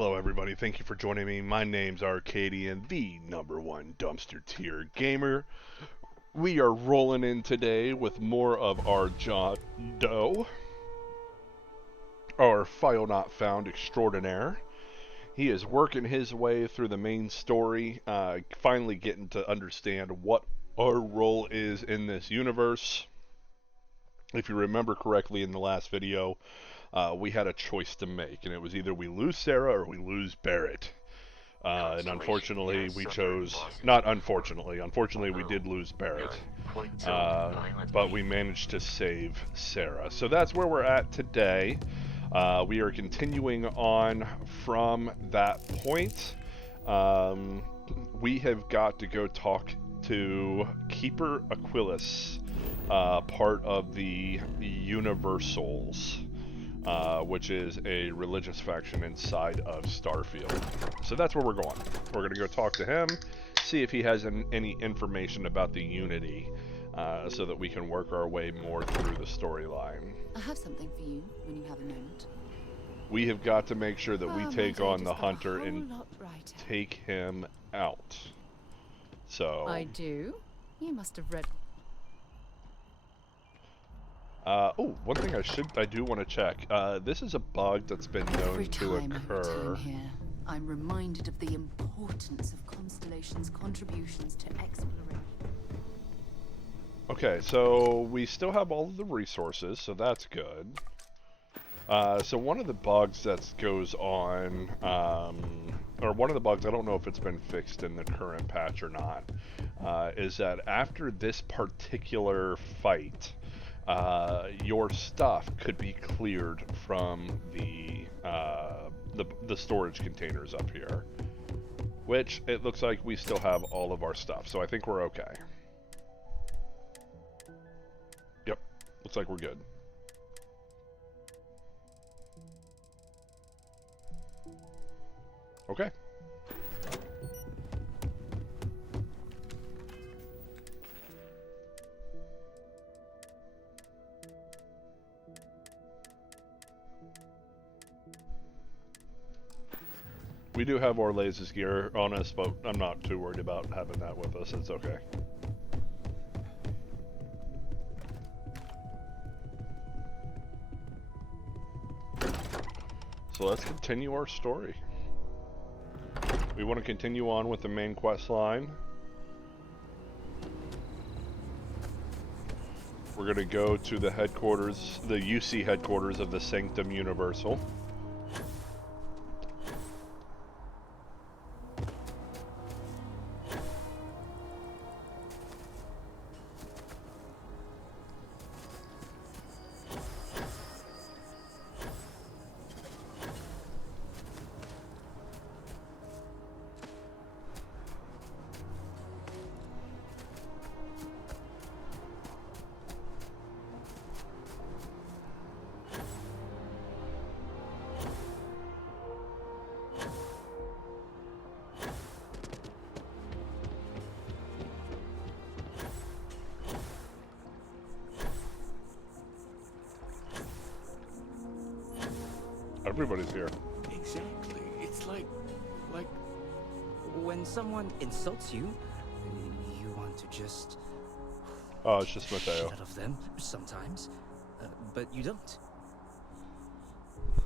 Hello, everybody. Thank you for joining me. My name's Arcadian, the #1 dumpster tier gamer. We are rolling in today with more of our John Doe, our file not found extraordinaire. He is working his way through the main story, finally getting to understand what our role is in this universe. If you remember correctly in the last video, we had a choice to make, and it was either we lose Sarah or we lose Barrett. And unfortunately, we chose, not unfortunately, we did lose Barrett. But we managed to save Sarah. So that's where we're at today. We are continuing on from that point. We have got to go talk to Keeper Aquilus, part of the Universals. Which is a religious faction inside of Starfield. So that's where we're going. We're going to go talk to him, see if he has any information about the Unity, so that we can work our way more through the storyline. I have something for you when you have a moment. We have got to make sure that we take on the hunter and take him out. So I do. You must have read. Oh, one thing I do want to check. This is a bug that's been known to occur. I return here, I'm reminded of the importance of Constellation's contributions to exploration. Okay, so we still have all of the resources, so that's good. So one of the bugs that goes on, or one of the bugs, I don't know if it's been fixed in the current patch or not, is that after this particular fight, your stuff could be cleared from the storage containers up here, which it looks like we still have all of our stuff, so I think we're okay. Yep, looks like we're good. Okay. We do have our lasers gear on us, but I'm not too worried about having that with us. It's okay. So let's continue our story. We want to continue on with the main quest line. We're going to go to the headquarters, the UC headquarters of the Sanctum Universal. Everybody's here. Exactly. It's like when someone insults you, you want to just Oh, it's just Mateo. shut of them sometimes, but you don't.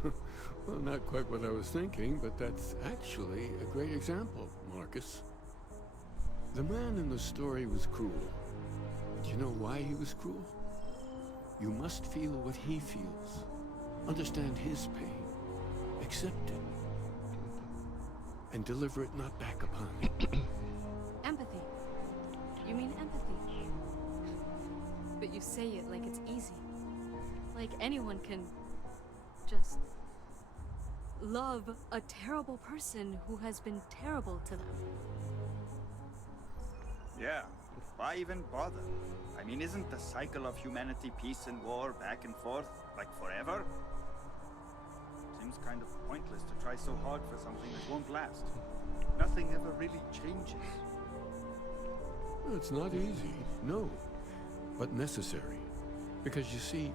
Well, not quite what I was thinking, but that's actually a great example, Marcus. The man in the story was cruel. Do you know why he was cruel? You must feel what he feels. Understand his pain. Accept it. And deliver it not back upon him. Empathy. You mean empathy? But you say it like it's easy. Like anyone can just love a terrible person who has been terrible to them. Yeah, why even bother? I mean, isn't the cycle of humanity peace and war back and forth, like forever? Seems kind of pointless to try so hard for something that won't last. Nothing ever really changes. Well, it's not easy, no, but necessary. Because you see,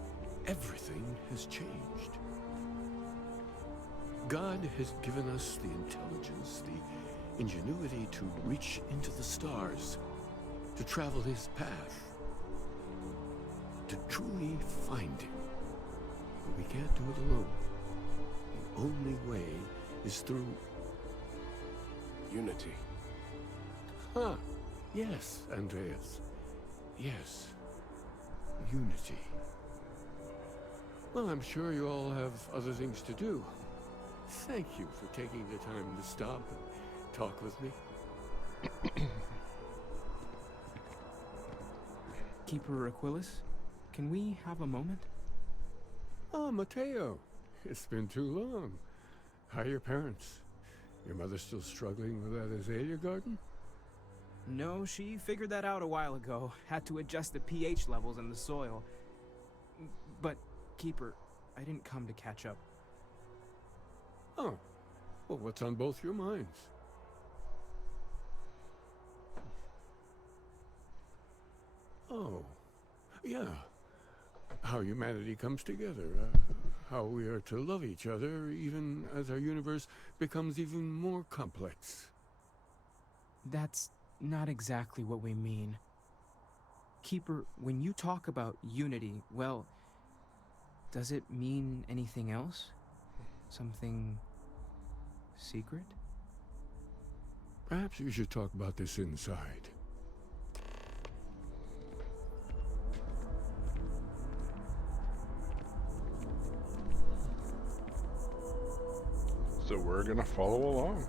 everything has changed. God has given us the intelligence, the ingenuity to reach into the stars, to travel his path, to truly find him. But we can't do it alone. The only way is through Unity. Ah, yes, Andreas. Yes. Unity. Well, I'm sure you all have other things to do. Thank you for taking the time to stop and talk with me. Keeper Aquilus, can we have a moment? Ah, Matteo. It's been too long. How are your parents? Your mother still struggling with that azalea garden? No, she figured that out a while ago. Had to adjust the pH levels in the soil. But, Keeper, I didn't come to catch up. Oh. Well, what's on both your minds? Oh. Yeah. How humanity comes together. How we are to love each other even as our universe becomes even more complex. That's not exactly what we mean. Keeper, when you talk about unity, well, does it mean anything else? Something secret? Perhaps we should talk about this inside. So we're gonna follow along.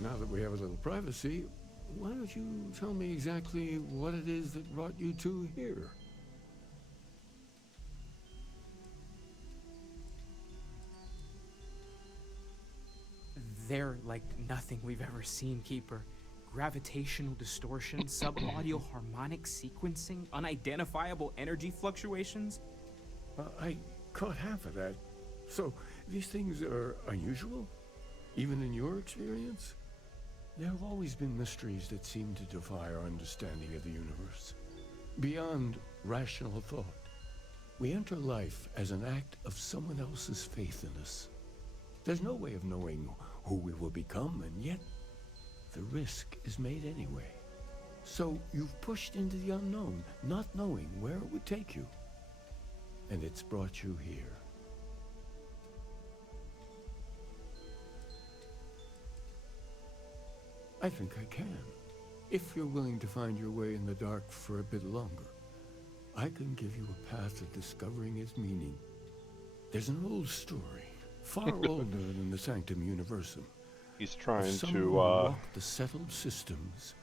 Now that we have a little privacy, why don't you tell me exactly what it is that brought you two here? They're like nothing we've ever seen, Keeper. Gravitational distortion, sub-audio harmonic sequencing, unidentifiable energy fluctuations. I caught half of that. So, these things are unusual? Even in your experience? There have always been mysteries that seem to defy our understanding of the universe. Beyond rational thought. We enter life as an act of someone else's faith in us. There's no way of knowing who we will become, and yet the risk is made anyway. So you've pushed into the unknown, not knowing where it would take you. And it's brought you here. I think I can. If you're willing to find your way in the dark for a bit longer, I can give you a path to discovering its meaning. There's an old story, far older than the Sanctum Universum. He's trying Someone to who walked the settled systems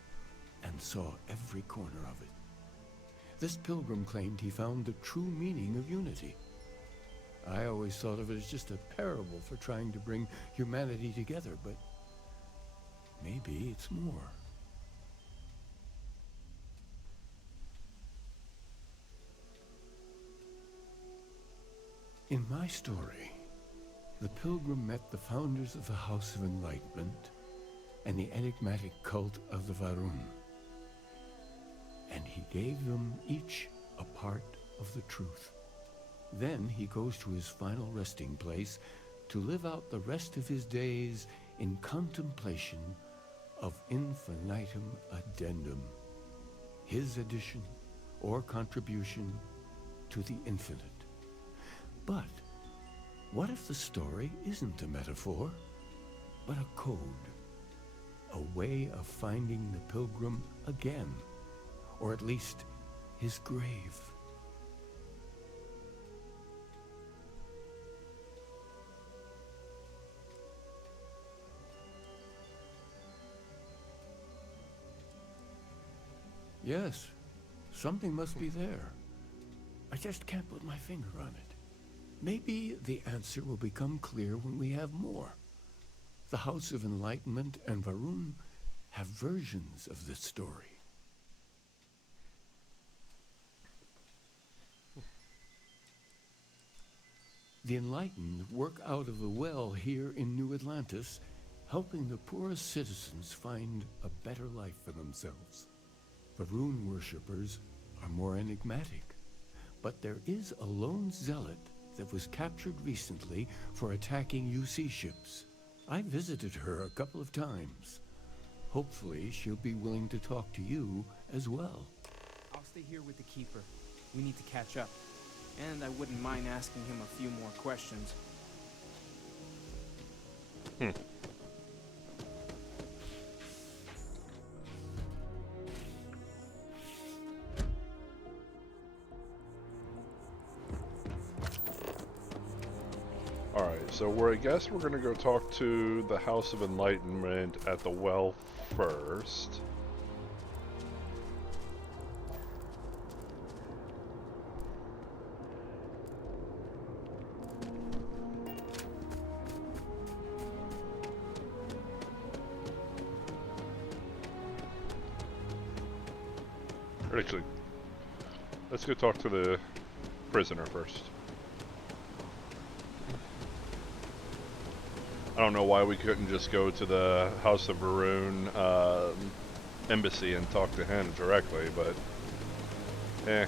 and saw every corner of it. This pilgrim claimed he found the true meaning of unity. I always thought of it as just a parable for trying to bring humanity together, but maybe it's more. In my story, the pilgrim met the founders of the House of Enlightenment and the enigmatic cult of the Varun. And he gave them each a part of the truth. Then he goes to his final resting place to live out the rest of his days in contemplation of infinitum addendum, his addition or contribution to the infinite. But what if the story isn't a metaphor, but a code? A way of finding the pilgrim again, or at least his grave. Yes, something must be there. I just can't put my finger on it. Maybe the answer will become clear when we have more. The House of Enlightenment and Varun have versions of this story. The Enlightened work out of the well here in New Atlantis, helping the poorest citizens find a better life for themselves. Varun worshippers are more enigmatic, but there is a lone zealot that was captured recently for attacking UC ships. I visited her a couple of times. Hopefully she'll be willing to talk to you as well. I'll stay here with the Keeper. We need to catch up. And I wouldn't mind asking him a few more questions. Alright, so I guess we're gonna go talk to the House of Enlightenment at the well first. Or actually, let's go talk to the prisoner first. I don't know why we couldn't just go to the House of Varun embassy and talk to him directly, but eh.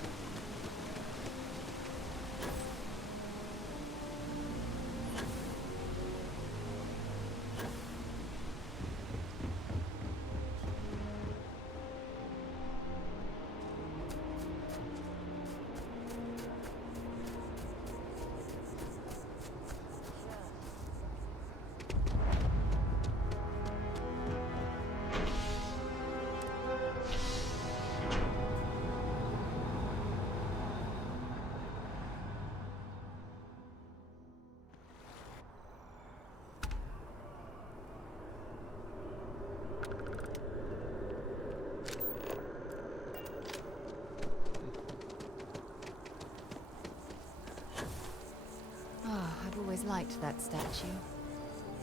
I've always liked that statue.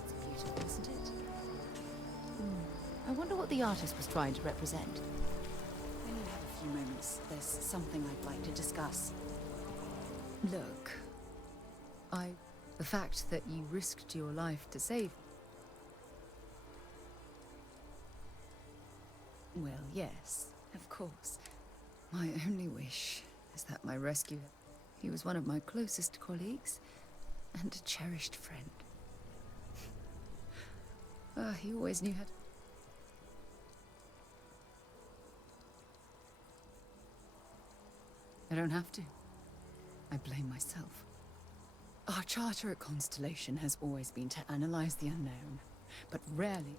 It's beautiful, isn't it? I wonder what the artist was trying to represent. When you have a few moments, there's something I'd like to discuss. Look, the fact that you risked your life to save... Well, yes, of course. My only wish is that my rescuer... He was one of my closest colleagues, and a cherished friend. He always knew how to... I don't have to. I blame myself. Our charter at Constellation has always been to analyze the unknown, but rarely.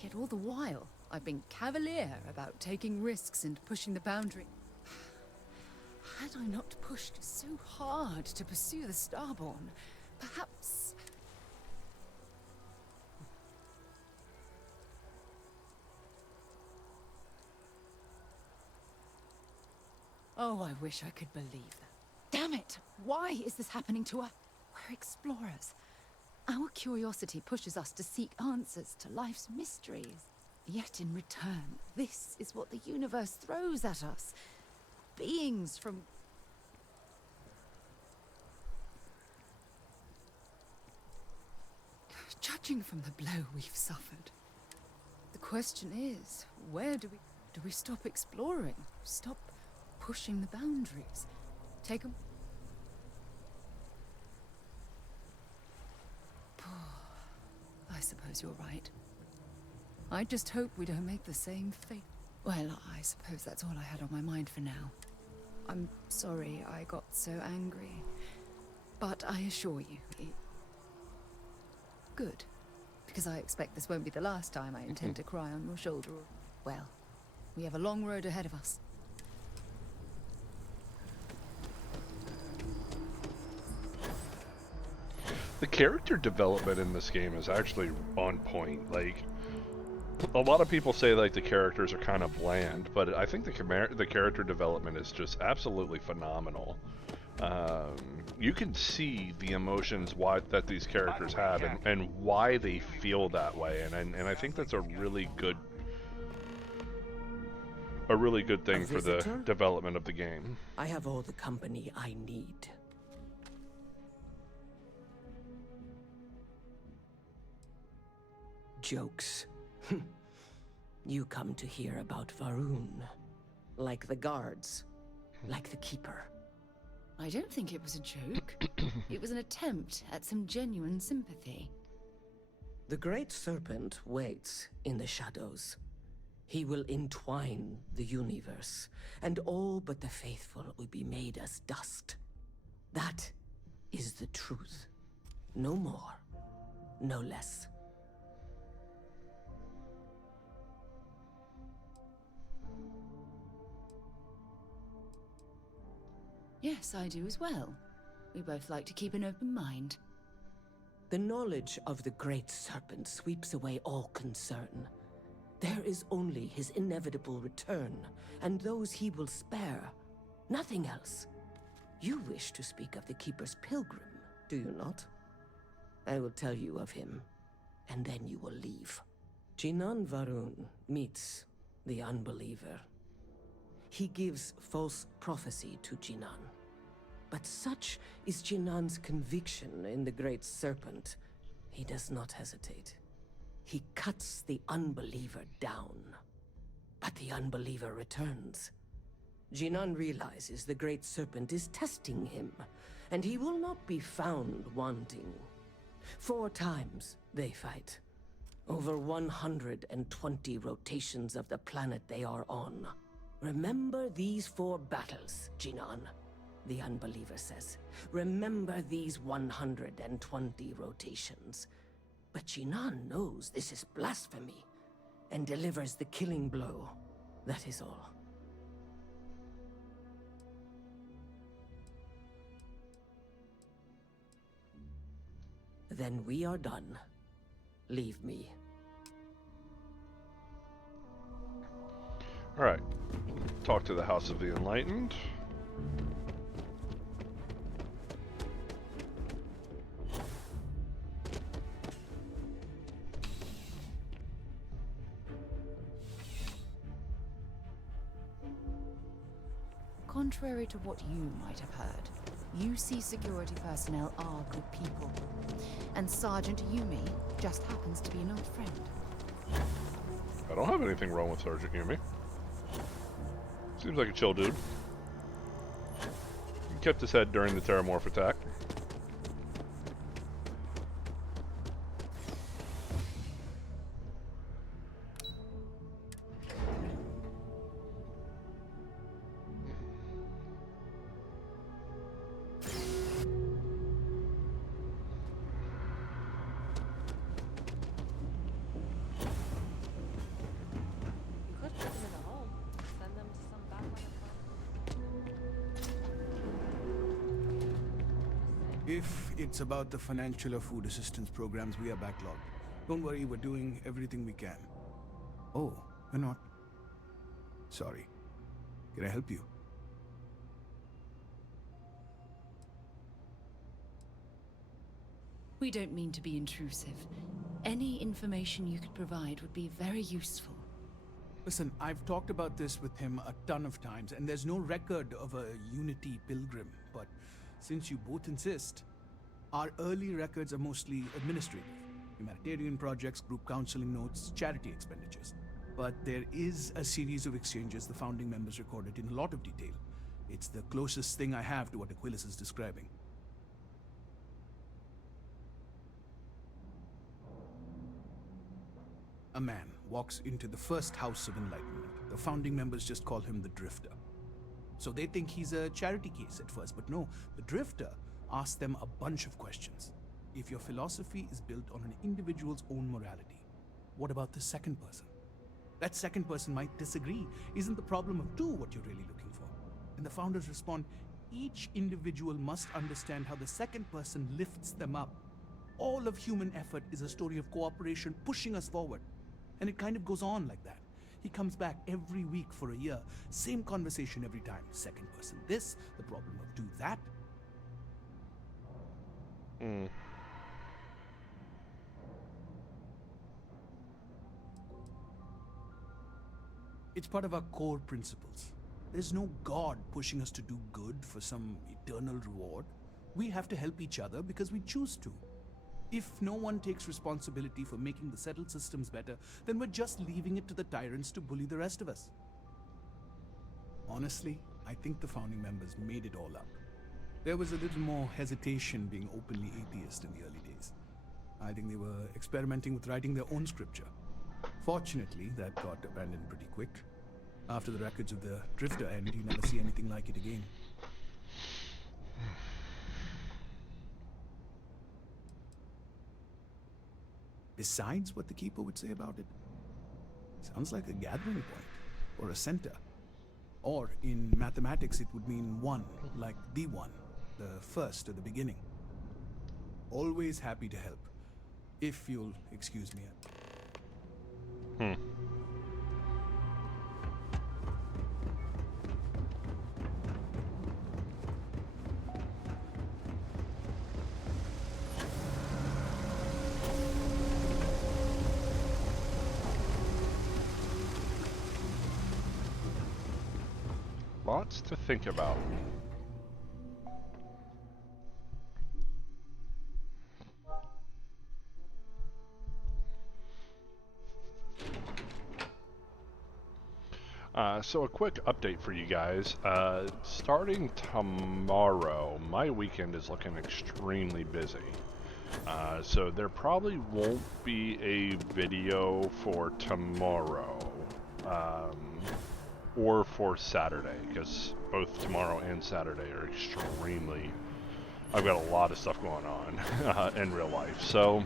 Yet all the while, I've been cavalier about taking risks and pushing the boundary. Had I not pushed so hard to pursue the Starborn, perhaps... Oh, I wish I could believe that. Damn it! Why is this happening to us? We're explorers. Our curiosity pushes us to seek answers to life's mysteries. Yet in return, this is what the universe throws at us. Beings from... Judging from the blow we've suffered, the question is, where do we stop exploring? Stop pushing the boundaries? Take a... I suppose you're right. I just hope we don't make the same fate. Well, I suppose that's all I had on my mind for now. I'm sorry I got so angry. But I assure you, good. Because I expect this won't be the last time I intend to cry on your shoulder. Well, we have a long road ahead of us. The character development in this game is actually on point. Like, a lot of people say like the characters are kind of bland, but I think the character development is just absolutely phenomenal. um, you can see the emotions that these characters have and why they feel that way, and I think that's a really good thing for the visitor? development of the game. I have all the company I need. Jokes. You come to hear about Varun. Like the guards. Like the Keeper. I don't think it was a joke. It was an attempt at some genuine sympathy. The Great Serpent waits in the shadows. He will entwine the universe, and all but the faithful will be made as dust. That is the truth. No more, no less. Yes, I do as well. We both like to keep an open mind. The knowledge of the Great Serpent sweeps away all concern. There is only his inevitable return, and those he will spare. Nothing else. You wish to speak of the Keeper's pilgrim, do you not? I will tell you of him, and then you will leave. Jinan Varun meets the unbeliever. He gives false prophecy to Jinan. But such is Jinan's conviction in the Great Serpent, he does not hesitate. He cuts the unbeliever down. But the unbeliever returns. Jinan realizes the Great Serpent is testing him, and he will not be found wanting. 4 times they fight. Over 120 rotations of the planet they are on. Remember these 4 battles, Jinan, the unbeliever says. Remember these 120 rotations. But Jinan knows this is blasphemy, and delivers the killing blow. That is all. Then we are done. Leave me. Alright. Talk to the House of the Enlightened. Contrary to what you might have heard, UC security personnel are good people. And Sergeant Yumi just happens to be an old friend. I don't have anything wrong with Sergeant Yumi. Seems like a chill dude. He kept his head during the Terramorph attack. You could put them in a home. Send them to some backwater. If it's about the financial or food assistance programs, we are backlogged. Don't worry, we're doing everything we can. Oh, we're not. Sorry. Can I help you? We don't mean to be intrusive. Any information you could provide would be very useful. Listen, I've talked about this with him a ton of times, and there's no record of a Unity pilgrim. But since you both insist, our early records are mostly administrative. Humanitarian projects, group counseling notes, charity expenditures. But there is a series of exchanges the founding members recorded in a lot of detail. It's the closest thing I have to what Aquilas is describing. A man walks into the first House of Enlightenment. The founding members just call him the Drifter. So they think he's a charity case at first, but no, the Drifter asks them a bunch of questions. If your philosophy is built on an individual's own morality, what about the second person? That second person might disagree. Isn't the problem of 2 what you're really looking for? And the founders respond, each individual must understand how the second person lifts them up. All of human effort is a story of cooperation pushing us forward. And it kind of goes on like that. He comes back every week for a year. Same conversation every time. Second person this, the problem of do that. Mm. It's part of our core principles. There's no God pushing us to do good for some eternal reward. We have to help each other because we choose to. If no one takes responsibility for making the settled systems better, then we're just leaving it to the tyrants to bully the rest of us. Honestly, I think the founding members made it all up. There was a little more hesitation being openly atheist in the early days. I think they were experimenting with writing their own scripture. Fortunately, that got abandoned pretty quick. After the records of the Drifter end, you never see anything like it again. Besides what the Keeper would say about it, sounds like a gathering point, or a center. Or, in mathematics, it would mean one, like the one, the first or the beginning. Always happy to help, if you'll excuse me. Lots to think about. So a quick update for you guys. Starting tomorrow, my weekend is looking extremely busy. So there probably won't be a video for tomorrow. Or for Saturday, because both tomorrow and Saturday are extremely... I've got a lot of stuff going on in real life. So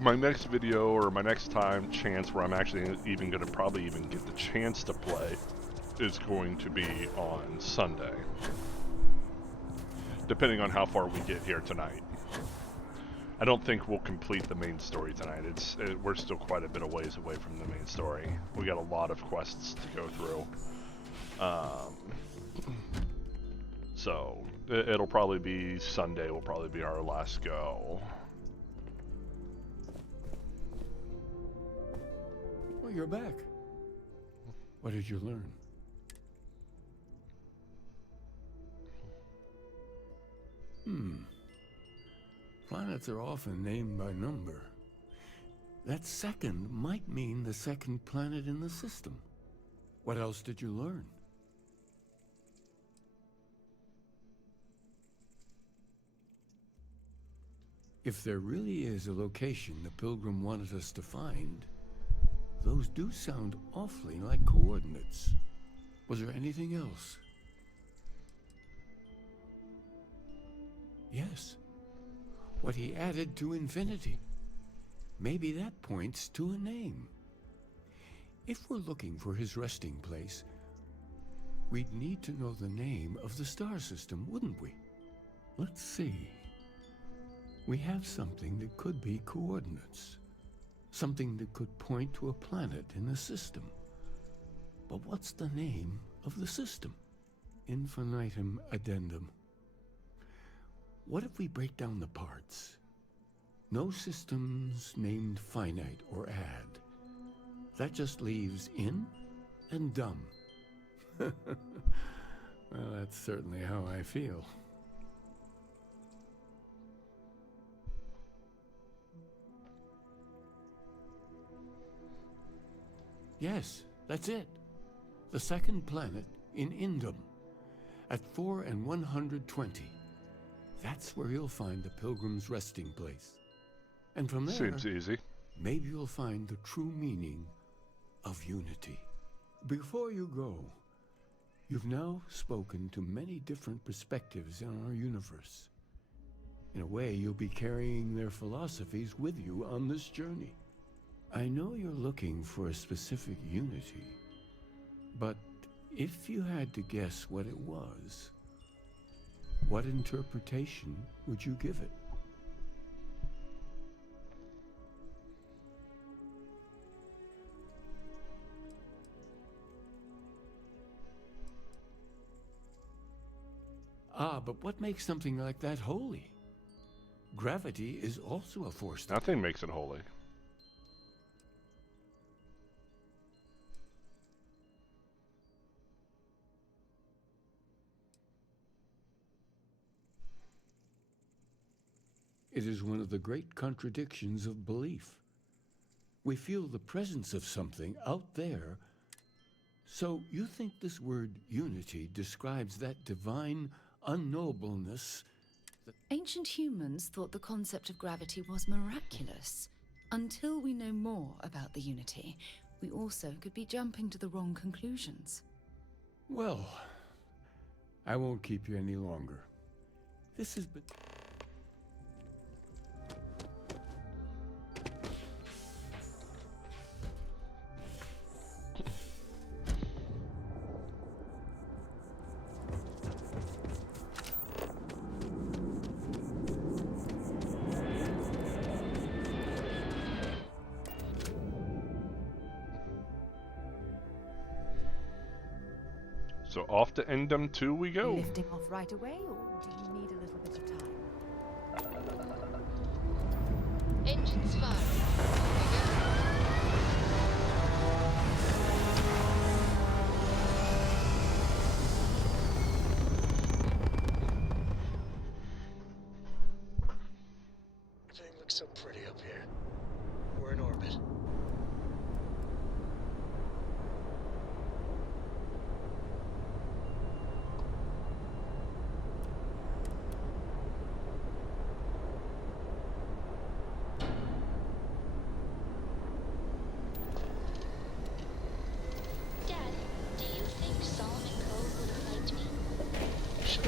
my next video, or my next chance where I'm actually even going to probably even get the chance to play, is going to be on Sunday, depending on how far we get here tonight. I don't think we'll complete the main story tonight. We're still quite a bit of ways away from the main story. We got a lot of quests to go through. So it'll probably be Sunday. Will probably be our last go. Well, you're back. What did you learn? Planets are often named by number. That second might mean the second planet in the system. What else did you learn? If there really is a location the Pilgrim wanted us to find, those do sound awfully like coordinates. Was there anything else? Yes. What he added to infinity. Maybe that points to a name. If we're looking for his resting place, we'd need to know the name of the star system, wouldn't we? Let's see. We have something that could be coordinates. Something that could point to a planet in the system. But what's the name of the system? Infinitum addendum. What if we break down the parts? No systems named finite or add. That just leaves in and dumb. Well, that's certainly how I feel. Yes, that's it. The second planet in Indum, at 4 and 120. That's where you'll find the Pilgrim's resting place. And from there, seems easy. Maybe you'll find the true meaning of unity. Before you go, you've now spoken to many different perspectives in our universe. In a way, you'll be carrying their philosophies with you on this journey. I know you're looking for a specific unity, but if you had to guess what it was, what interpretation would you give it? Ah, but what makes something like that holy? Gravity is also a force. Nothing makes it holy. It is one of the great contradictions of belief. We feel the presence of something out there. So you think this word unity describes that divine unknowableness? Ancient humans thought the concept of gravity was miraculous. Until we know more about the unity, we also could be jumping to the wrong conclusions. Well, I won't keep you any longer. This has been... So off to Endem 2 we go. Lifting off right away, or do you need a little bit of time? Engines firing. Everything looks so pretty up here. We're in orbit. Dad, do you think Solomon Cove would have liked me? Sure.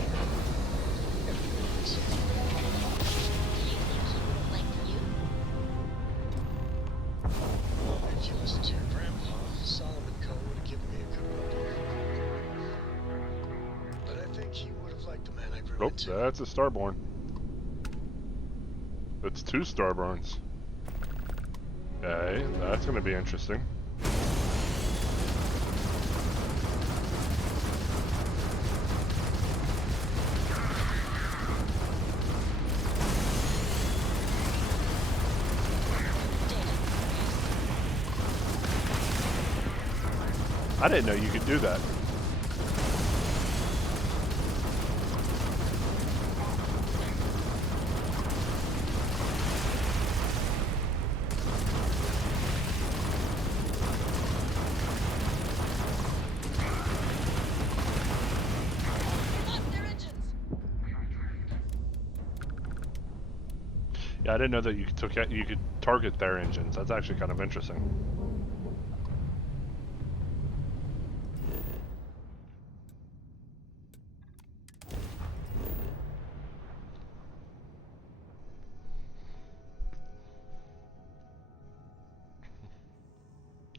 Everyone else. Do you think he would have liked you? If you listen to your grandpa, Solomon Coe would have given me a good rub. But I think he would have liked the man I grew Oh, into. that's a Starborn. That's 2 Starborns. Okay, that's going to be interesting. I didn't know you could do that. Yeah, I didn't know that you could target their engines. That's actually kind of interesting.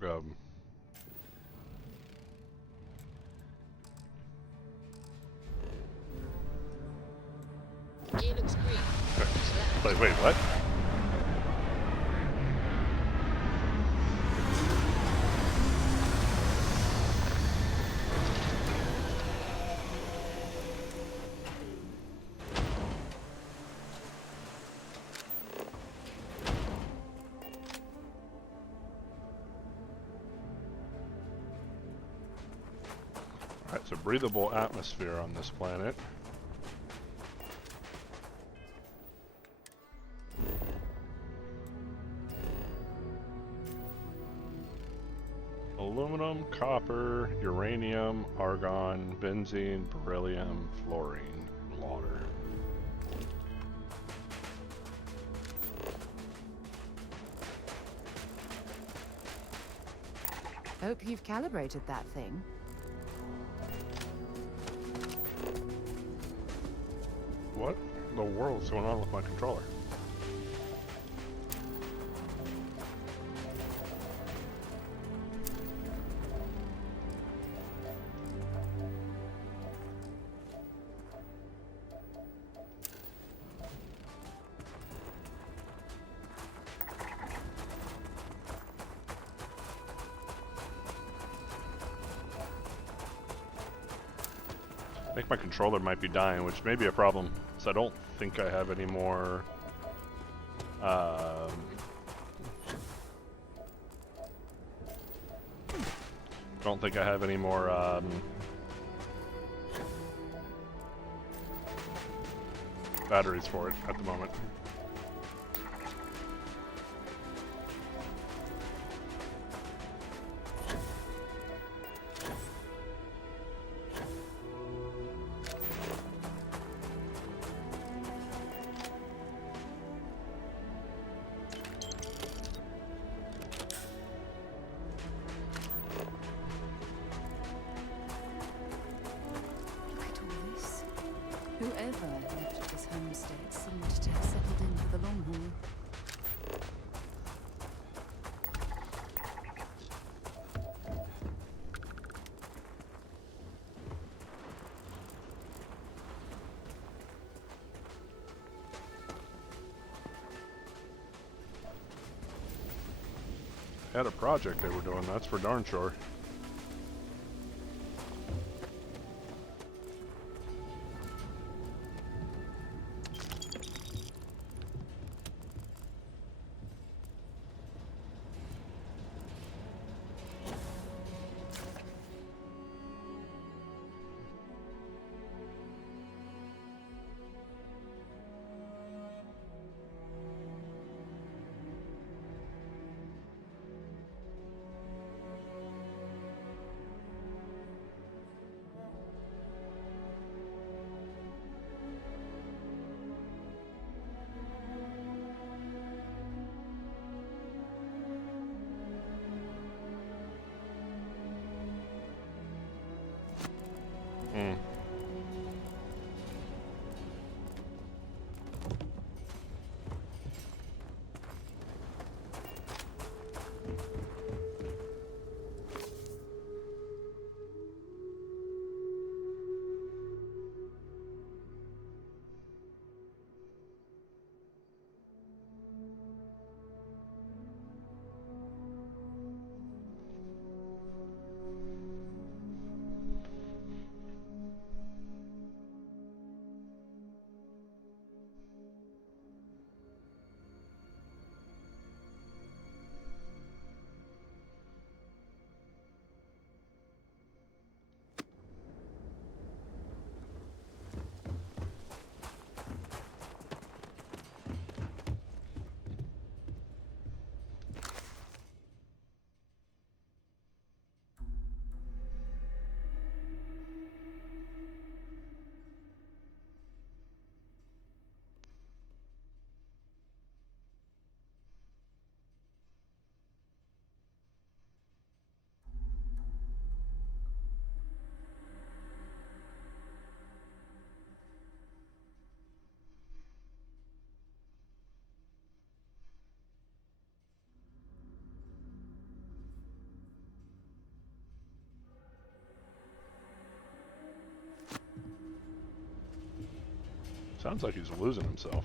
Um, Gear looks green. wait, what? Alright, so breathable atmosphere on this planet. Aluminum, copper, uranium, argon, benzene, beryllium, fluorine, water. Hope you've calibrated that thing. What in the world's going on with my controller? I think my controller might be dying, which may be a problem, because I don't think I have any more... don't think I have any more, batteries for it at the moment. Look at all this. Whoever left this homestead seemed to have settled in for the long haul. Had a project they were doing, that's for darn sure. Hmm. Sounds like he's losing himself.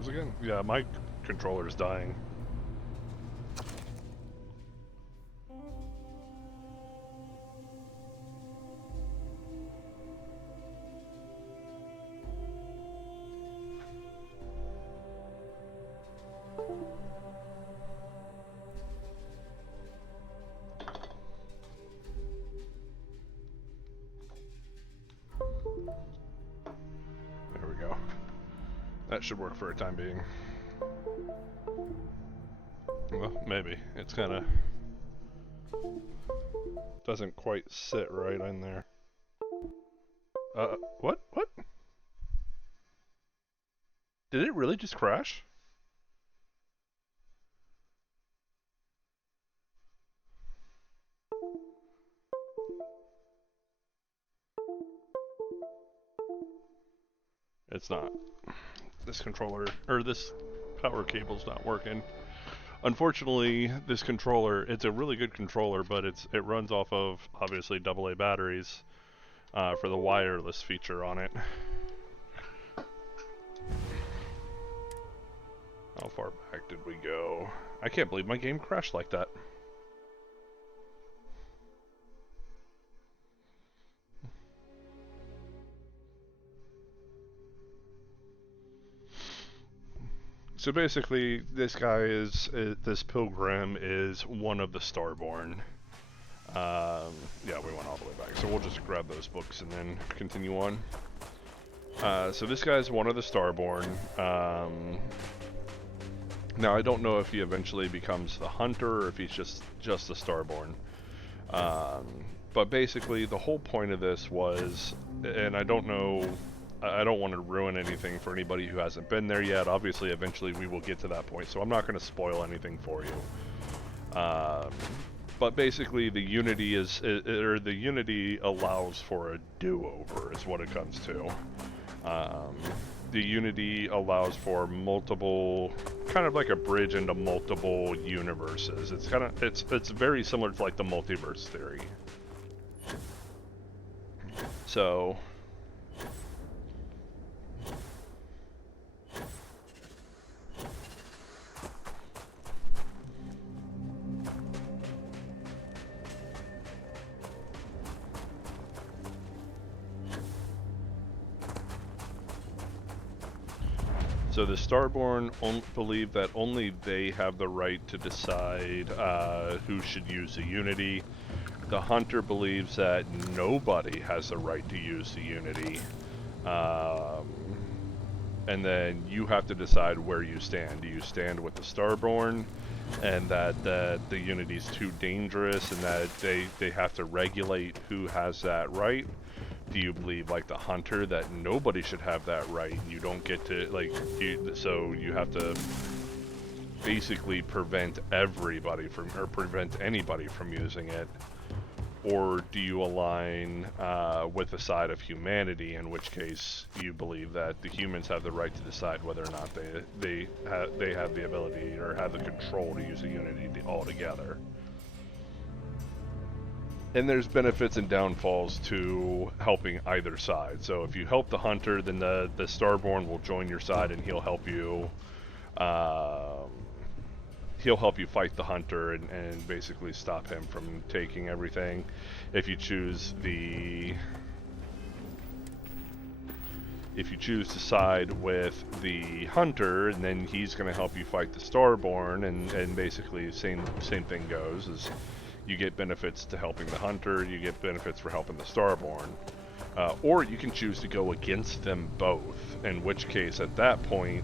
goes again. Yeah, my controller's dying. There we go. That should work for a time being. Well, maybe. It's kind of... doesn't quite sit right in there. What? What? Did it really just crash? It's not. This controller, or this power cable's not working. Unfortunately, this controller, it's a really good controller, but it runs off of, obviously, AA batteries for the wireless feature on it. How far back did we go? I can't believe my game crashed like that. So basically, this guy this pilgrim is one of the Starborn. Yeah, we went all the way back, so we'll just grab those books and then continue on. So this guy's one of the Starborn. Now, I don't know if he eventually becomes the Hunter or if he's just the Starborn. But basically, the whole point of this was, and I don't want to ruin anything for anybody who hasn't been there yet. Obviously, eventually we will get to that point, so I'm not going to spoil anything for you. But basically, the Unity the Unity allows for a do-over, is what it comes to. The Unity allows for multiple, kind of like a bridge into multiple universes. It's very similar to like the multiverse theory. So. So the Starborn believe that only they have the right to decide who should use the Unity. The Hunter believes that nobody has the right to use the Unity. And then you have to decide where you stand. Do you stand with the Starborn and that the Unity's too dangerous and that they have to regulate who has that right? Do you believe, like the Hunter, that nobody should have that right? You don't get to, like, so you have to basically prevent everybody from, or prevent anybody from using it? Or do you align with the side of humanity, in which case you believe that the humans have the right to decide whether or not they have the ability or have the control to use the Unity altogether? And there's benefits and downfalls to helping either side. So if you help the Hunter, then the Starborn will join your side and he'll help you. He'll help you fight the Hunter and basically stop him from taking everything. If you choose to side with the Hunter, and then he's going to help you fight the Starborn, and basically same thing goes. Is you get benefits to helping the Hunter, you get benefits for helping the Starborn. Or you can choose to go against them both, in which case at that point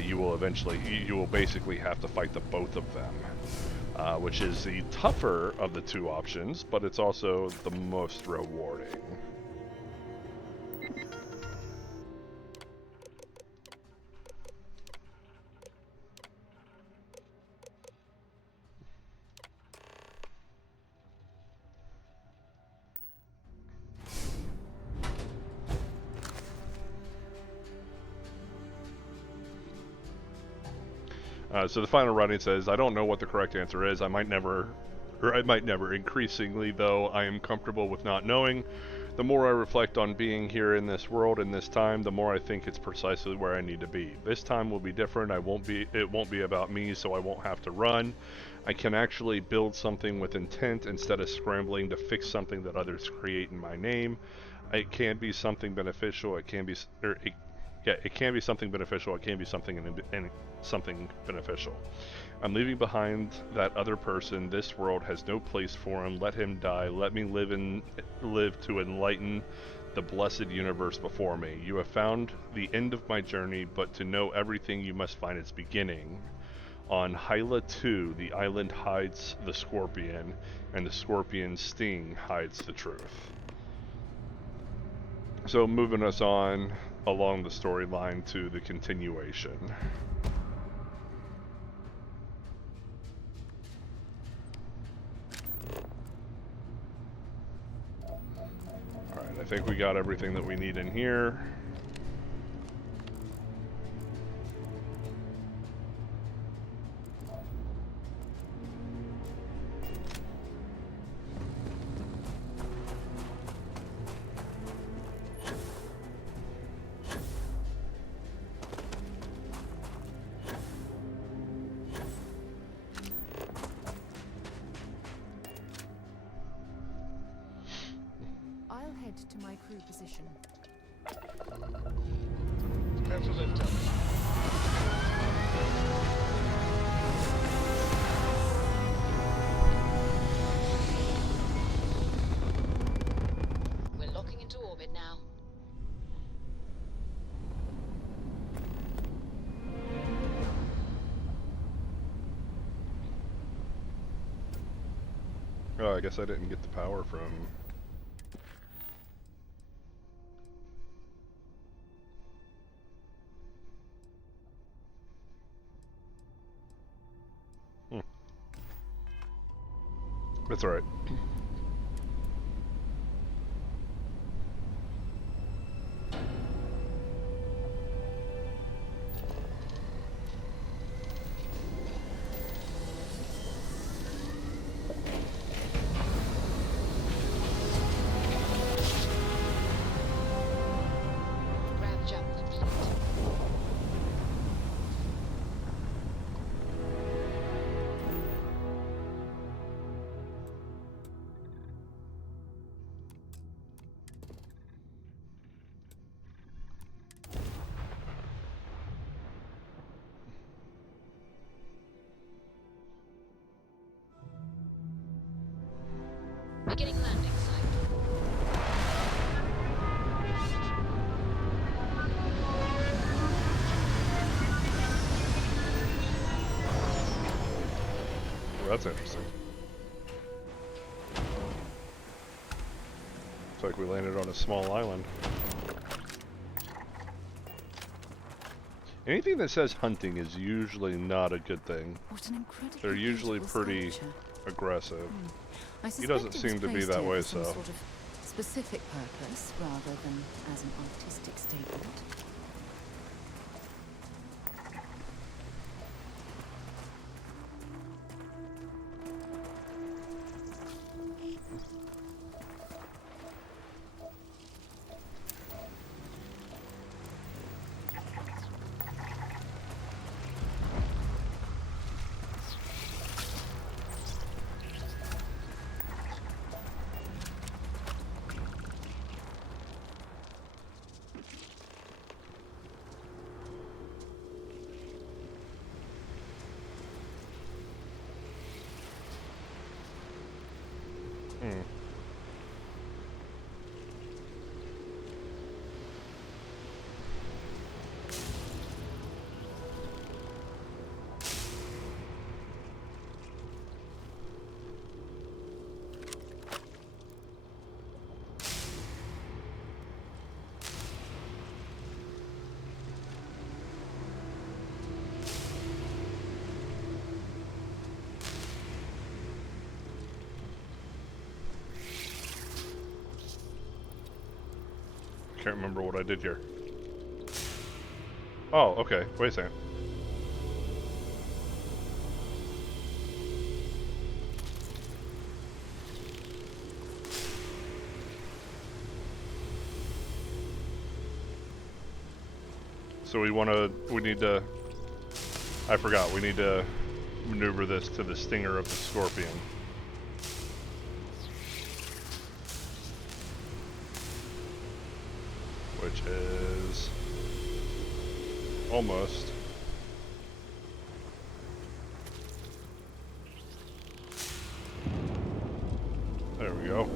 you will basically have to fight the both of them, which is the tougher of the two options, but it's also the most rewarding. So the final writing says, I don't know what the correct answer is. I might never, increasingly though, I am comfortable with not knowing. The more I reflect on being here in this world in this time, the more I think it's precisely where I need to be. This time will be different. It won't be about me, so I won't have to run. I can actually build something with intent instead of scrambling to fix something that others create in my name. It can be something beneficial. It can be it can be something beneficial. It can be something beneficial. I'm leaving behind that other person. This world has no place for him. Let him die. Let me live to enlighten the blessed universe before me. You have found the end of my journey, but to know everything you must find its beginning. On Hyla 2, the island hides the scorpion, and the scorpion's sting hides the truth. So moving us on along the storyline to the continuation. Alright, I think we got everything that we need in here. I'll head to my crew position. Prepare for lift up. We're locking into orbit now. Oh, I guess I didn't get the power from... That's alright. Grab jump complete. Beginning landing site. Well, that's interesting. Looks like we landed on a small island. Anything that says hunting is usually not a good thing. What an incredibly They're usually beautiful pretty sculpture. aggressive. I He doesn't suspect it was seem to be placed that here way, for some so... sort of specific purpose rather than as an artistic statement. Can't remember what I did here. Oh, okay. Wait a second. So we need to, I forgot, we need to maneuver this to the stinger of the scorpion. Which is almost. There we go.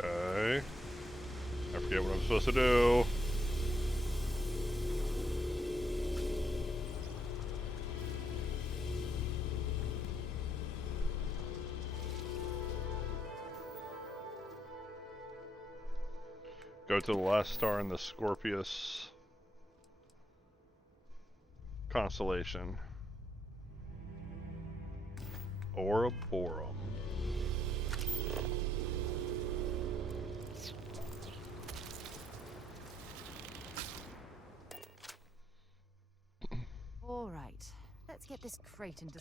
Okay. I forget what I'm supposed to do. Go to the last star in the Scorpius constellation. Ouroboros. All right, let's get this crate into.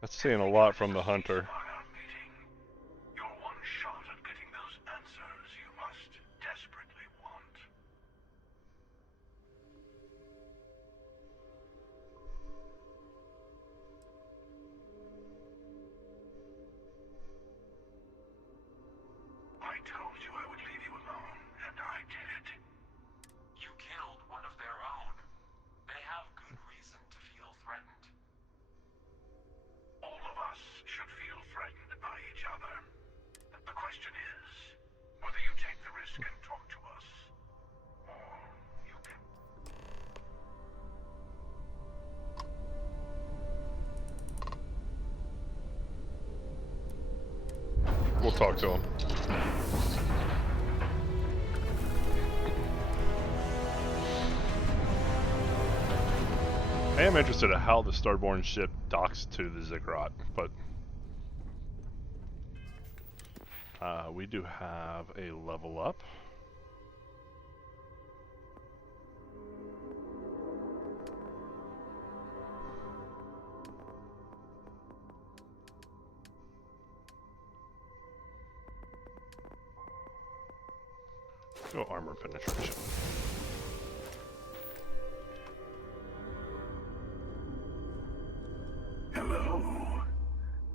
That's saying a lot from the hunter. We'll talk to him. I am interested in how the Starborn ship docks to the Ziggurat, but we do have a level up. Go armor penetration. Hello.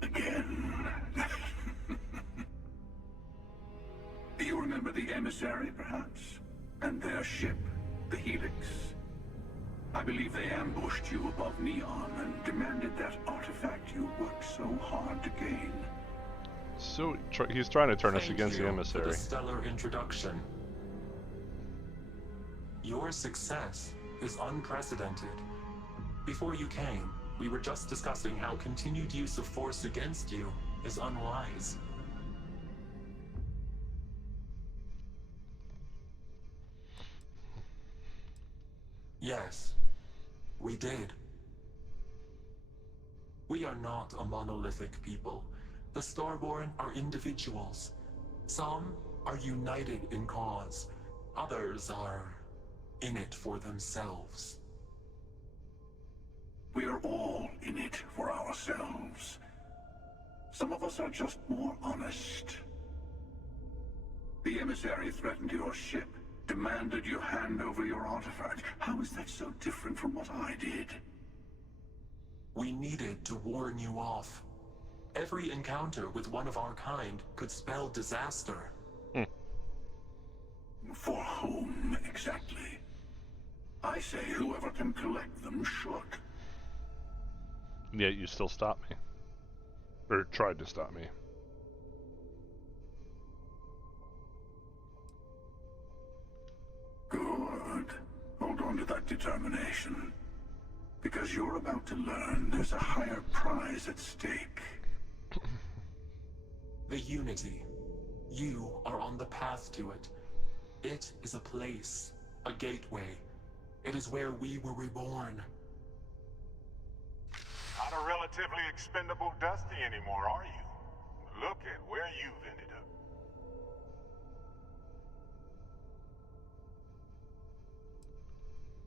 Again. Do you remember the emissary, perhaps? And their ship, the Helix? I believe they ambushed you above Neon and demanded that artifact you worked so hard to gain. So he's trying to turn us against the emissary. For the stellar introduction. Your success is unprecedented. Before you came, we were just discussing how continued use of force against you is unwise. Yes, we did. We are not a monolithic people. The Starborn are individuals. Some are united in cause. Others are in it for themselves. We are all in it for ourselves. Some of us are just more honest. The emissary threatened your ship, demanded you hand over your artifact. How is that so different from what I did? We needed to warn you off. Every encounter with one of our kind could spell disaster. For whom, exactly? I say whoever can collect them should. Yet you still stopped me. Or tried to stop me. Good. Hold on to that determination. Because you're about to learn there's a higher prize at stake. The Unity. You are on the path to it. It is a place, a gateway. It is where we were reborn. Not a relatively expendable Dusty anymore, are you? Look at where you've ended up.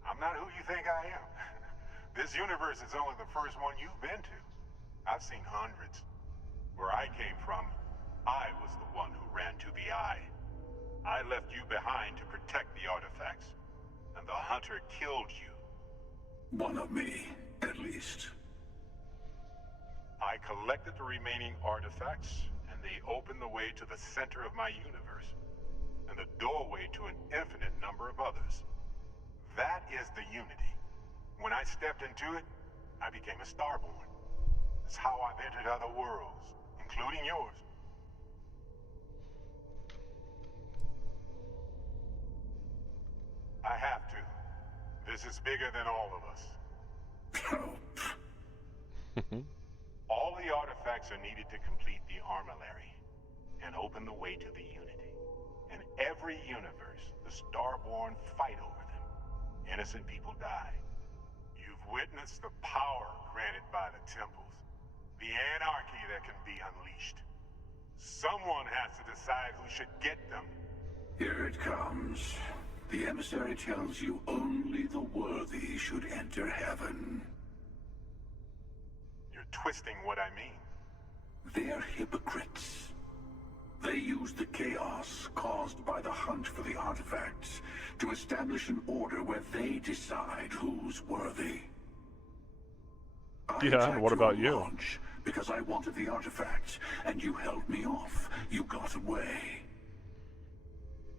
I'm not who you think I am. This universe is only the first one you've been to. I've seen hundreds. Where I came from, I was the one who ran to the Eye. I left you behind to protect the artifacts, and the Hunter killed you. One of me, at least. I collected the remaining artifacts, and they opened the way to the center of my universe, and the doorway to an infinite number of others. That is the Unity. When I stepped into it, I became a Starborn. It's how I've entered other worlds, including yours. I have to. This is bigger than all of us. All the artifacts are needed to complete the armillary and open the way to the Unity. In every universe, the Starborn fight over them. Innocent people die. You've witnessed the power granted by the temples, the anarchy that can be unleashed. Someone has to decide who should get them. Here it comes. The emissary tells you only the worthy should enter heaven. You're twisting what I mean. They're hypocrites. They use the chaos caused by the hunt for the artifacts to establish an order where they decide who's worthy. Yeah, what about you? Because I wanted the artifacts, and you held me off. You got away.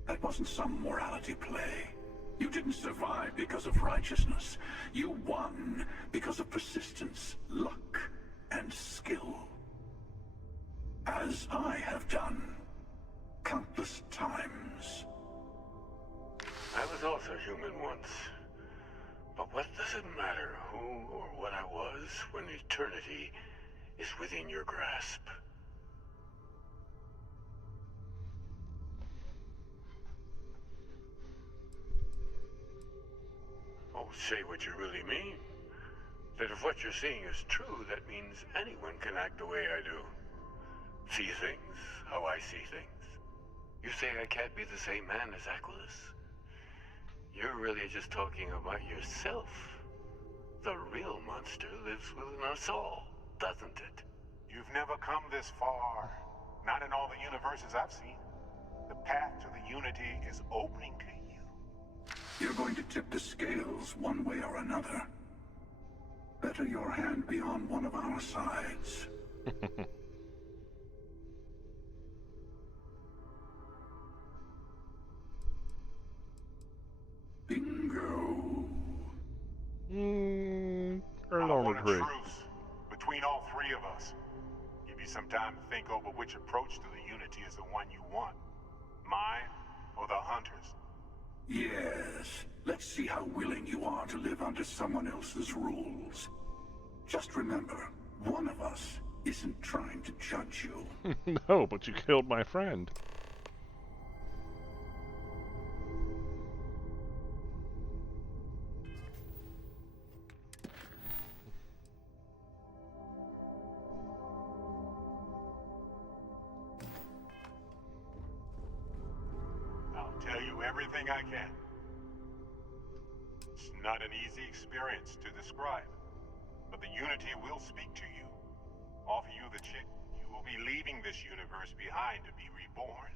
That wasn't some morality play. You didn't survive because of righteousness. You won because of persistence, luck, and skill. As I have done countless times. I was also human once. But what does it matter who or what I was when eternity is within your grasp? Oh, say what you really mean. That if what you're seeing is true, that means anyone can act the way I do. See things how I see things. You say I can't be the same man as Aquilus? You're really just talking about yourself. The real monster lives within us all, doesn't it? You've never come this far. Not in all the universes I've seen. The path to the Unity is opening to you. You're going to tip the scales one way or another. Better your hand be on one of our sides. Bingo. I don't agree. Truce between all three of us. Give you some time to think over which approach to the Unity is the one you want. Mine or the Hunter's? Yes. Let's see how willing you are to live under someone else's rules. Just remember, one of us isn't trying to judge you. No, but you killed my friend. I'll tell you everything I can. It's not an easy experience to describe. But the Unity will speak to you, offer you the chick. You will be leaving this universe behind to be reborn.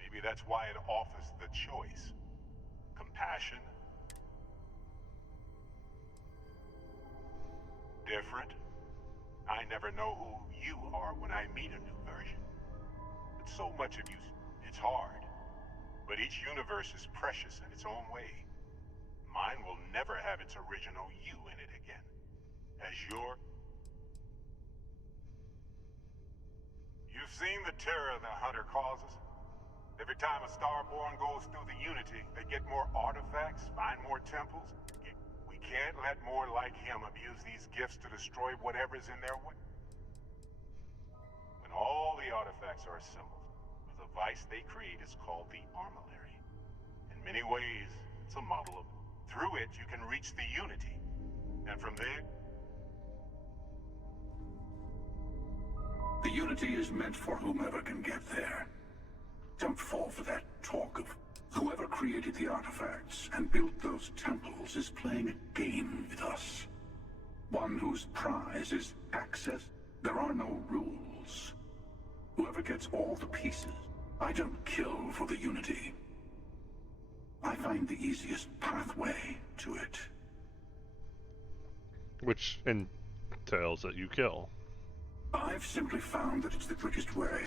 Maybe that's why it offers the choice. Compassion. Different. I never know who you are when I meet a new version. But so much of you, it's hard. But each universe is precious in its own way. Mine will never have its original you in it again. As your... You've seen the terror the Hunter causes? Every time a Starborn goes through the Unity, they get more artifacts, find more temples. We can't let more like him abuse these gifts to destroy whatever's in their way. When all the artifacts are assembled, the device they create is called the Armillary. In many ways, it's a model of... Through it, you can reach the Unity. And from there... The Unity is meant for whomever can get there. Don't fall for that talk of whoever created the artifacts and built those temples is playing a game with us. One whose prize is access. There are no rules. Whoever gets all the pieces. I don't kill for the Unity. I find the easiest pathway to it. Which entails that you kill. I've simply found that it's the quickest way.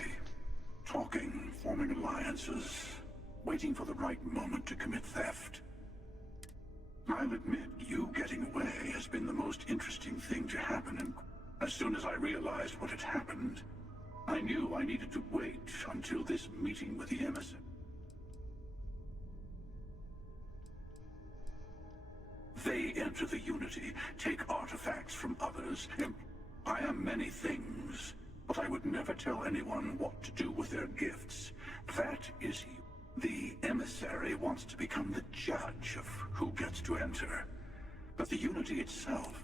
Talking, forming alliances, waiting for the right moment to commit theft. I'll admit, you getting away has been the most interesting thing to happen, and as soon as I realized what had happened, I knew I needed to wait until this meeting with the emissary. They enter the Unity, take artifacts from others, and I am many things. But I would never tell anyone what to do with their gifts. That is you. The emissary wants to become the judge of who gets to enter. But the Unity itself...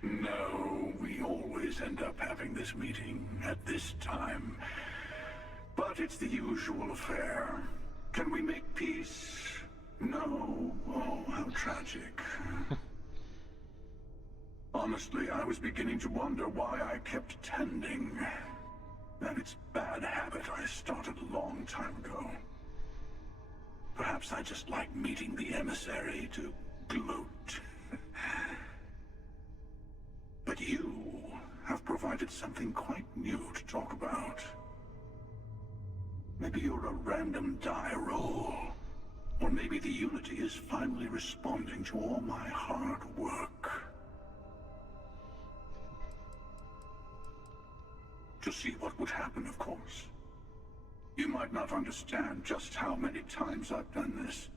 No, we always end up having this meeting at this time. But it's the usual affair. Can we make peace? No. Oh, how tragic. Honestly, I was beginning to wonder why I kept tending. And it's a bad habit I started a long time ago. Perhaps I just like meeting the emissary to gloat. But you have provided something quite new to talk about. Maybe you're a random die roll. Or maybe the Unity is finally responding to all my hard work. To see what would happen, of course. You might not understand just how many times I've done this.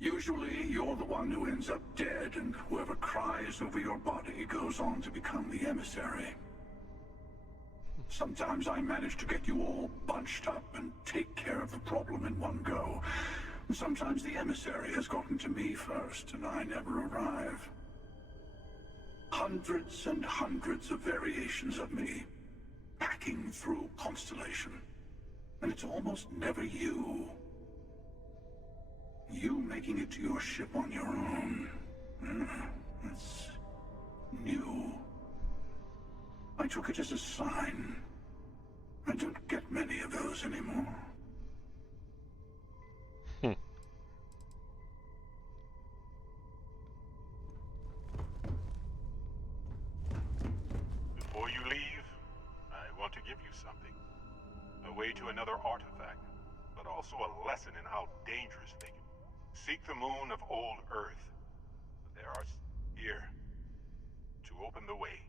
Usually, you're the one who ends up dead, and whoever cries over your body goes on to become the emissary. Sometimes I manage to get you all bunched up and take care of the problem in one go. Sometimes the emissary has gotten to me first, and I never arrive. Hundreds and hundreds of variations of me, hacking through Constellation. And it's almost never you. You making it to your ship on your own. That's new. I took it as a sign. I don't get many of those anymore. Before you leave, I want to give you something. A way to another artifact, but also a lesson in how dangerous they can be. Seek the moon of old Earth. There are here to open the way.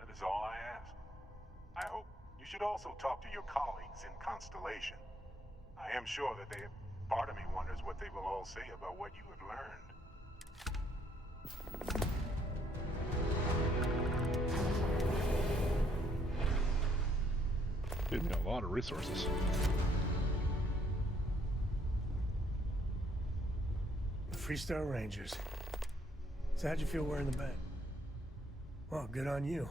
That is all I ask. I hope you should also talk to your colleagues in Constellation. I am sure that part of me wonders what they will all say about what you have learned. Gave me a lot of resources. Freestar Rangers. So how'd you feel wearing the badge? Well, good on you.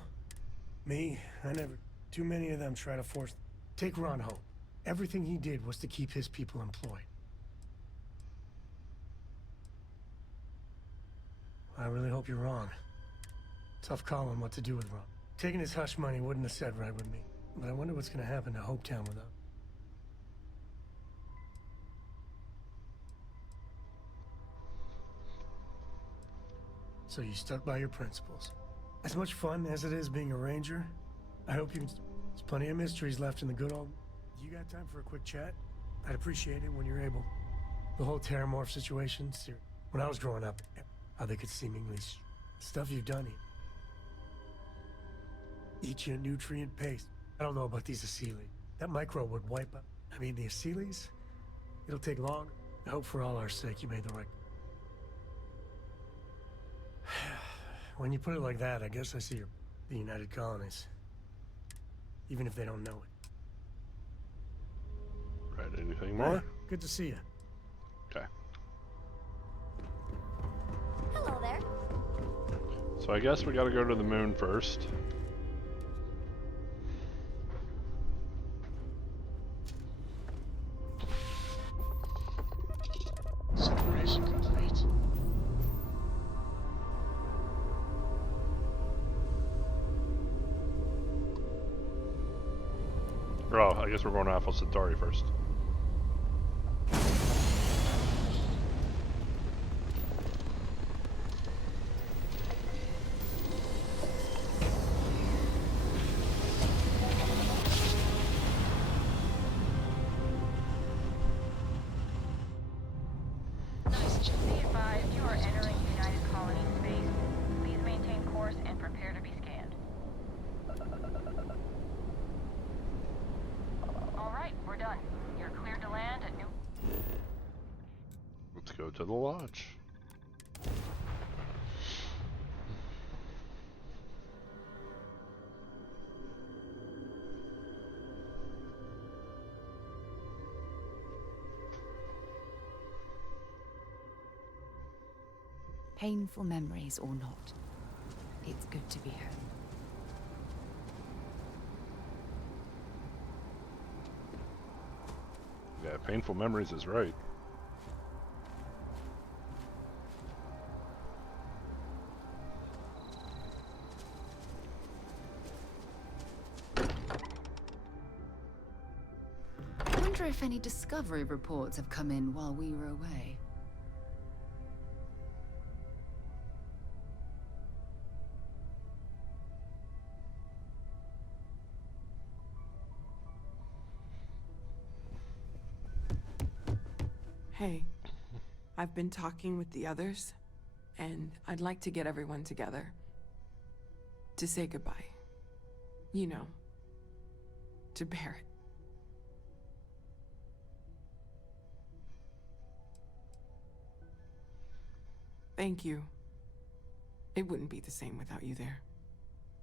Me, I never... Too many of them try to force... Take Ron Hope. Everything he did was to keep his people employed. I really hope you're wrong. Tough call on what to do with Ron. Taking his hush money wouldn't have sat right with me. But I wonder what's gonna happen to Hopetown without... So you stuck by your principles. As much fun as it is being a ranger, I hope you can... There's plenty of mysteries left in the good old... You got time for a quick chat? I'd appreciate it when you're able. The whole Terramorph situation, when I was growing up, how they could seemingly... Stuff you've done here. Eat you a nutrient paste. I don't know about these Asili. That microbe would wipe out... I mean, the Asilis? It'll take long. I hope for all our sake you made the right... When you put it like that, I guess I see the United Colonies. Even if they don't know it. Right, anything more? Hey, good to see you. Okay. Hello there. So I guess we gotta go to the moon first. Separation complete. Oh, I guess we're going to Alpha Centauri first. Be advised, you are entering United Colony space. Please maintain course and prepare to be scanned. Alright, we're done. You're cleared to land at New... Let's go to the lodge. Painful memories or not, it's good to be home. Yeah, painful memories is right. I wonder if any discovery reports have come in while we were away. Hey, I've been talking with the others, and I'd like to get everyone together. To say goodbye. You know, to Barrett. Thank you. It wouldn't be the same without you there.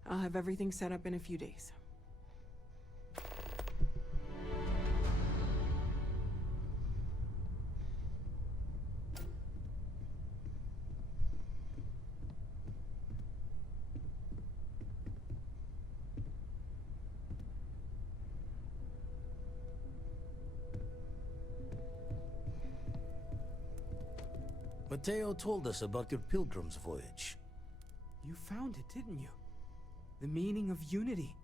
I'll have everything set up in a few days. Mateo told us about your pilgrim's voyage. You found it, didn't you? The meaning of unity.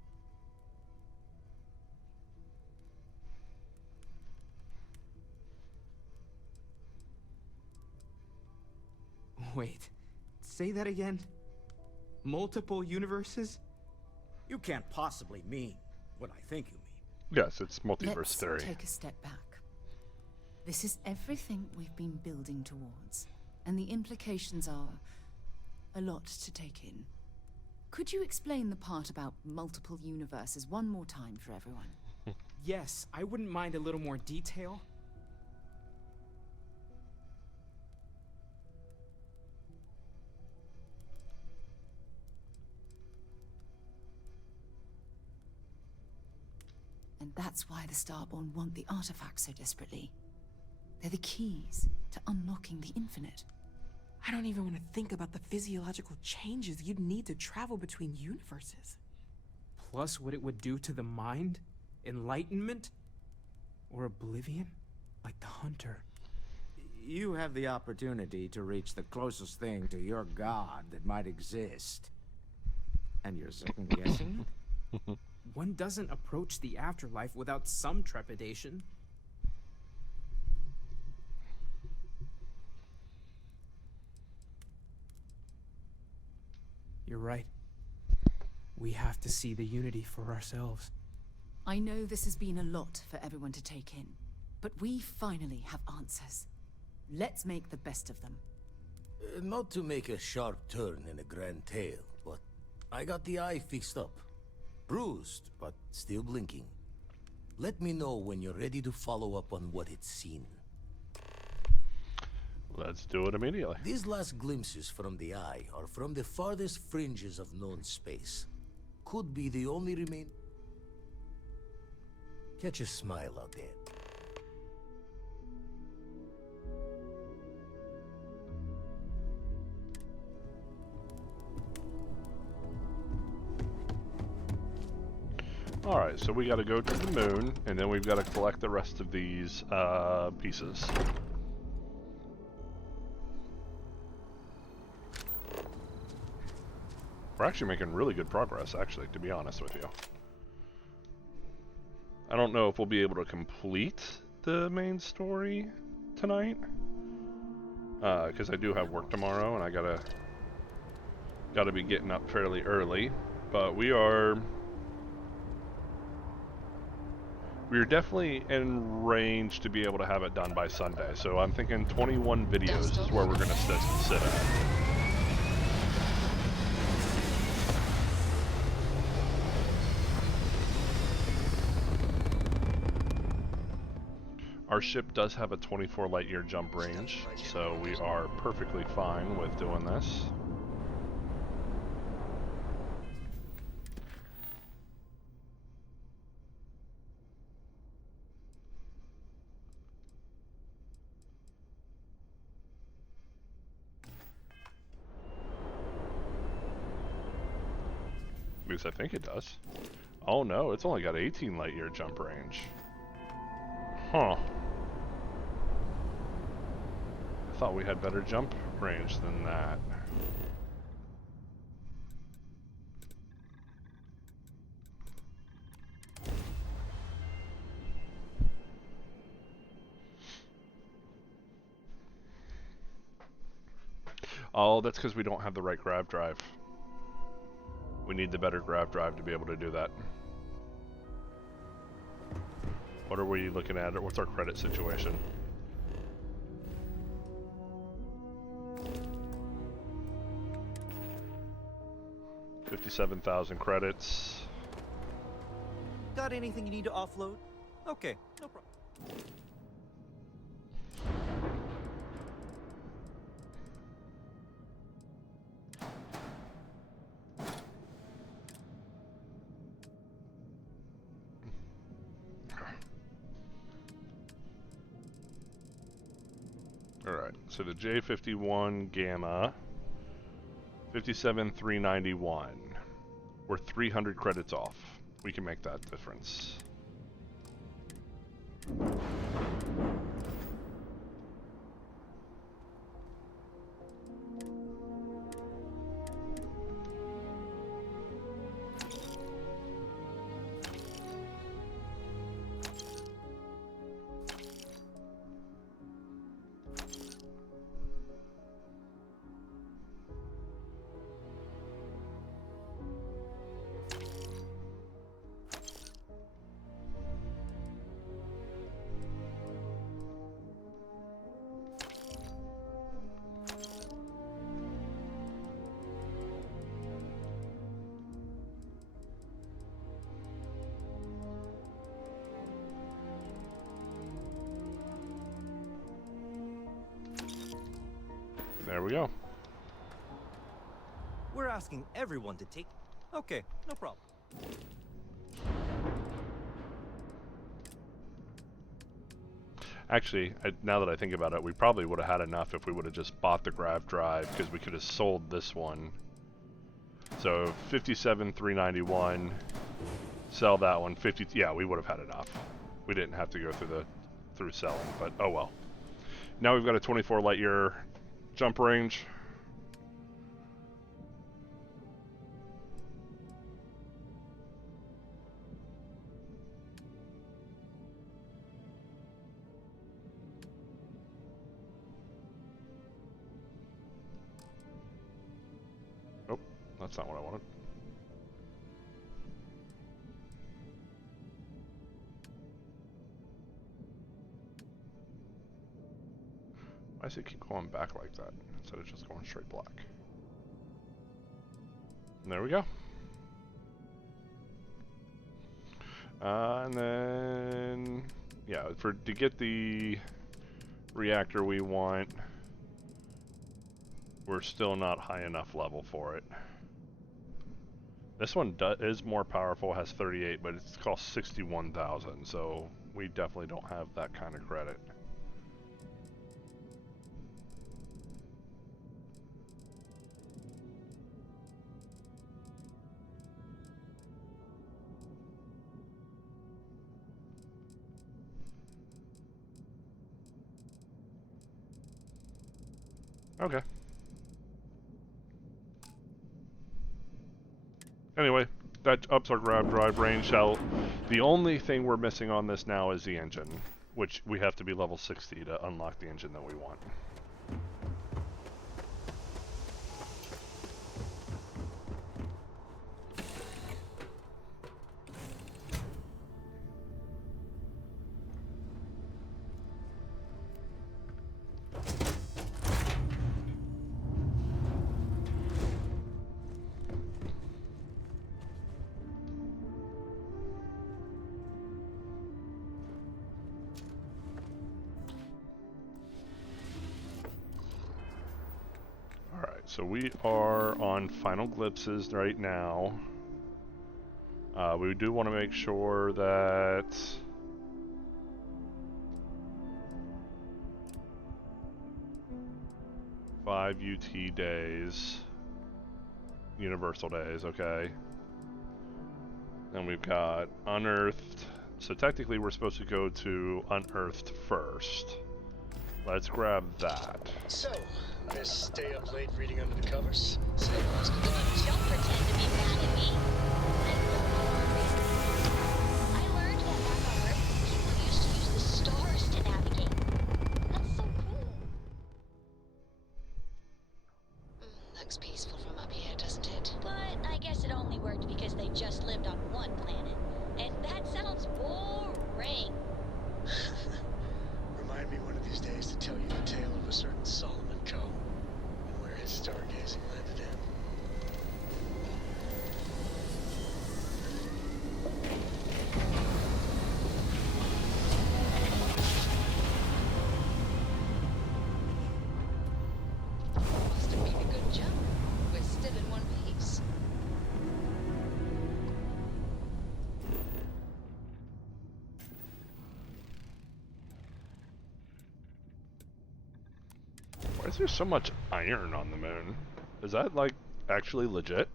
Wait, say that again? Multiple universes? You can't possibly mean what I think you mean. Yes, it's multiverse Let's theory. take a step back. This is everything we've been building towards, and the implications are a lot to take in. Could you explain the part about multiple universes one more time for everyone? Yes, I wouldn't mind a little more detail. And that's why the Starborn want the artifacts so desperately. They're the keys to unlocking the infinite. I don't even want to think about the physiological changes you'd need to travel between universes. plus what it would do to the mind? Enlightenment? Or oblivion? Like the hunter. You have the opportunity to reach the closest thing to your god that might exist. And you're second guessing it? One doesn't approach the afterlife without some trepidation. You're right. We have to see the unity for ourselves. I know this has been a lot for everyone to take in, but we finally have answers. Let's make the best of them. Not to make a sharp turn in a grand tale, but I got the eye fixed up. Bruised, but still blinking. Let me know when you're ready to follow up on what it's seen. Let's do it immediately. These last glimpses from the eye are from the farthest fringes of known space. Could be the only remain... Catch a smile out there. Alright, so we gotta go to the moon, and then we've gotta collect the rest of these pieces. We're actually making really good progress, actually, to be honest with you. I don't know if we'll be able to complete the main story tonight, because I do have work tomorrow, and I gotta be getting up fairly early. But we're definitely in range to be able to have it done by Sunday. So I'm thinking 21 videos is where we're gonna sit at. Our ship does have a 24 light year jump range, so we are perfectly fine with doing this. At least I think it does. Oh no, it's only got 18 light year jump range. Huh. I thought we had better jump range than that. Oh, that's because we don't have the right grav drive. We need the better grav drive to be able to do that. What are we looking at? What's our credit situation? $57,000 credits. Got anything you need to offload? Okay, no problem. Alright, so the J51 Gamma, 57,391. We're 300 credits off. We can make that difference. There we go. We're asking everyone to take... Okay, no problem. Actually, now that I think about it, we probably would have had enough if we would have just bought the grav drive, because we could have sold this one. So 57,391 Sell that one. 50. Yeah, we would have had enough. We didn't have to go through selling, but oh well. Now we've got a 24 light year jump range. Oh, that's not what I wanted. Why does it keep going back like that instead of just going straight black? And there we go. And then, yeah, to get the reactor we want, we're still not high enough level for it. This one is more powerful, has 38, but it's cost 61,000, so we definitely don't have that kind of credit. Okay. Anyway, that ups our grab drive range. The only thing we're missing on this now is the engine, which we have to be level 60 to unlock the engine that we want. So we are on final glimpses right now. We do want to make sure that five UT days, universal days, okay. Then we've got unearthed. So technically we're supposed to go to unearthed first. Let's grab that. So, miss stay up late reading under the covers? Say Don't pretend to be mad at me. I learned that back on Earth, people used to use the stars to navigate. That's so cool. Looks peaceful from up here, doesn't it? But I guess it only worked because they just lived on one planet. And that sounds boring. Remind me one of these days to tell you the tale of a certain Solomon Coe and where his stargazing landed him. Must have been a good jump. We're still in one piece. Why is there so much iron on the moon? Is that, like, actually legit?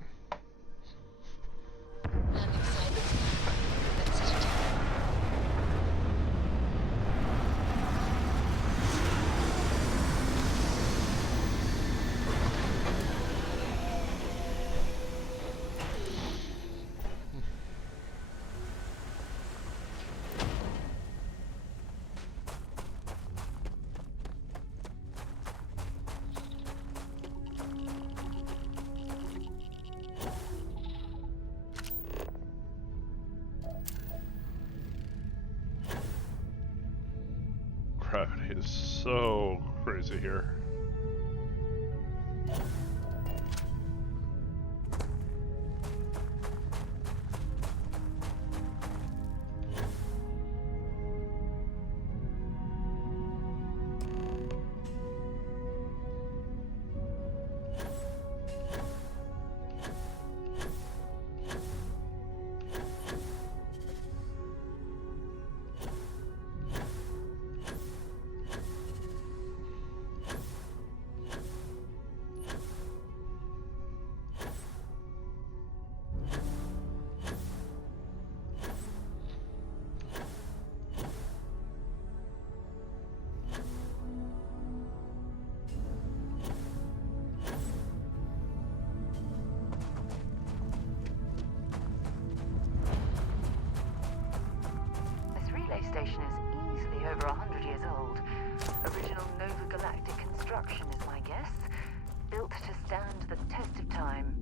I'm excited. Let's sit down. Gravity is so crazy here. built to stand the test of time.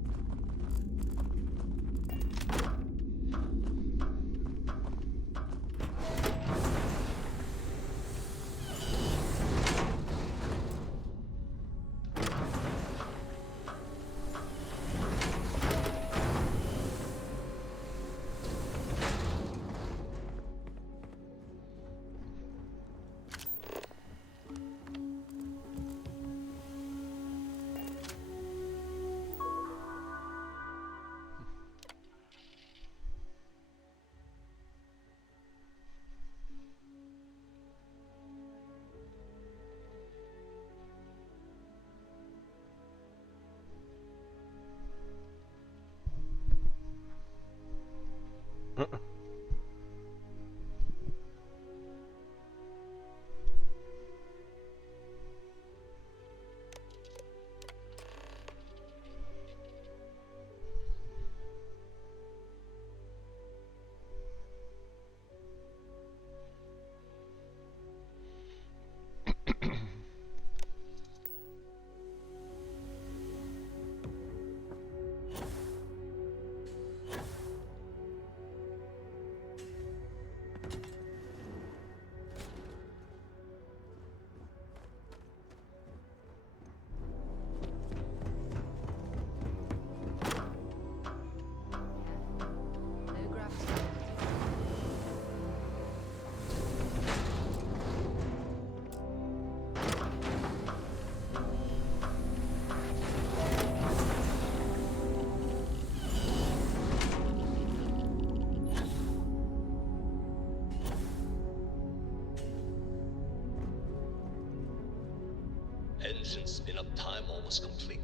Engine spin-up time almost complete.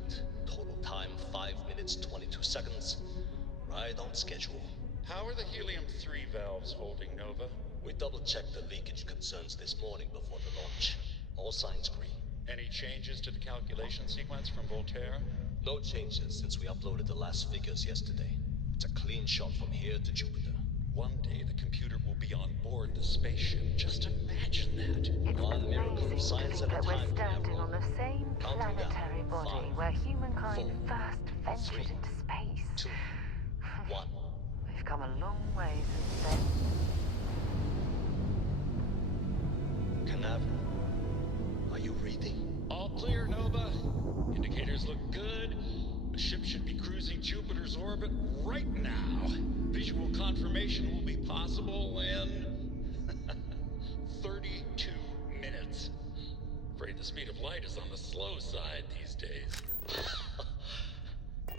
Total time 5 minutes 22 seconds. Right on schedule. How are the helium-3 valves holding, Nova? We double-checked the leakage concerns this morning before the launch. All signs green. Any changes to the calculation sequence from Voltaire? No changes since we uploaded the last figures yesterday. It's a clean shot from here to Jupiter. One day the computer will be on board the spaceship. Just imagine that. One miracle of science at a That we're time, standing Canaveral. on the same Counting down. planetary body 5, where humankind 4, first ventured 3, into space. 2, 1. We've come a long way since then. Canaveral, are you reading? All clear, Nova. Indicators look good. The ship should be cruising Jupiter's orbit right now. Visual confirmation will be possible in 32 minutes. Afraid the speed of light is on the slow side these days.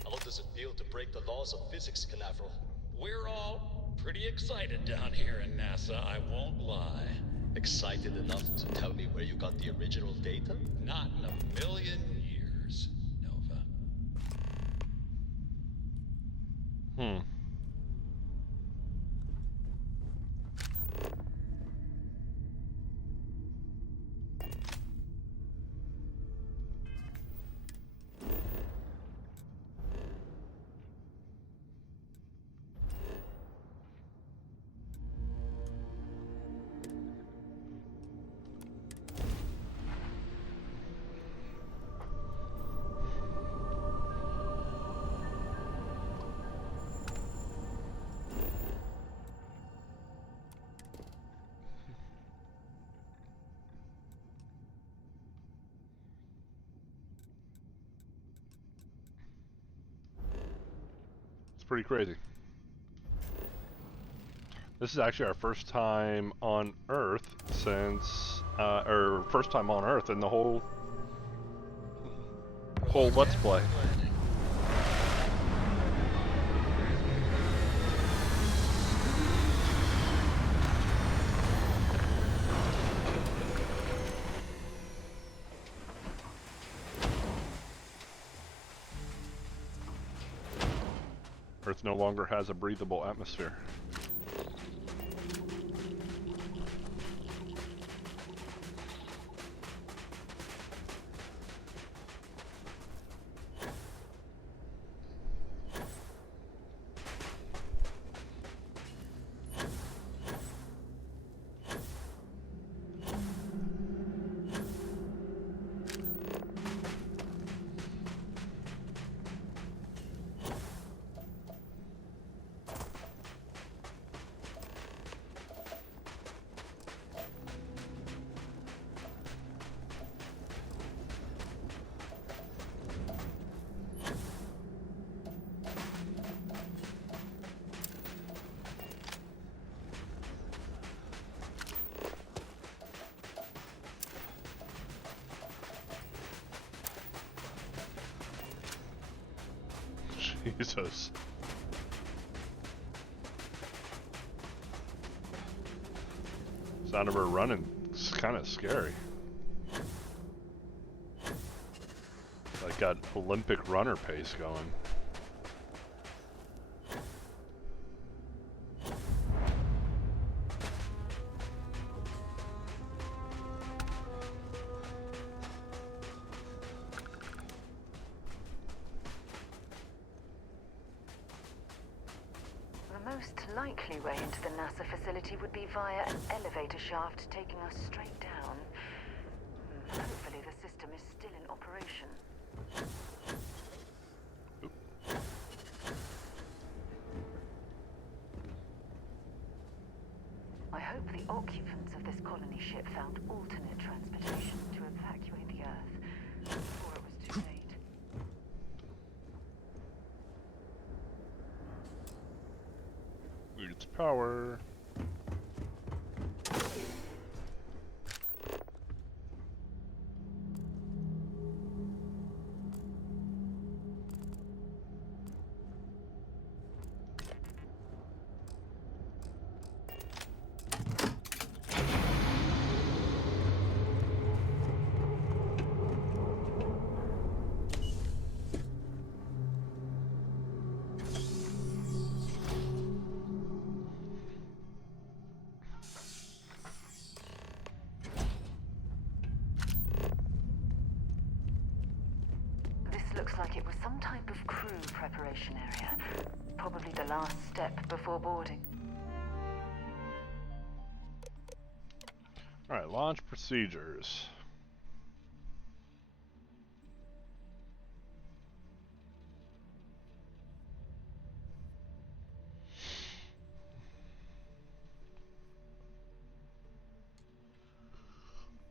How does it feel to break the laws of physics, Canaveral? We're all pretty excited down here in NASA, I won't lie. Excited enough to tell me where you got the original data? Not in a million years, Nova. It's pretty crazy. This is actually our first time on Earth since, or first time on Earth in the whole Let's Play. Earth no longer has a breathable atmosphere. Jesus. Sound of her running is kind of scary. Like got Olympic runner pace going. The most likely way into the NASA facility would be via an elevator shaft taking us straight down. Hopefully the system is still in operation. I hope the occupants of this colony ship found alternate transportation to evacuate the Earth before it was too late. It's power. Looks like it was some type of crew preparation area. Probably the last step before boarding. Alright, launch procedures.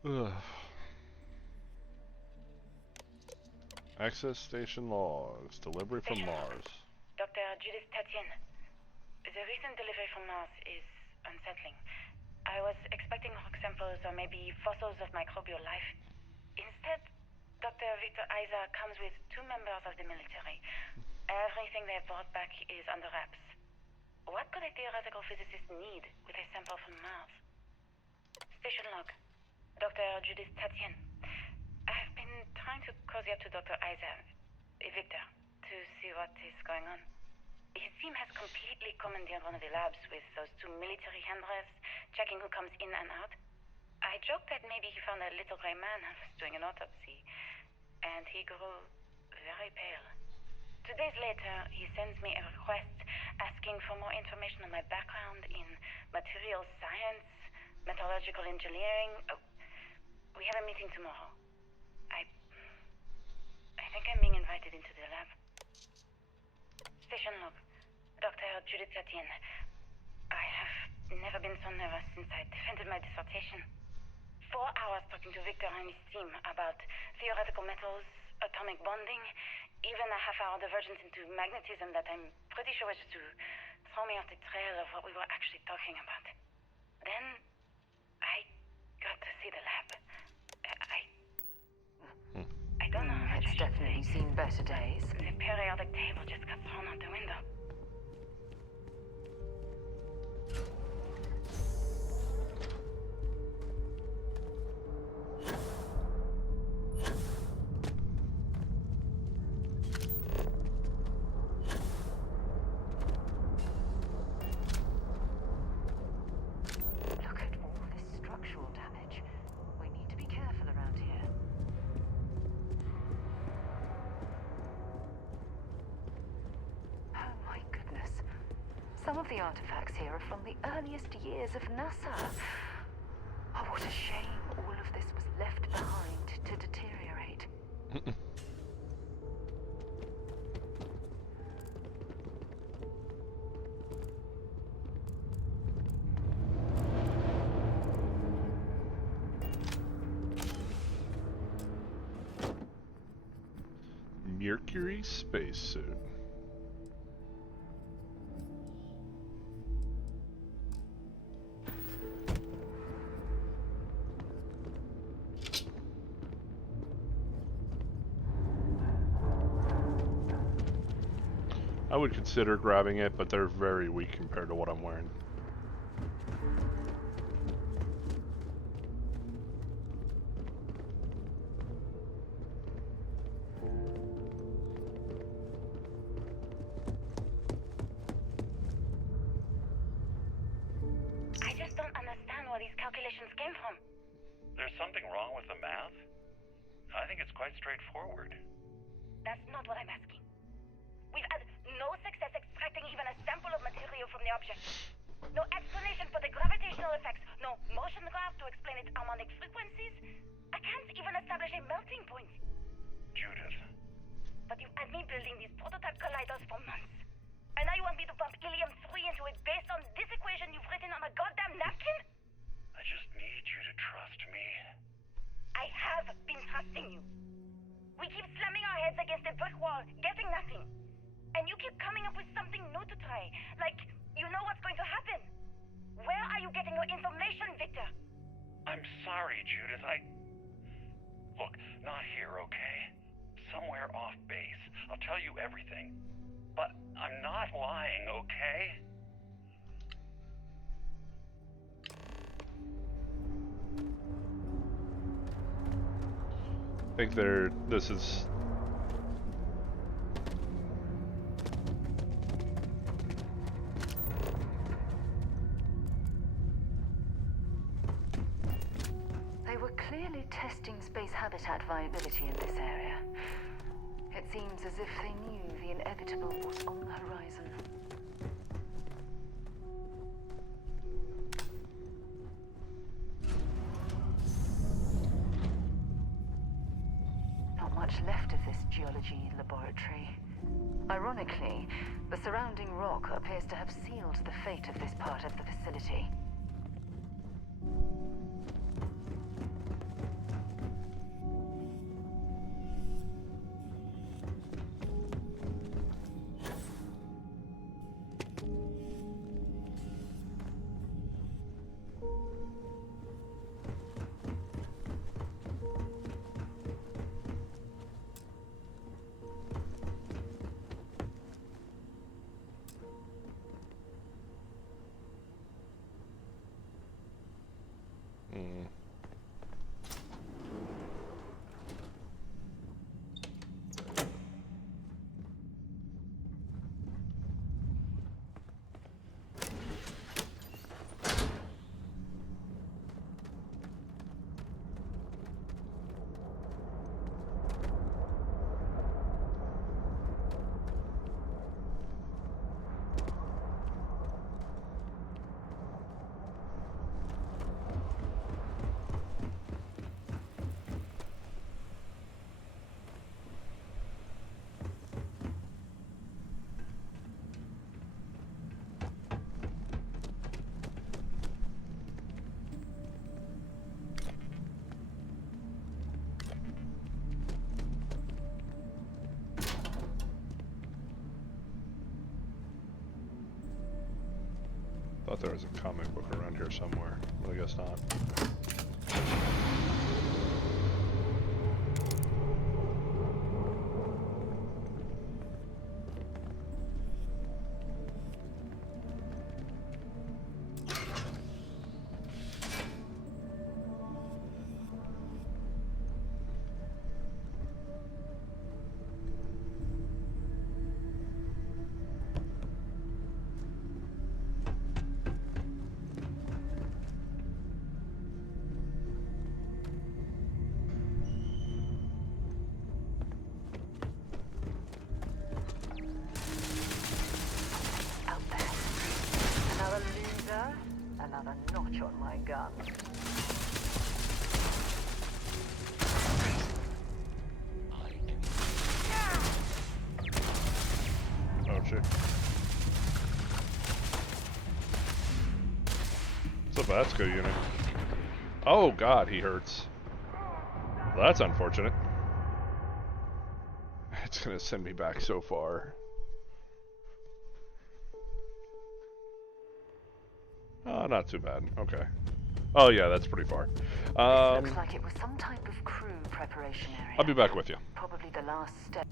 Ugh. Access station logs. Delivery from Mars. Dr. Judith Tatien. The recent delivery from Mars is unsettling. I was expecting rock samples or maybe fossils of microbial life. Instead, Dr. Victor Isa comes with 2 members of the military. Everything they've brought back is under wraps. What could a theoretical physicist need with a sample from Mars? Station log. Dr. Judith Tatien. I've been trying to cozy up to Dr. Isa, Victor, to see what is going on. His team has completely commandeered one of the labs with those 2 military handlers, checking who comes in and out. I joked that maybe he found a little gray man and was doing an autopsy, and he grew very pale. 2 days later, he sends me a request asking for more information on my background in materials science, metallurgical engineering. Oh, we have a meeting tomorrow. I think I'm being invited into the lab. Station log. Dr. Judith Tatien. I have never been so nervous since I defended my dissertation. 4 hours talking to Victor and his team about theoretical metals, atomic bonding, even a half-hour divergence into magnetism that I'm pretty sure was to throw me off the trail of what we were actually talking about. Then, I got to see the lab. I don't know how much It's definitely seen better days. The periodic table just got thrown out the window. Look at all this structural damage. We need to be careful around here. Oh my goodness. Some of the artifacts here are from the earliest years of NASA. Oh, what a shame all of this was left behind to deteriorate. Mercury spacesuit. I would consider grabbing it, but they're very weak compared to what I'm wearing. I just don't understand where these calculations came from. There's something wrong with the math? I think it's quite straightforward. That's not what I'm asking. We've had no success extracting even a sample of material from the object. No explanation for the gravitational effects. No motion graph to explain its harmonic frequencies. I can't even establish a melting point. Judith. But you've had me building these prototype colliders for months. And now you want me to pump helium-3 into it based on this equation you've written on a goddamn napkin? I just need you to trust me. I have been trusting you. We keep slamming our heads against a brick wall, getting nothing. And you keep coming up with something new to try. Like, you know what's going to happen. Where are you getting your information, Victor? I'm sorry, Judith. Look, not here, okay? Somewhere off base. I'll tell you everything. But I'm not lying, okay? I think this is... They were clearly testing space habitat viability in this area. It seems as if they knew the inevitable was on the horizon. Not much left of this geology laboratory. Ironically, the surrounding rock appears to have sealed the fate of this part of the facility. Thought there was a comic book around here somewhere, but I guess not. Another notch on my gun. Oh shit. It's a Vasco unit. Oh god, he hurts. Well, that's unfortunate. It's gonna send me back so far. Oh, not too bad. Okay. Oh yeah, that's pretty far. This looks like it was some type of crew preparation area. I'll be back with you. Probably the last step.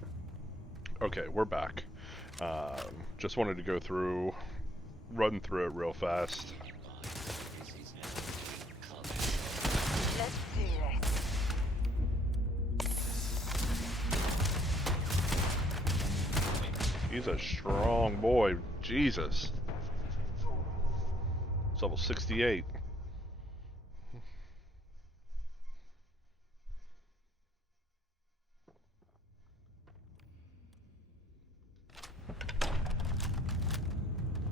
Okay, we're back. Just wanted to go through, run through it real fast. Let's do this. He's a strong boy. Jesus. It's level 68.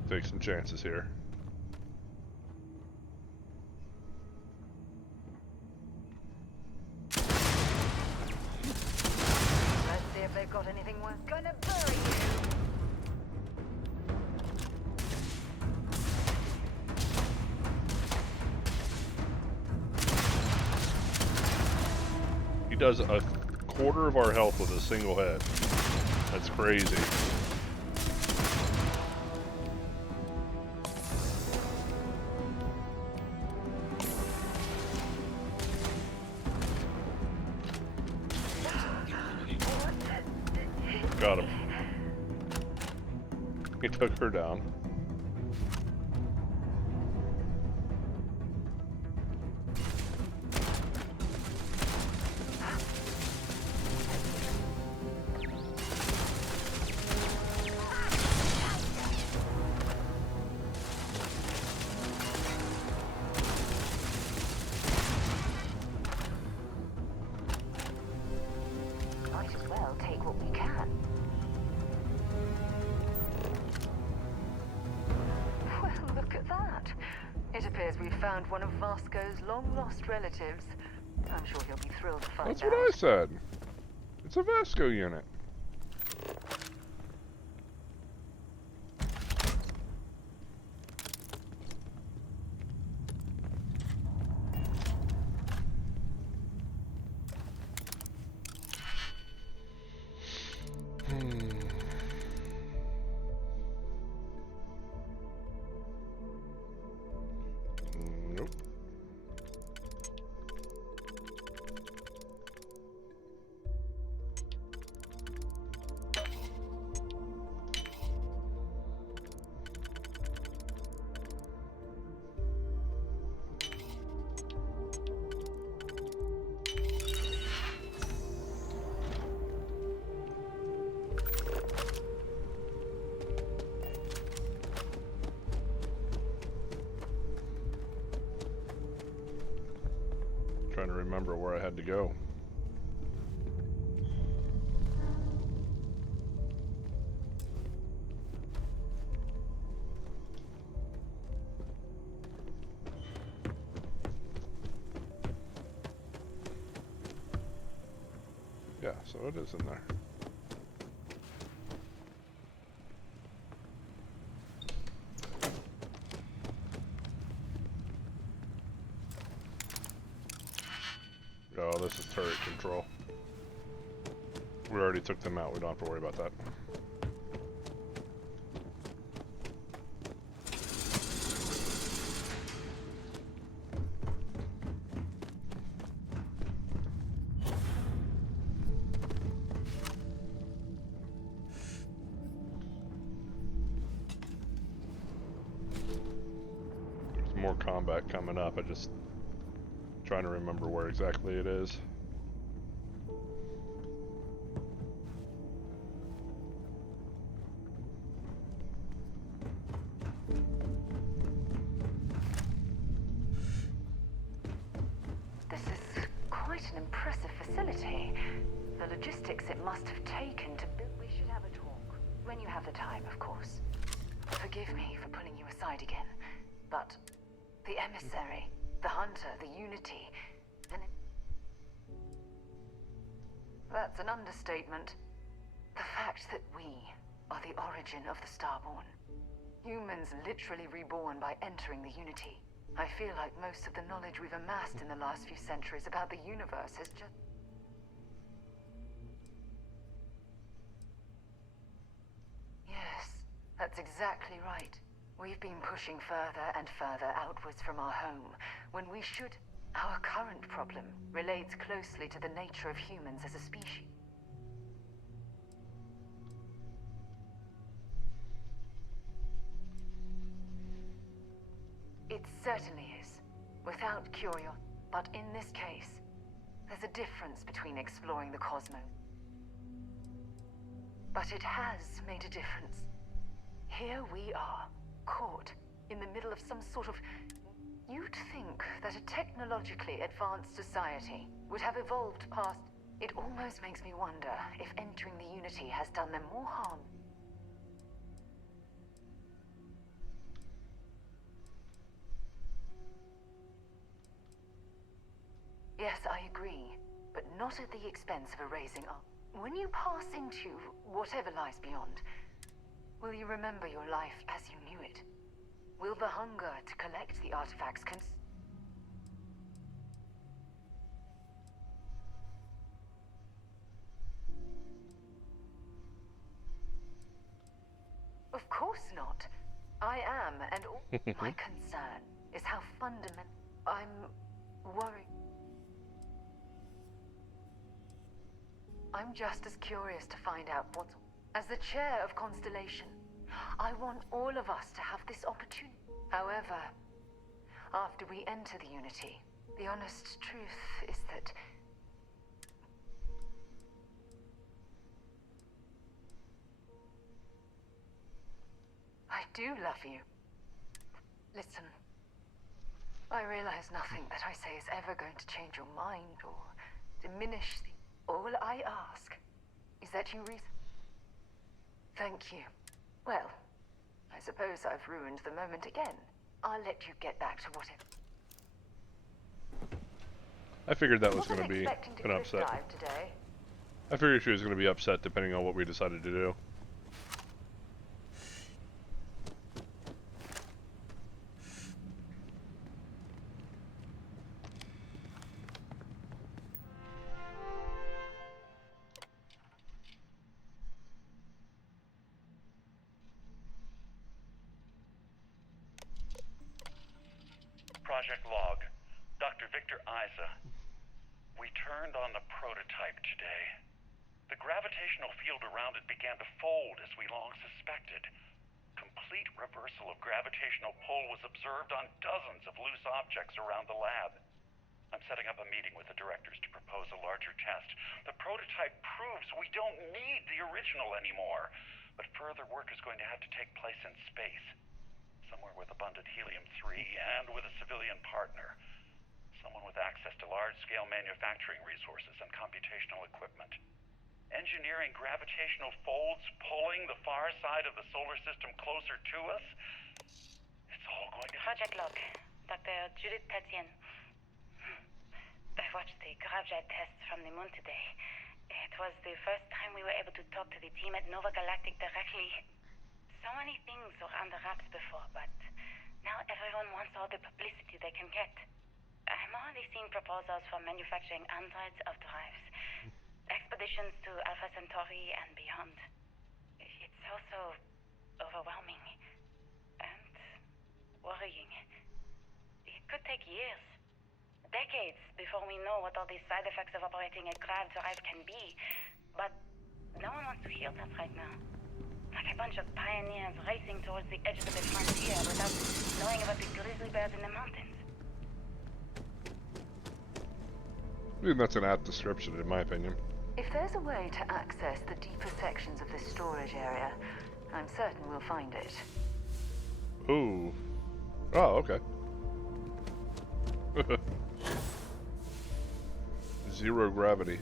Take some chances here. Let's see if they've got anything worth gonna bury you. He does a quarter of our health with a single hit. That's crazy. Got him. He took her down. Might as well take what we can. Well, look at that. It appears we've found one of Vasco's long-lost relatives. I'm sure he'll be thrilled to find That's out. what I said. It's a Vasco unit. Nope. Trying to remember where I had to go. Yeah, so it is in there. Oh, this is turret control. We already took them out. We don't have to worry about that. There's more combat coming up. I just trying to remember where exactly it is. This is quite an impressive facility. The logistics it must have taken to build. We should have a talk. When you have the time, of course. Forgive me for pulling you aside again, but the emissary, the hunter, the unity, that's an understatement. The fact that we are the origin of the Starborn. Humans literally reborn by entering the unity. I feel like most of the knowledge we've amassed in the last few centuries about the universe has just... Yes, that's exactly right. We've been pushing further and further outwards from our home, when we should... Our current problem relates closely to the nature of humans as a species. It certainly is. Without curiosity. But in this case, there's a difference between exploring the cosmos. But it has made a difference. Here we are, caught in the middle of some sort of... You'd think that a technologically advanced society would have evolved past... It almost makes me wonder if entering the Unity has done them more harm. Yes, I agree, but not at the expense of erasing up. When you pass into whatever lies beyond, will you remember your life as you knew it? Will the hunger to collect the artifacts Of course not. I am, and all my concern is how fundamental... I'm worried. I'm just as curious to find out what's... As the chair of Constellation, I want all of us to have this opportunity. However, after we enter the Unity, the honest truth is that... I do love you. Listen, I realize nothing that I say is ever going to change your mind or diminish the... All I ask is that you Thank you. Well, I suppose I've ruined the moment again. I'll let you get back to whatever. I figured that was going to be an upset. I figured she was going to be upset depending on what we decided to do. Project Log. Dr. Victor Isa. We turned on the prototype today. The gravitational field around it began to fold as we long suspected. Complete reversal of gravitational pull was observed on dozens of loose objects around the lab. I'm setting up a meeting with the directors to propose a larger test. The prototype proves we don't need the original anymore, but further work is going to have to take place in space. Somewhere with abundant helium-3 and with a civilian partner. Someone with access to large-scale manufacturing resources and computational equipment. Engineering gravitational folds pulling the far side of the solar system closer to us? It's all going to... Project Log. Dr. Judith Tatian. I watched the gravjet tests from the moon today. It was the first time we were able to talk to the team at Nova Galactic directly. So many things were under wraps before, but now everyone wants all the publicity they can get. I'm already seeing proposals for manufacturing androids of drives, expeditions to Alpha Centauri and beyond. It's also overwhelming and worrying. It could take years, decades, before we know what all these side effects of operating a grav drive can be, but no one wants to hear that right now. Like a bunch of pioneers racing towards the edge of the frontier without knowing about the grizzly bears in the mountains. I mean, that's an apt description, in my opinion. If there's a way to access the deeper sections of this storage area, I'm certain we'll find it. Ooh. Oh, okay. Zero gravity.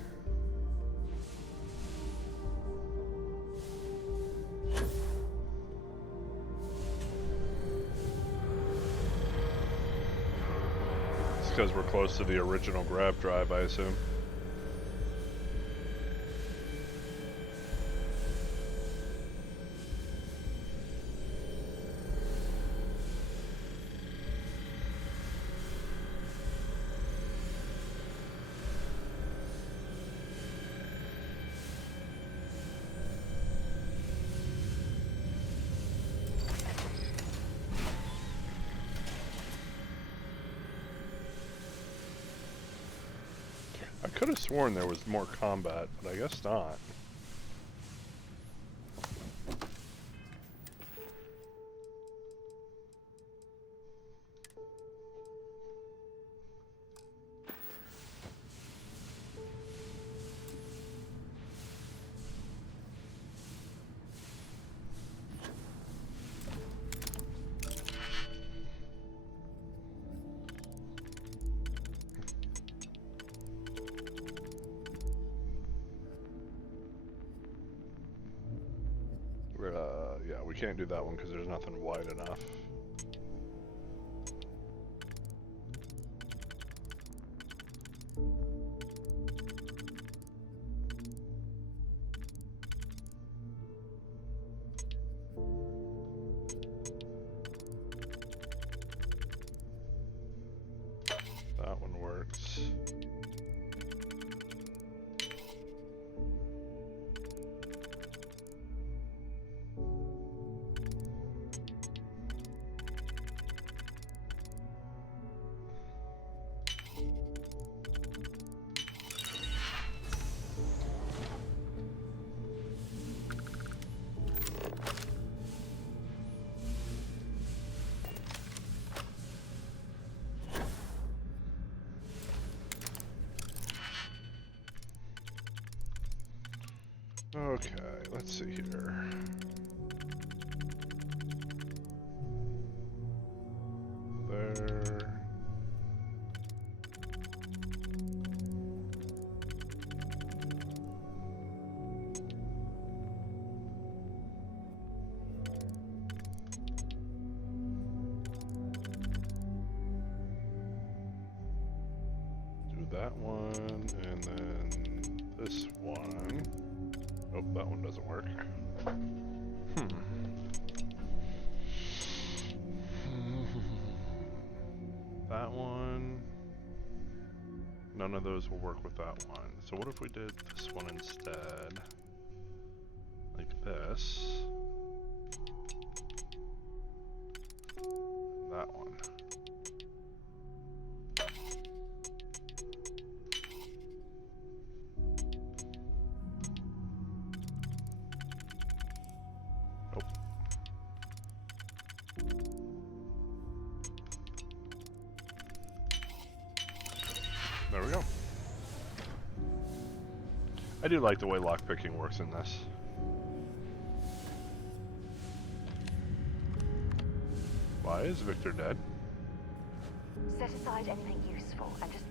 Because we're close to the original grav drive, I assume. I could have sworn there was more combat, but I guess not. yeah, we can't do that one because there's nothing wide enough. That one works. Okay, let's see here. There. Do that one, and then this one. Oh, that one doesn't work. That one. None of those will work with that one. So what if we did this one instead? Like this. That one. There we go. I do like the way lockpicking works in this. Why is Victor dead? Set aside anything useful and just...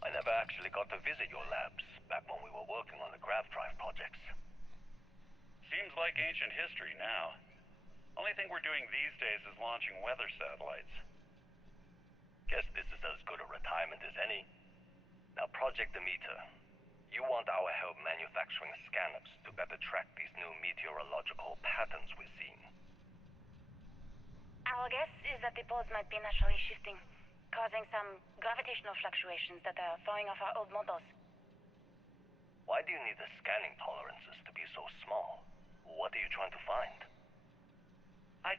I never actually got to visit your labs back when we were working on the grav drive projects. Seems like ancient history now. Only thing we're doing these days is launching weather satellites. Guess this is as good a retirement as any. Now, Project Demeter. You want our help manufacturing scanners to better track these new meteorological patterns we're seeing. Our guess is that the poles might be naturally shifting, causing some gravitational fluctuations that are throwing off our old models. Why do you need the scanning tolerances to be so small? What are you trying to find? I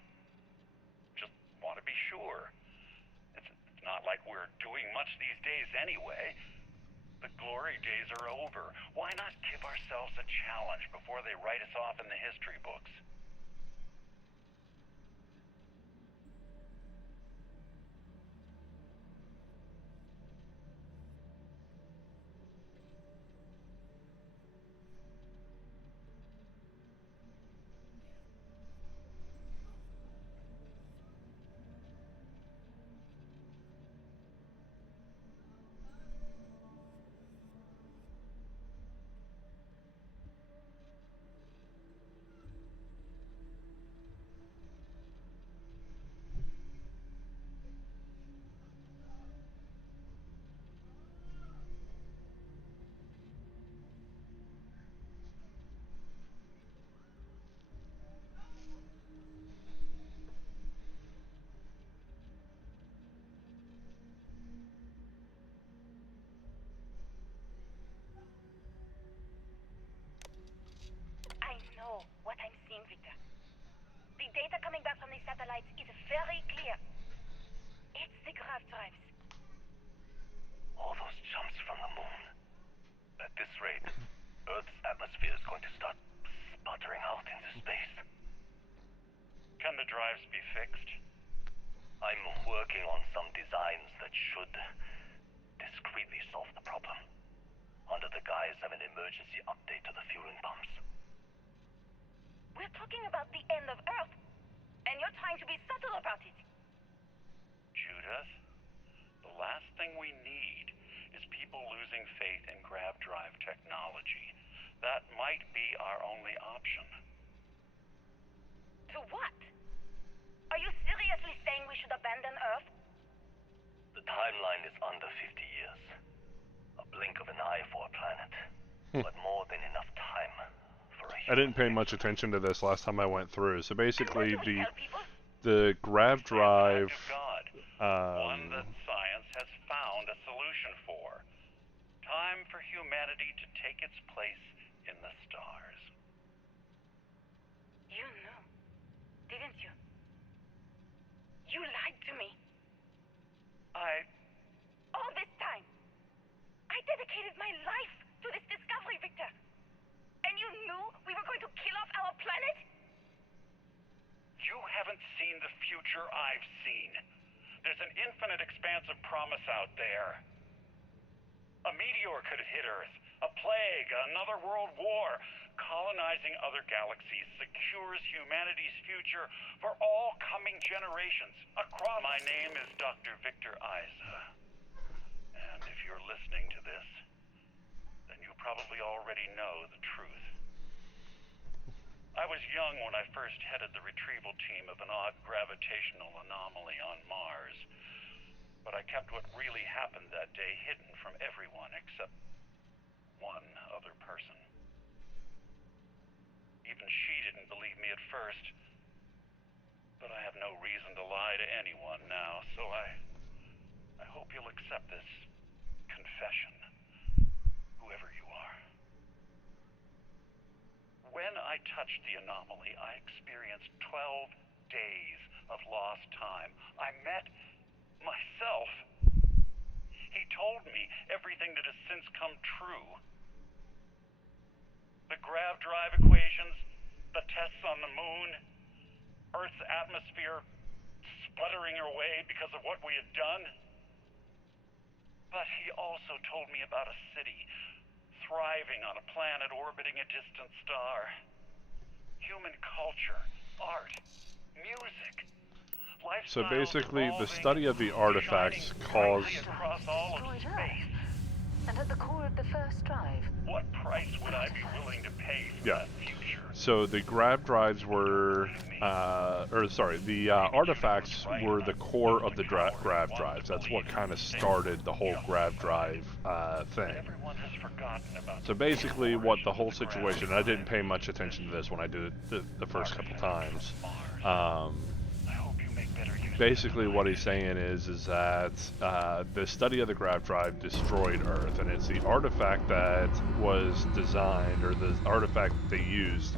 just want to be sure. It's not like we're doing much these days anyway. The glory days are over. Why not give ourselves a challenge before they write us off in the history books? I know what I'm seeing, Victor. The data coming back from the satellites is very clear. It's the grav drives. All those jumps from the moon. At this rate, Earth's atmosphere is going to start sputtering out into space. Can the drives be fixed? I'm working on some designs that should discreetly solve the problem, under the guise of an emergency update to the fueling pumps. about the end of Earth, and you're trying to be subtle about it. Judith, the last thing we need is people losing faith in grab drive technology. That might be our only option. To what? Are you seriously saying we should abandon Earth? The timeline is under 50 years. A blink of an eye for a planet. But more than enough time for a I didn't pay much attention to this last time I went through. So basically, the grav drive. One that science has found a solution for. Time for humanity to take its place in the stars. You knew, didn't you? You lied to me. All this time, I dedicated my life to this discovery, Victor. And you knew we were going to kill off our planet? You haven't seen the future I've seen. There's an infinite expanse of promise out there. A meteor could have hit Earth. A plague, another world war. Colonizing other galaxies secures humanity's future for all coming generations. Across. My name is Dr. Victor Isa. And if you're listening to this, then you probably already know the truth. I was young when I first headed the retrieval team of an odd gravitational anomaly on Mars. But I kept what really happened that day hidden from everyone except one other person. Even she didn't believe me at first. But I have no reason to lie to anyone now, so I hope you'll accept this confession, whoever you are. When I touched the anomaly, I experienced 12 days of lost time. I met myself. He told me everything that has since come true. The grav drive equations, the tests on the moon, Earth's atmosphere sputtering away because of what we had done. But he also told me about a city thriving on a planet orbiting a distant star. Human culture, art, music. So basically, the study of the artifacts caused. Destroyed Earth. And at the core of the first drive. What price would I be willing to pay for Yeah. that future? So the grav drives were, the artifacts were the core of the grav drives. That's what kind of started the whole grav drive thing. So basically, what the whole situation, I didn't pay much attention to this when I did it the first couple times. Basically, what he's saying is that the study of the grav drive destroyed Earth, and it's the artifact that was designed, or the artifact they used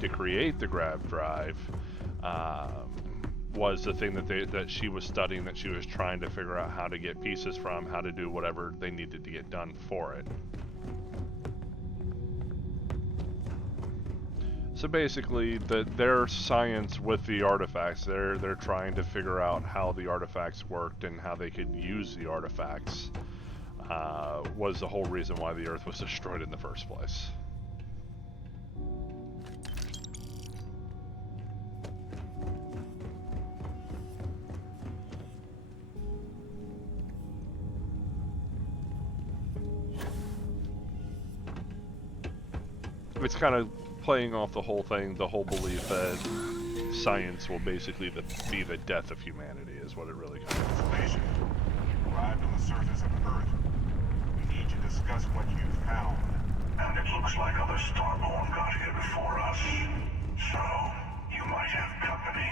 to create the grav drive, was the thing that she was studying, that she was trying to figure out how to get pieces from, how to do whatever they needed to get done for it. So basically, their science with the artifacts, they're trying to figure out how the artifacts worked and how they could use the artifacts, was the whole reason why the Earth was destroyed in the first place. It's kind of playing off the whole thing, the whole belief that science will basically be the death of humanity, is what it really kind of Information. You've arrived on the surface of Earth. We need to discuss what you found. And it looks like other Starborn got here before us. So, you might have company.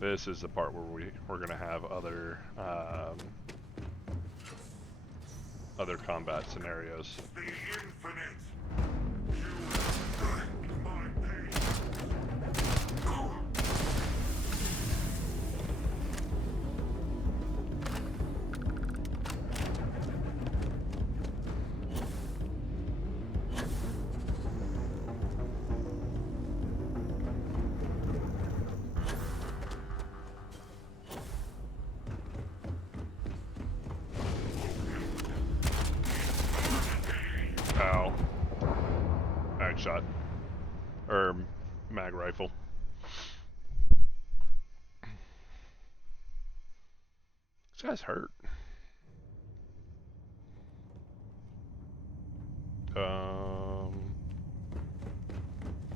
This is the part where we're going to have other combat scenarios. The infinite. Ow. Or mag rifle. This guy's hurt.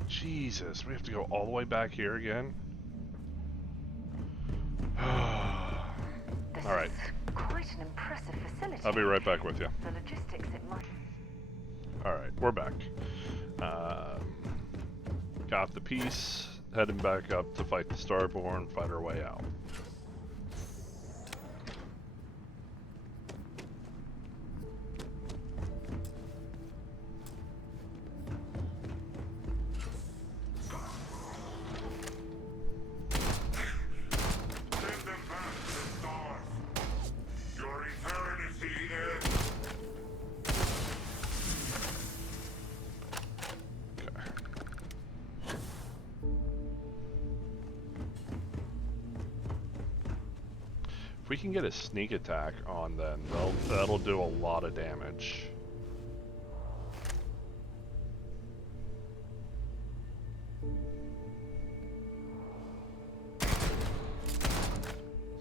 Jesus, we have to go all the way back here again? Alright. Quite an impressive facility. I'll be right back with you. The logistics it might... Alright, we're back. Got the piece, heading back up to fight the Starborn, fight our way out. If we can get a sneak attack on them, that'll do a lot of damage.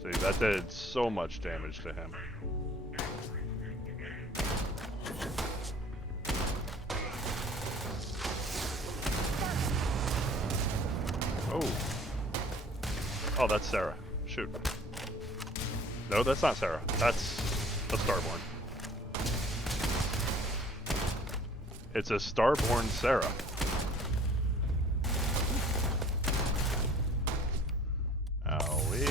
See, that did so much damage to him. Oh. Oh, that's Sarah. Shoot. No, that's not Sarah. That's a Starborn. It's a Starborn Sarah. Owie.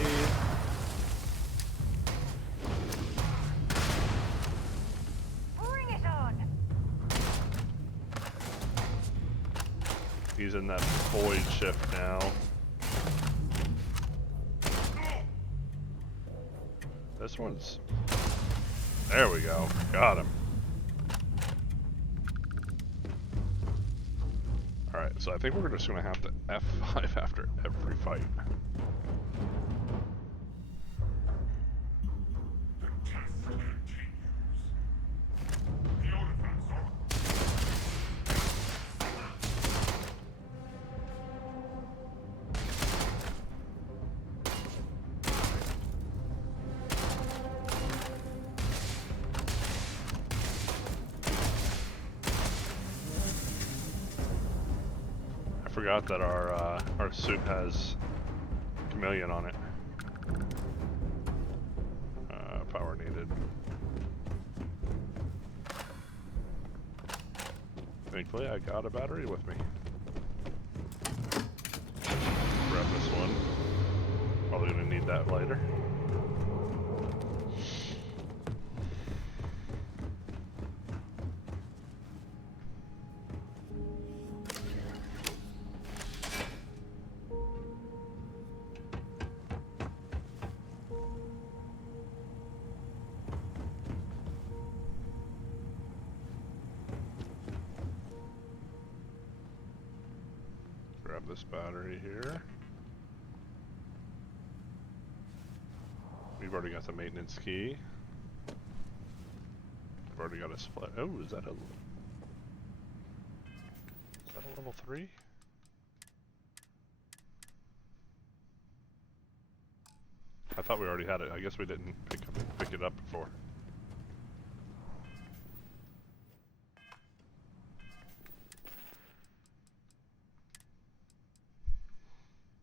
Bring it on! He's in that void shift now. This one's... There we go. Got him. Alright, so I think we're just going to have to F5 after every fight. I forgot that our suit has chameleon on it. Power needed. Thankfully, I got a battery with me. Grab this one. Probably gonna need that later. Grab this battery here. We've already got the maintenance key. I've already got a split. Oh, is that a level 3? I thought we already had it. I guess we didn't pick it up before.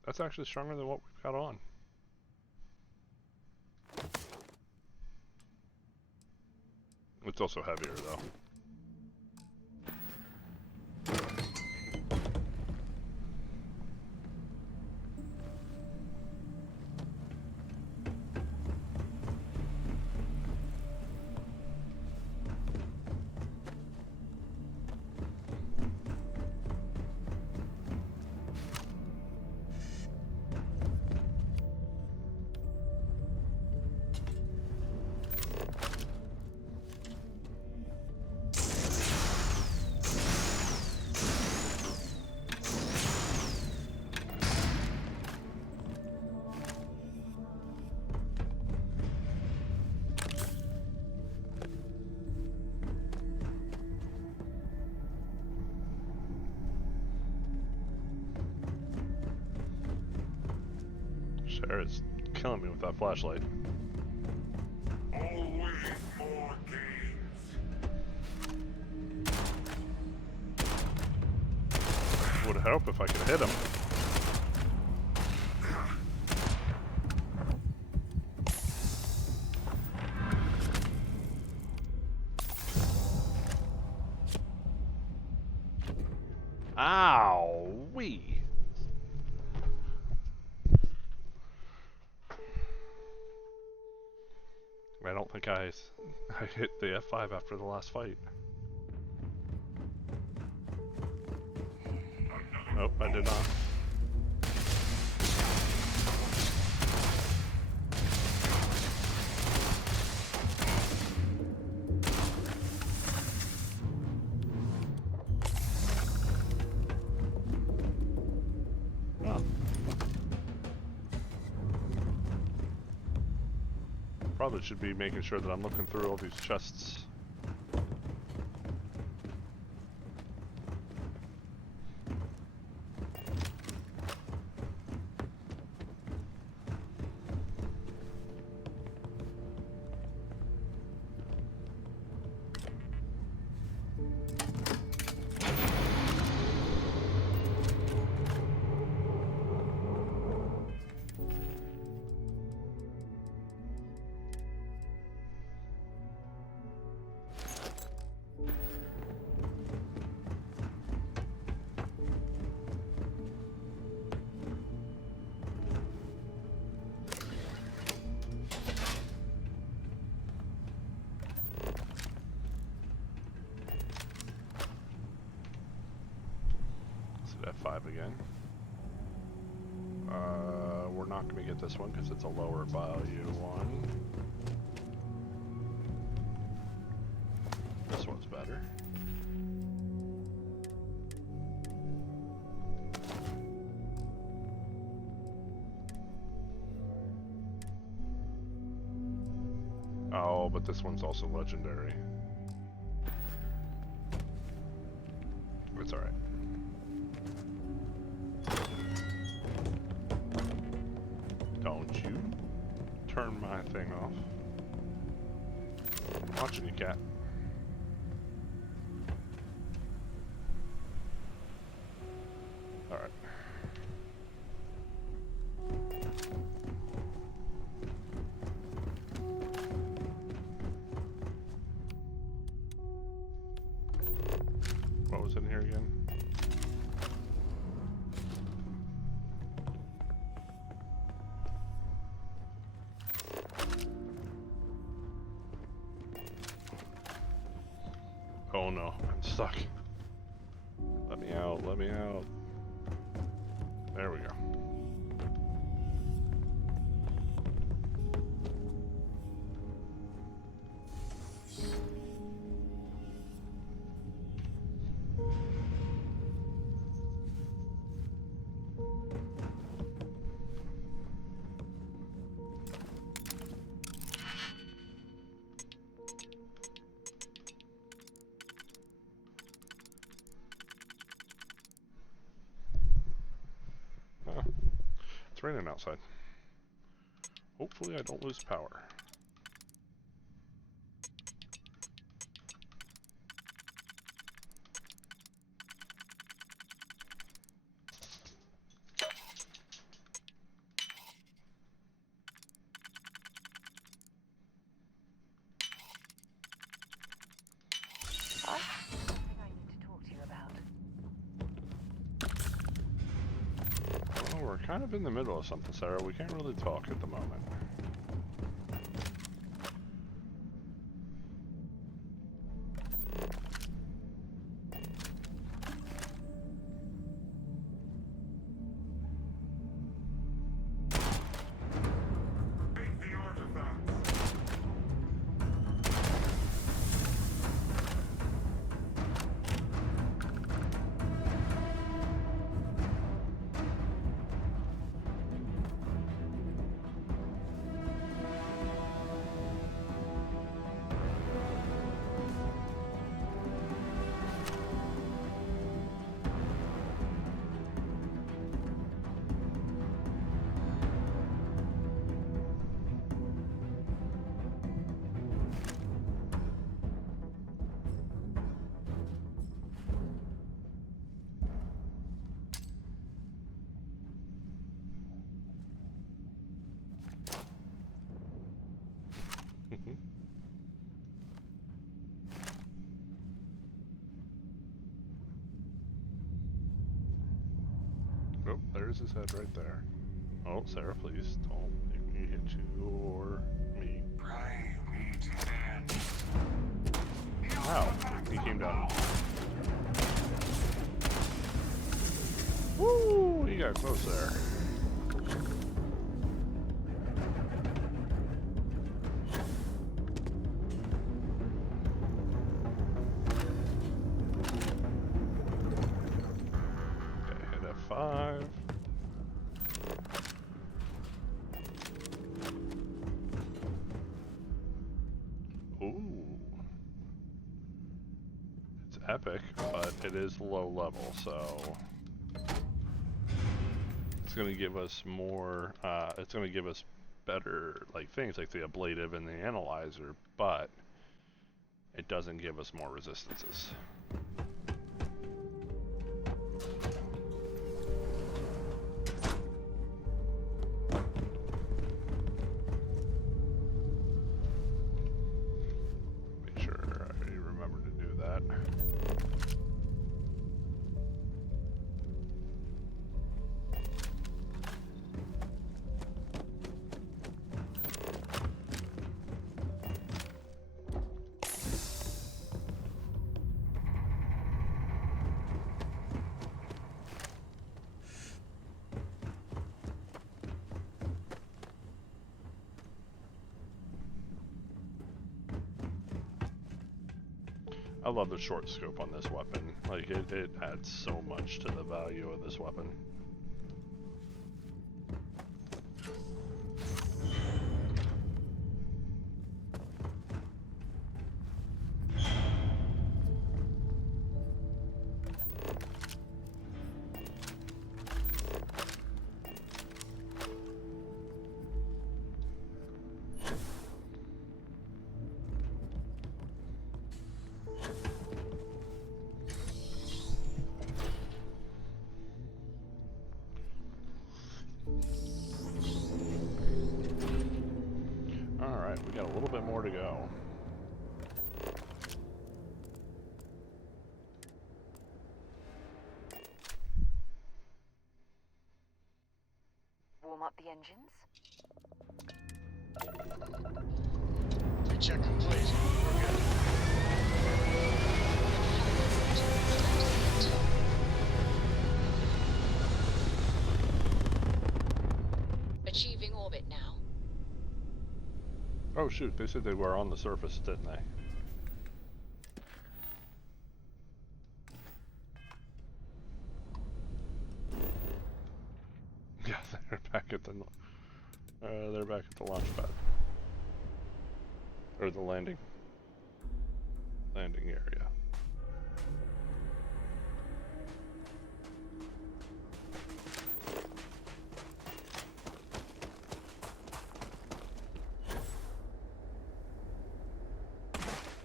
That's actually stronger than what we've got on. It's also heavier though. Sarah's killing me with that flashlight. Always more games. Would help if I could hit him. Ow-wee. I don't think I hit the F5 after the last fight. Nope, I did not. Oh. Probably should be making sure that I'm looking through all these chests. F5 again. We're not going to get this one because it's a lower value one. This one's better. Oh, but this one's also legendary. It's alright. Don't you turn my thing off. I'm watching you, cat. Alright. What was in here again? Oh no, I'm stuck. Let me out, let me out. There we go. It's raining outside. Hopefully I don't lose power. Well, we're kind of in the middle of something, Sarah. We can't really talk at the moment. There's his head right there. Oh, Sarah, please don't make me hit you or me. Wow, he came down. Woo! He got close there. Okay, hit F5. Ooh. It's epic, but it is low level, so it's going to give us more, it's going to give us better like things like the ablative and the analyzer, but it doesn't give us more resistances. Make sure I remember to do that. I love the short scope on this weapon. Like, it adds so much to the value of this weapon. Alright, we got a little bit more to go. Warm up the engines? Check complete. We're good. Achieving orbit now. Oh shoot, they said they were on the surface, didn't they? Yeah, they're back at the launch pad. Or the landing area.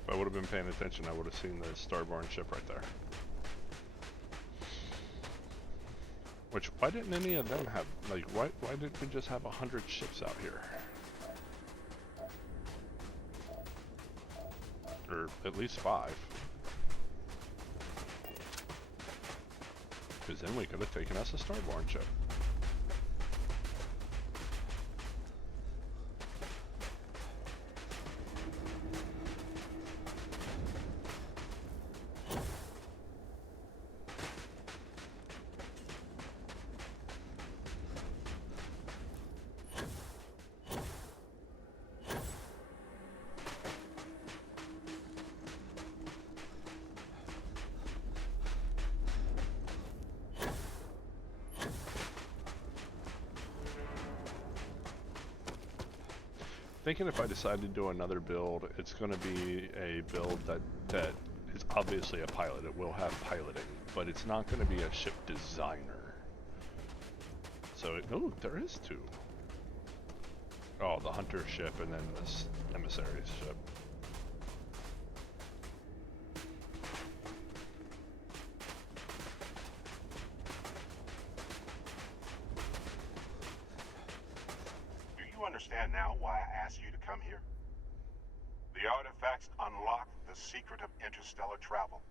If I would have been paying attention, I would have seen the starborn ship right there. Which, why didn't any of them have, like, why didn't we just have 100 ships out here? Or at least 5. Because then we could have taken us a starborn ship. Thinking if I decide to do another build, it's going to be a build that is obviously a pilot. It will have piloting, but it's not going to be a ship designer. So, oh, there is 2. Oh, the hunter ship and then this emissary ship. Understand now why I asked you to come here? The artifacts unlock the secret of interstellar travel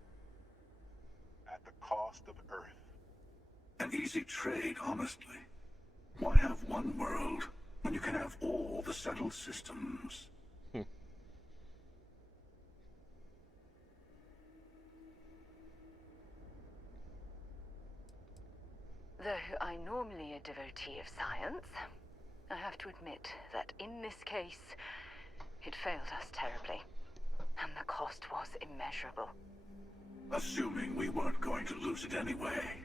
at the cost of Earth. An easy trade, honestly. Why have one world when you can have all the settled systems? Though I'm normally a devotee of science, I have to admit that in this case, it failed us terribly. And the cost was immeasurable. Assuming we weren't going to lose it anyway.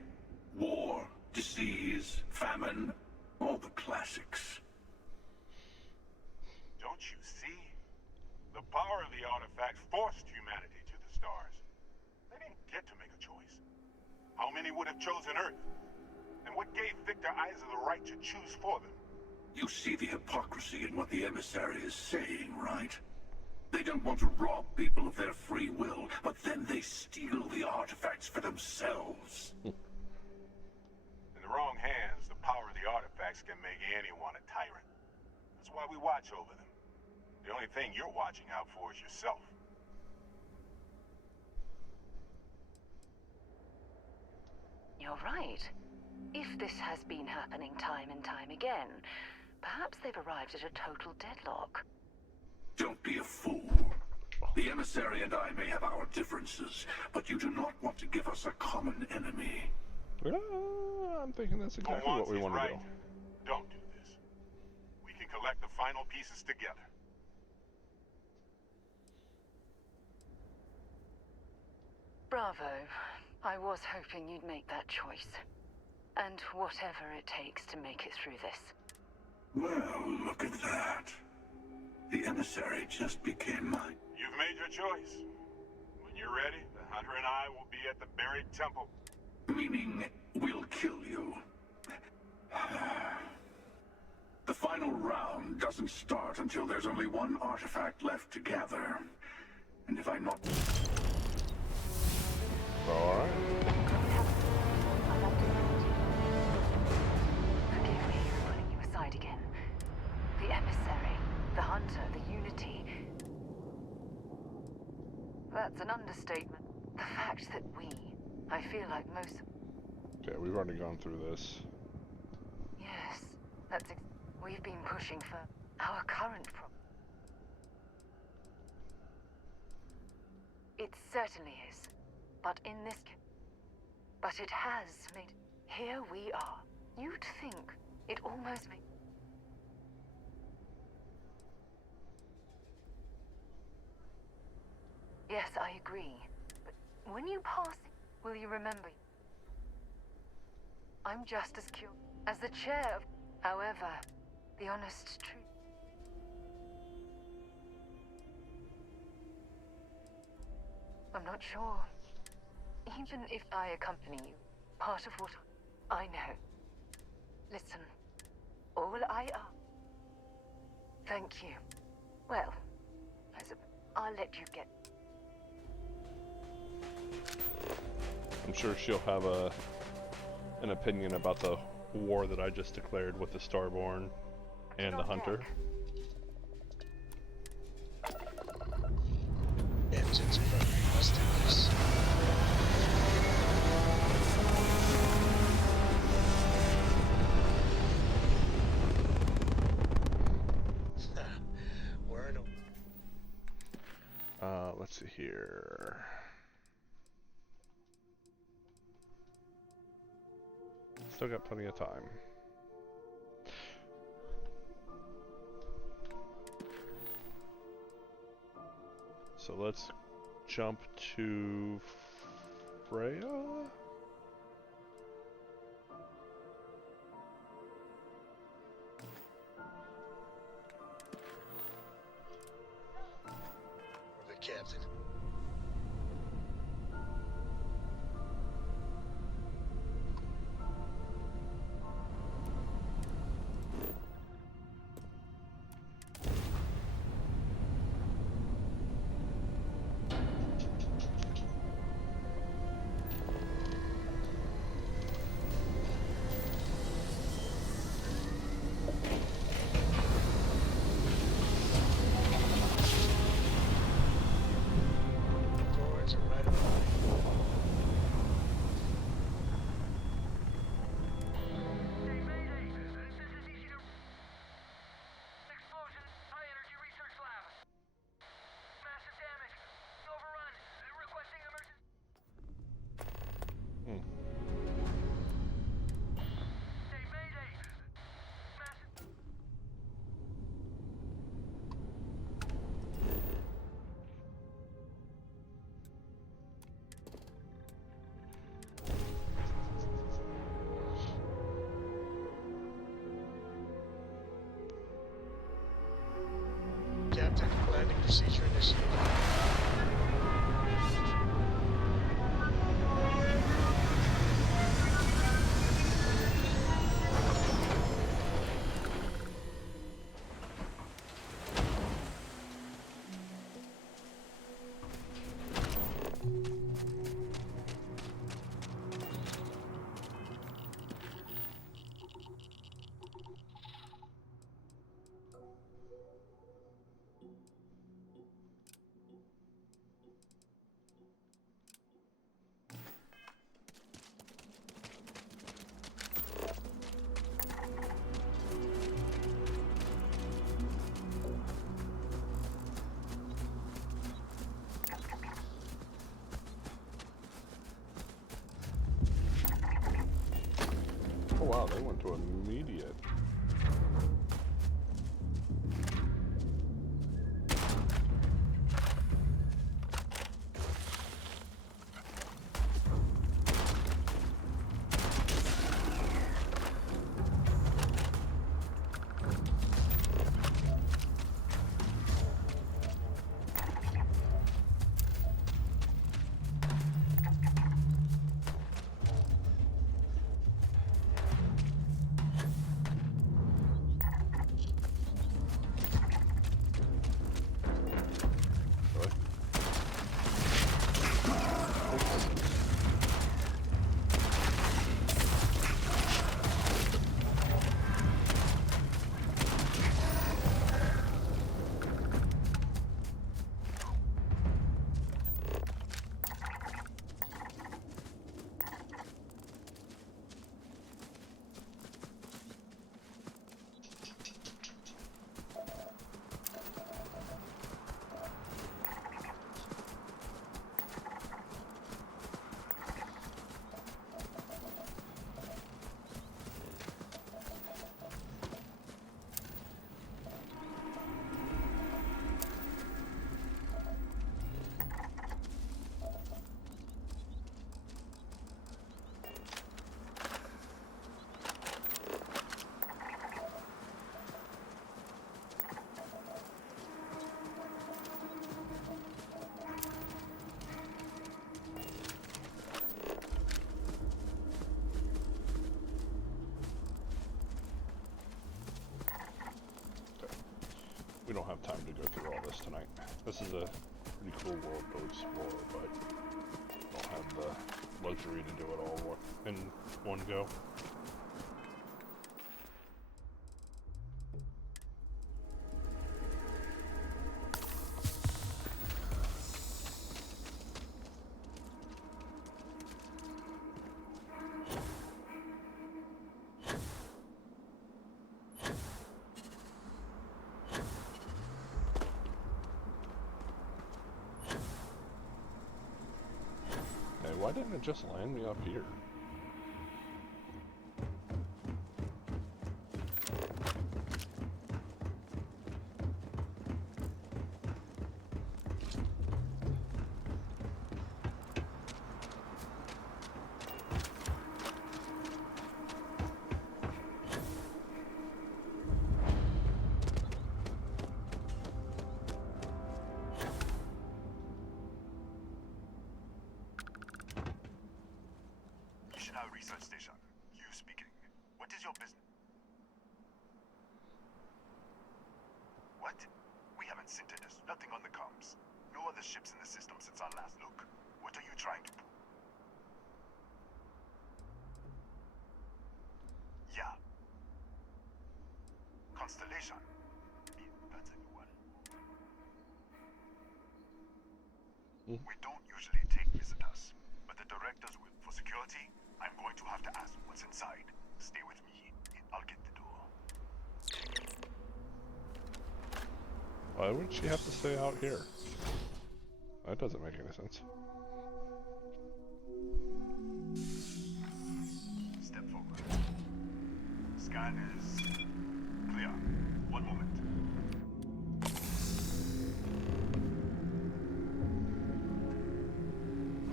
War, disease, famine, all the classics. Don't you see? The power of the artifacts forced humanity to the stars. They didn't get to make a choice. How many would have chosen Earth? And what gave Victor Isa the right to choose for them? You see the hypocrisy in what the emissary is saying, right? They don't want to rob people of their free will, but then they steal the artifacts for themselves. In the wrong hands, the power of the artifacts can make anyone a tyrant. That's why we watch over them. The only thing you're watching out for is yourself. You're right. If this has been happening time and time again, perhaps they've arrived at a total deadlock. Don't be a fool. The emissary and I may have our differences, but you do not want to give us a common enemy. I'm thinking that's exactly what we want to do. Don't do this. We can collect the final pieces together. Bravo. I was hoping you'd make that choice. And whatever it takes to make it through this. Well, look at that. The emissary just became mine. You've made your choice. When you're ready, the Hunter and I will be at the buried temple. Meaning, we'll kill you. The final round doesn't start until there's only one artifact left to gather. And if I'm not... Alright. Forgive me for pulling you aside again. The emissary, the hunter, the unity. That's an understatement. The fact that I feel like most... Okay, we've already gone through this. Yes, we've been pushing for our current problem. It certainly is. But in this case... But it has made... Here we are. You'd think it almost made... Yes, I agree. But when you pass it, will you remember? I'm just as curious as the chair of... However, the honest truth... I'm not sure. Even if I accompany you, part of what I know. Listen, all I ask... Thank you. Well, I'll let you get... I'm sure she'll have an opinion about the war that I just declared with the Starborn and the Hunter. Engines burning. Let's do this. We're in a... Let's see here. Still got plenty of time. So let's jump to Freya? Or the captain. Technical landing procedure initiated. Oh wow, they went to immediate. We don't have time to go through all this tonight. This is a pretty cool world to explore, but we don't have the luxury to do it all in one go. Why didn't it just land me up here? Research station. You speaking. What is your business? What? We haven't seen it. There's nothing on the comms. No other ships in the system since our last look. What are you trying to do? Yeah. Constellation. That's a new one. We don't usually take visitors, but the directors will. For security, I'm going to have to ask what's inside. Stay with me. I'll get the door. Why would she have to stay out here? That doesn't make any sense. Step forward. Scan is clear. One moment.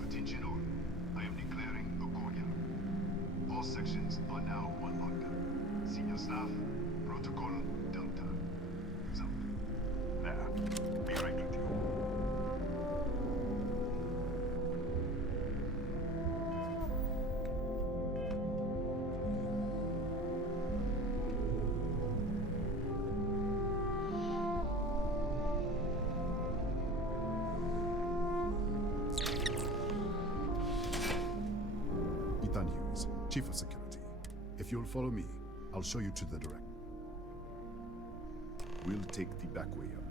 Attention all. I am declaring Agonia. All sections are now on lockdown. Senior staff, protocol, Delta. So, there. Be right with you. Ethan Hughes, Chief of Security. If you'll follow me, I'll show you to the direct. We'll take the back way up.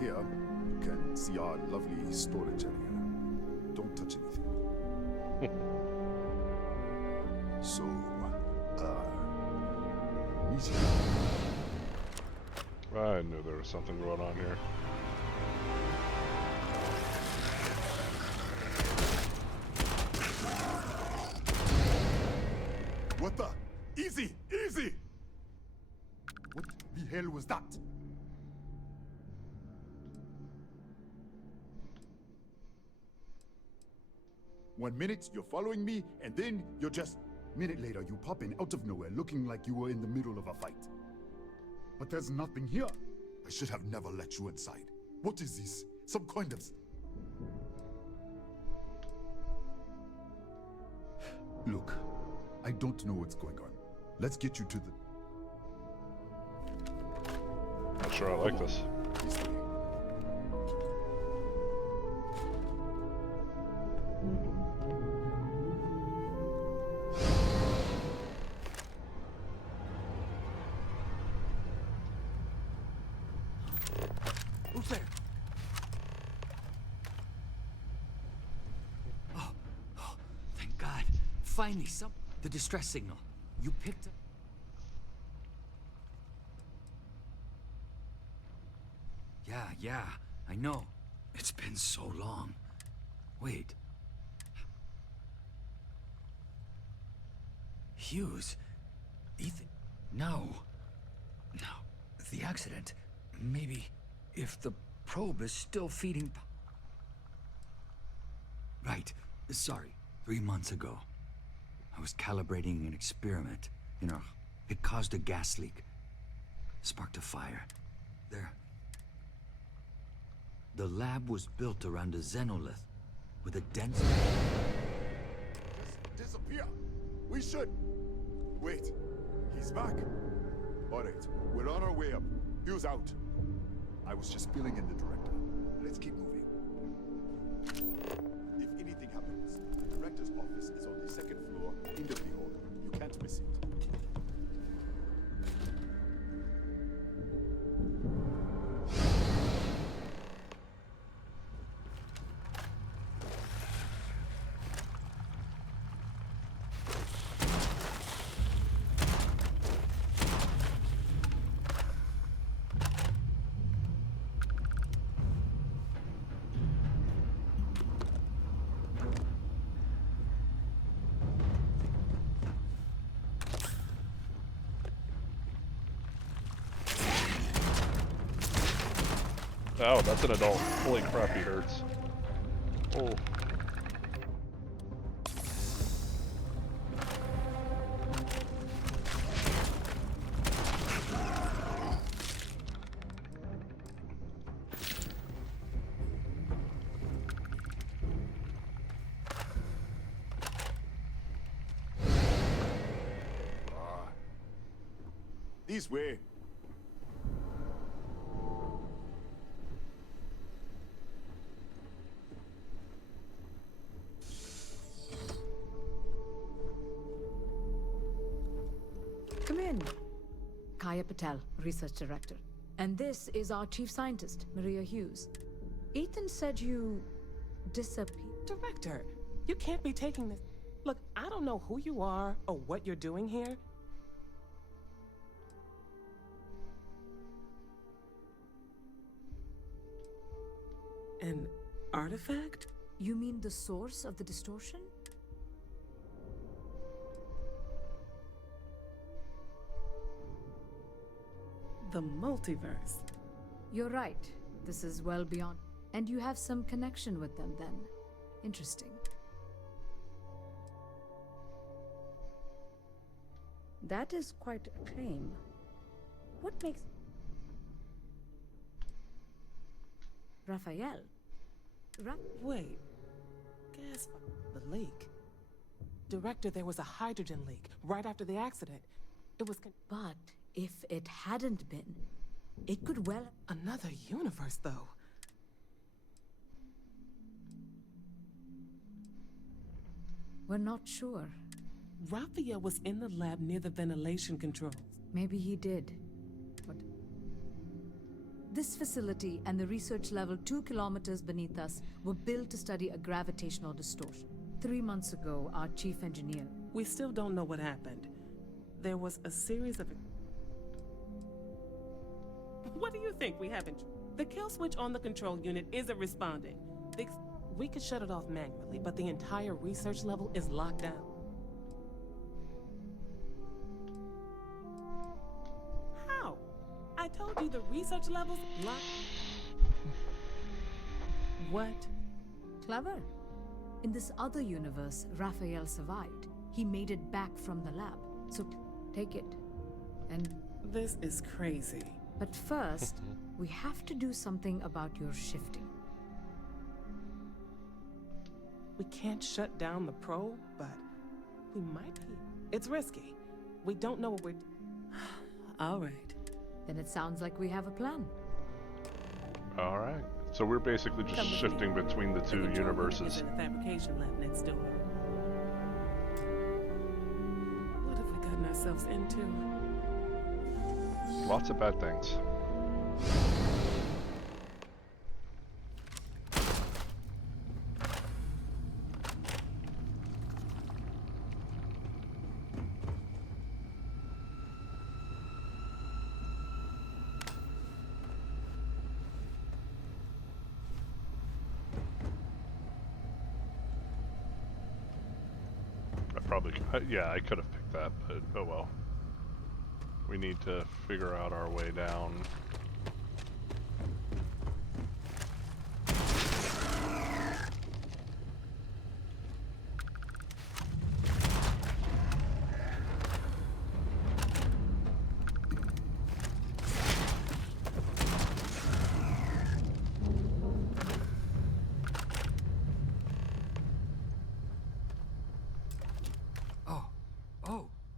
Here, you can see our lovely storage area. Don't touch anything. So, meet you. I knew there was something going on here. What the? Easy! Easy! What the hell was that? One minute, you're following me, and then you're just... Minute later, you pop in out of nowhere, looking like you were in the middle of a fight. But there's nothing here. I should have never let you inside. What is this? Some kind of... Look, I don't know what's going on. Let's get you to the... Not sure I like this. This way. Who's there? Oh, thank God. Finally, the distress signal. You picked up... Yeah, I know. It's been so long. Wait. Hughes? Ethan? No. The accident. Maybe if the probe is still feeding... Right. Sorry. 3 months ago. I was calibrating an experiment. You know, it caused a gas leak. Sparked a fire. The lab was built around a xenolith with a dense... Disappear! We should... Wait, he's back. Alright, we're on our way up. Hughes out. I was just filling in the director. Let's keep moving. If anything happens, the director's office is on the second floor, end of the hall. You can't miss it. Oh, that's an adult. Holy crap, he hurts. Oh. This way. Come in. Kaya Patel, Research Director. And this is our Chief Scientist, Maria Hughes. Ethan said you... disappeared. Director, you can't be taking this... Look, I don't know who you are or what you're doing here. An artifact? You mean the source of the distortion? The multiverse. You're right. This is well beyond. And you have some connection with them then. Interesting. That is quite a claim. What makes... Raphael? Wait. Gas the leak. Director, there was a hydrogen leak right after the accident. It was But if it hadn't been, it could well... Another universe, though. We're not sure. Raphael was in the lab near the ventilation controls. Maybe he did. But this facility and the research level 2 kilometers beneath us were built to study a gravitational distortion. 3 months ago, our chief engineer... We still don't know what happened. There was a series of... What do you think we haven't... The kill switch on the control unit isn't responding. We could shut it off manually, but the entire research level is locked down. How? I told you the research level's locked... What? Clever. In this other universe, Raphael survived. He made it back from the lab. So take it. And... This is crazy. But first, we have to do something about your shifting. We can't shut down the probe, but we might be. It's risky. We don't know what we're... All right. Then it sounds like we have a plan. All right. So we're basically just shifting between the two universes. In the fabrication lab next door. What have we gotten ourselves into? Lots of bad things. Yeah, I could have picked that, but oh well. We need to figure out our way down.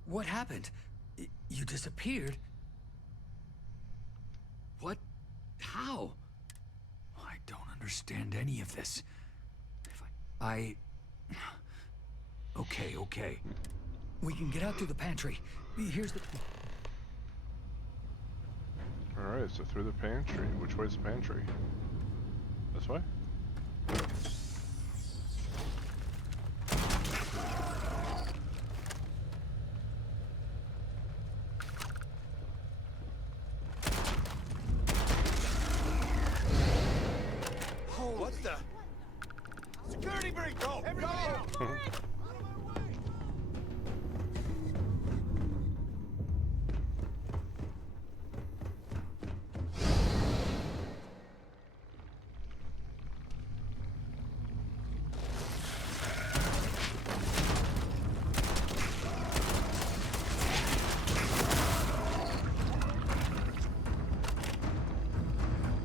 What happened? You disappeared? What? How? I don't understand any of this. If Okay. We can get out through the pantry. Here's the... Alright, so through the pantry. Which way's the pantry? This way? What the? Security breach! Go! Everybody out!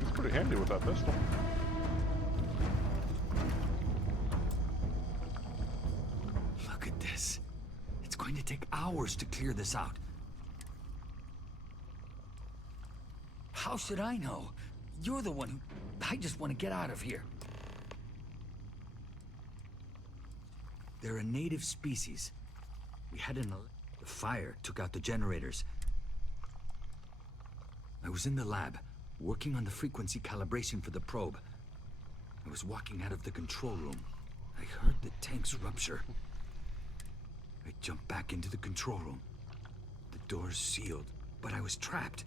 It's pretty handy with that pistol. It's going to take hours to clear this out. How should I know? You're the one who... I just want to get out of here. They're a native species. We had the fire took out the generators. I was in the lab, working on the frequency calibration for the probe. I was walking out of the control room. I heard the tanks rupture. I jumped back into the control room. The doors sealed, but I was trapped.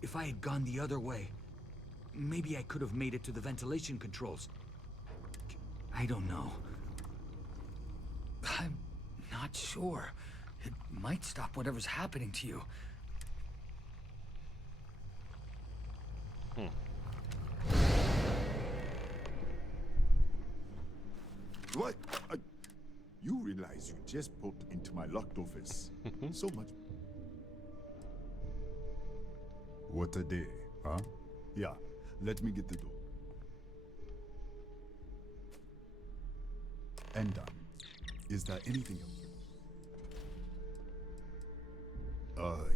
If I had gone the other way, maybe I could have made it to the ventilation controls. I don't know. I'm not sure. It might stop whatever's happening to you. What? You realize you just poked into my locked office. So much. What a day, huh? Yeah, let me get the door. And done. Is there anything else?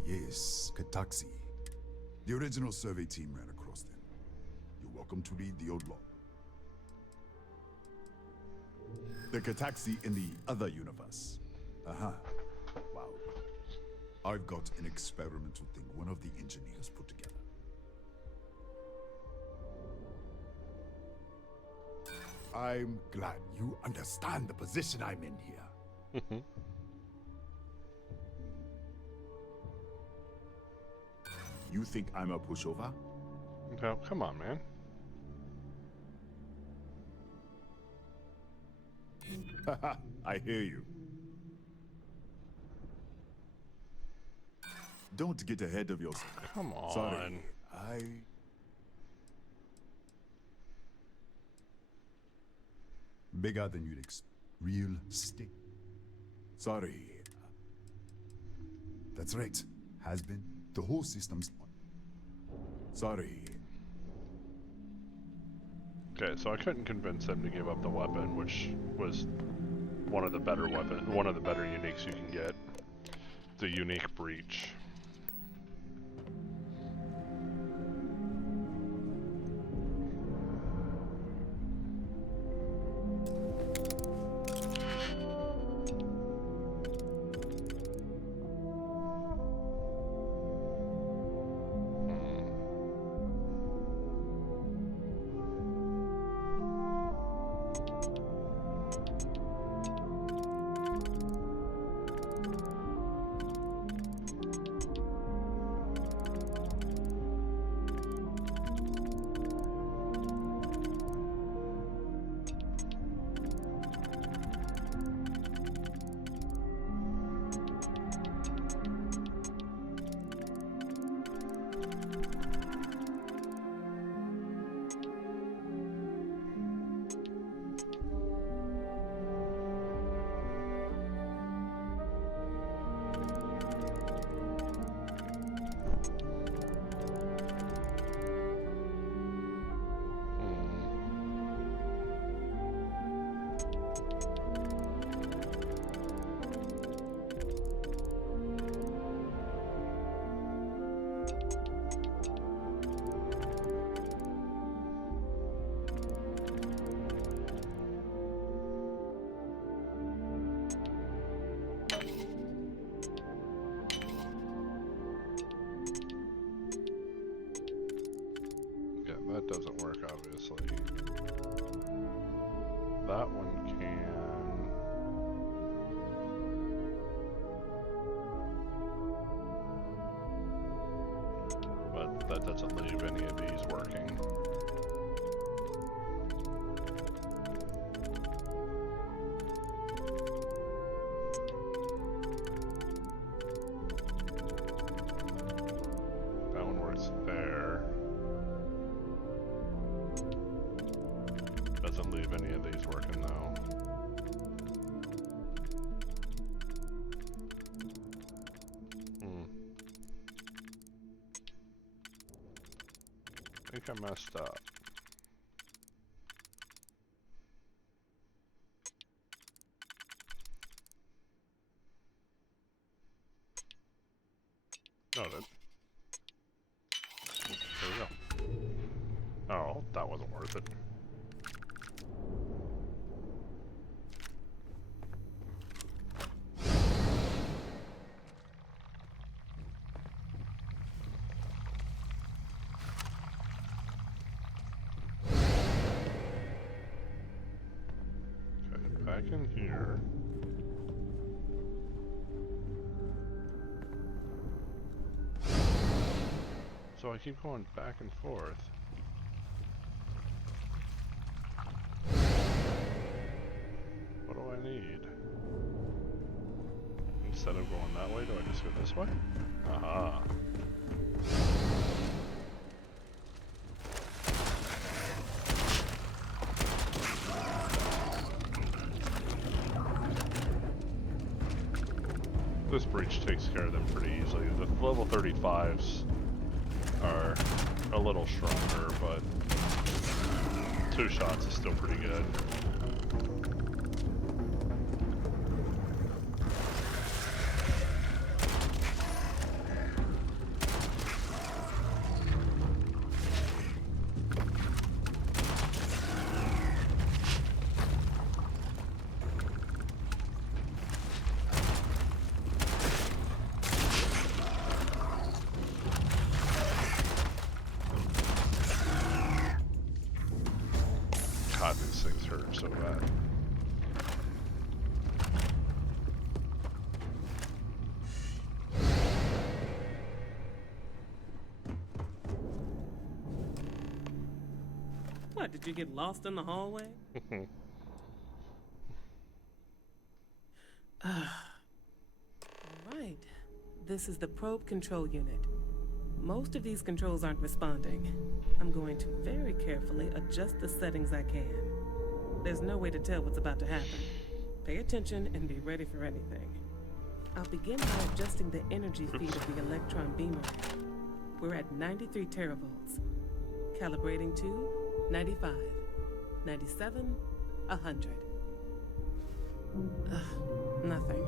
Yes, Kataxi. The original survey team ran across them. You're welcome to read the old log. The Kataxi in the other universe. Wow. I've got an experimental thing one of the engineers put together. I'm glad you understand the position I'm in here. You think I'm a pushover? No, come on, man. I hear you. Don't get ahead of yourself. Come on. Sorry, Bigger than you'd expect. Real stick. Sorry. That's right. Has been. The whole system's on. Sorry. Okay, so I couldn't convince him to give up the weapon, which was one of the better uniques you can get. The unique breach. That doesn't work, obviously. That one can. But that doesn't leave any of these working. That one works there. Doesn't leave any of these working though. I think I messed up. No, then. There we go. Oh, that wasn't worth it. Back in here. So I keep going back and forth. What do I need? Instead of going that way, do I just go this way? Aha. This breach takes care of them pretty easily. The level 35s are a little stronger, but 2 shots is still pretty good. God, these things hurt so bad. What, did you get lost in the hallway? Alright, this is the probe control unit. Most of these controls aren't responding. I'm going to very carefully adjust the settings I can. There's no way to tell what's about to happen. Pay attention and be ready for anything. I'll begin by adjusting the energy feed of the electron beamer. We're at 93 teravolts. Calibrating to 95, 97, 100. Nothing.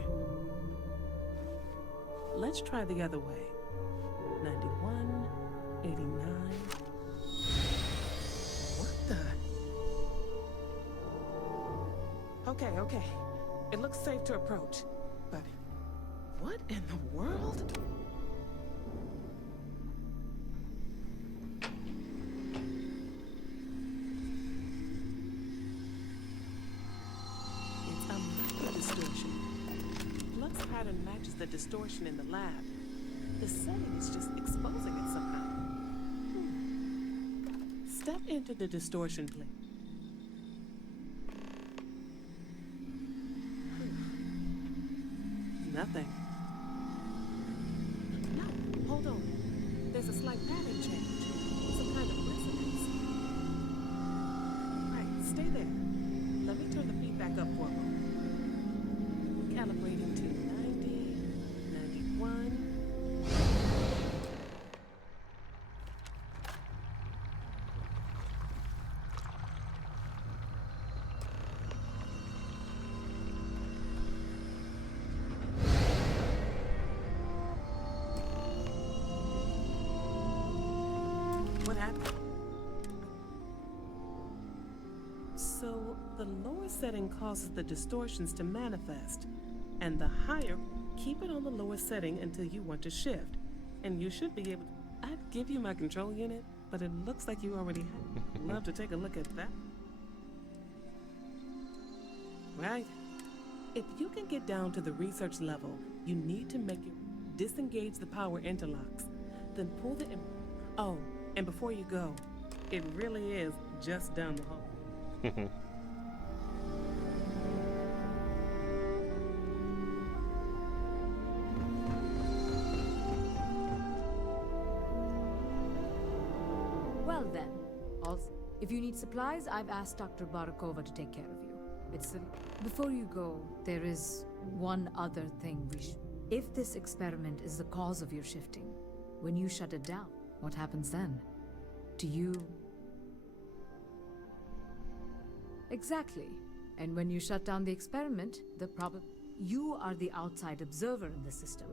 Let's try the other way. 91, 89. What the? Okay. It looks safe to approach. But what in the world? It's a micro distortion. Flux pattern matches the distortion in the lab. The setting is just exposing it somehow. Step into the distortion plate. Nothing. No, hold on. There's a slight pattern change. Some kind of resonance. Right, stay there. Let me turn the feedback up for a moment. Calibrating to 90, 91. What happened? So, the lower setting causes the distortions to manifest, and the higher, keep it on the lower setting until you want to shift. And you should be able to... I'd give you my control unit, but it looks like you already have. Love to take a look at that. Right. If you can get down to the research level, you need to make it disengage the power interlocks, then pull the... Oh, and before you go, it really is just down the hall. Well then, also, if you need supplies, I've asked Dr. Barakova to take care of you. Before you go, there is one other thing we should... If this experiment is the cause of your shifting, when you shut it down, what happens then? Do you... Exactly. And when you shut down the experiment, you are the outside observer in the system.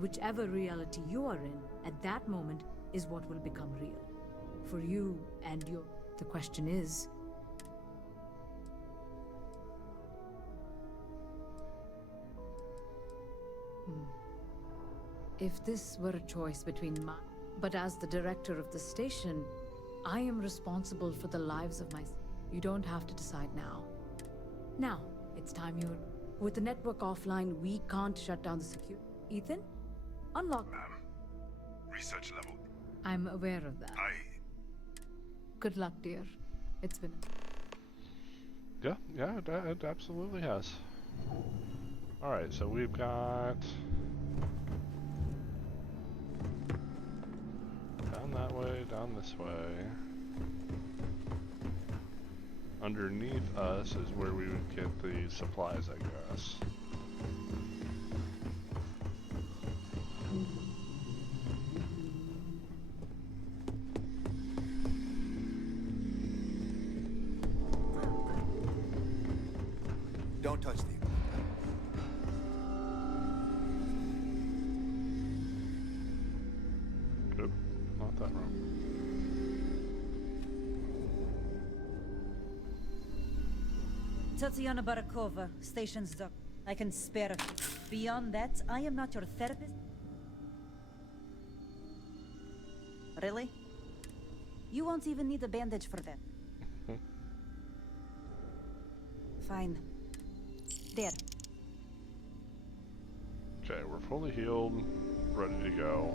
Whichever reality you are in, at that moment, is what will become real. For you and your... The question is... If this were a choice between my... But as the director of the station, I am responsible for the lives of my... You don't have to decide now. Now, it's time you... With the network offline, we can't shut down the security. Ethan? Unlock... Ma'am, research level. I'm aware of that. Good luck, dear. It's been... Yeah, it absolutely has. Alright, so we've got... Down that way, down this way. Underneath us is where we would get the supplies, I guess. Don't touch the equipment. Good. Not that room. Tatiana Barakova, station's doc. I can spare a few. Beyond that, I am not your therapist. Really? You won't even need a bandage for that. Fine. There. Okay, we're fully healed, ready to go.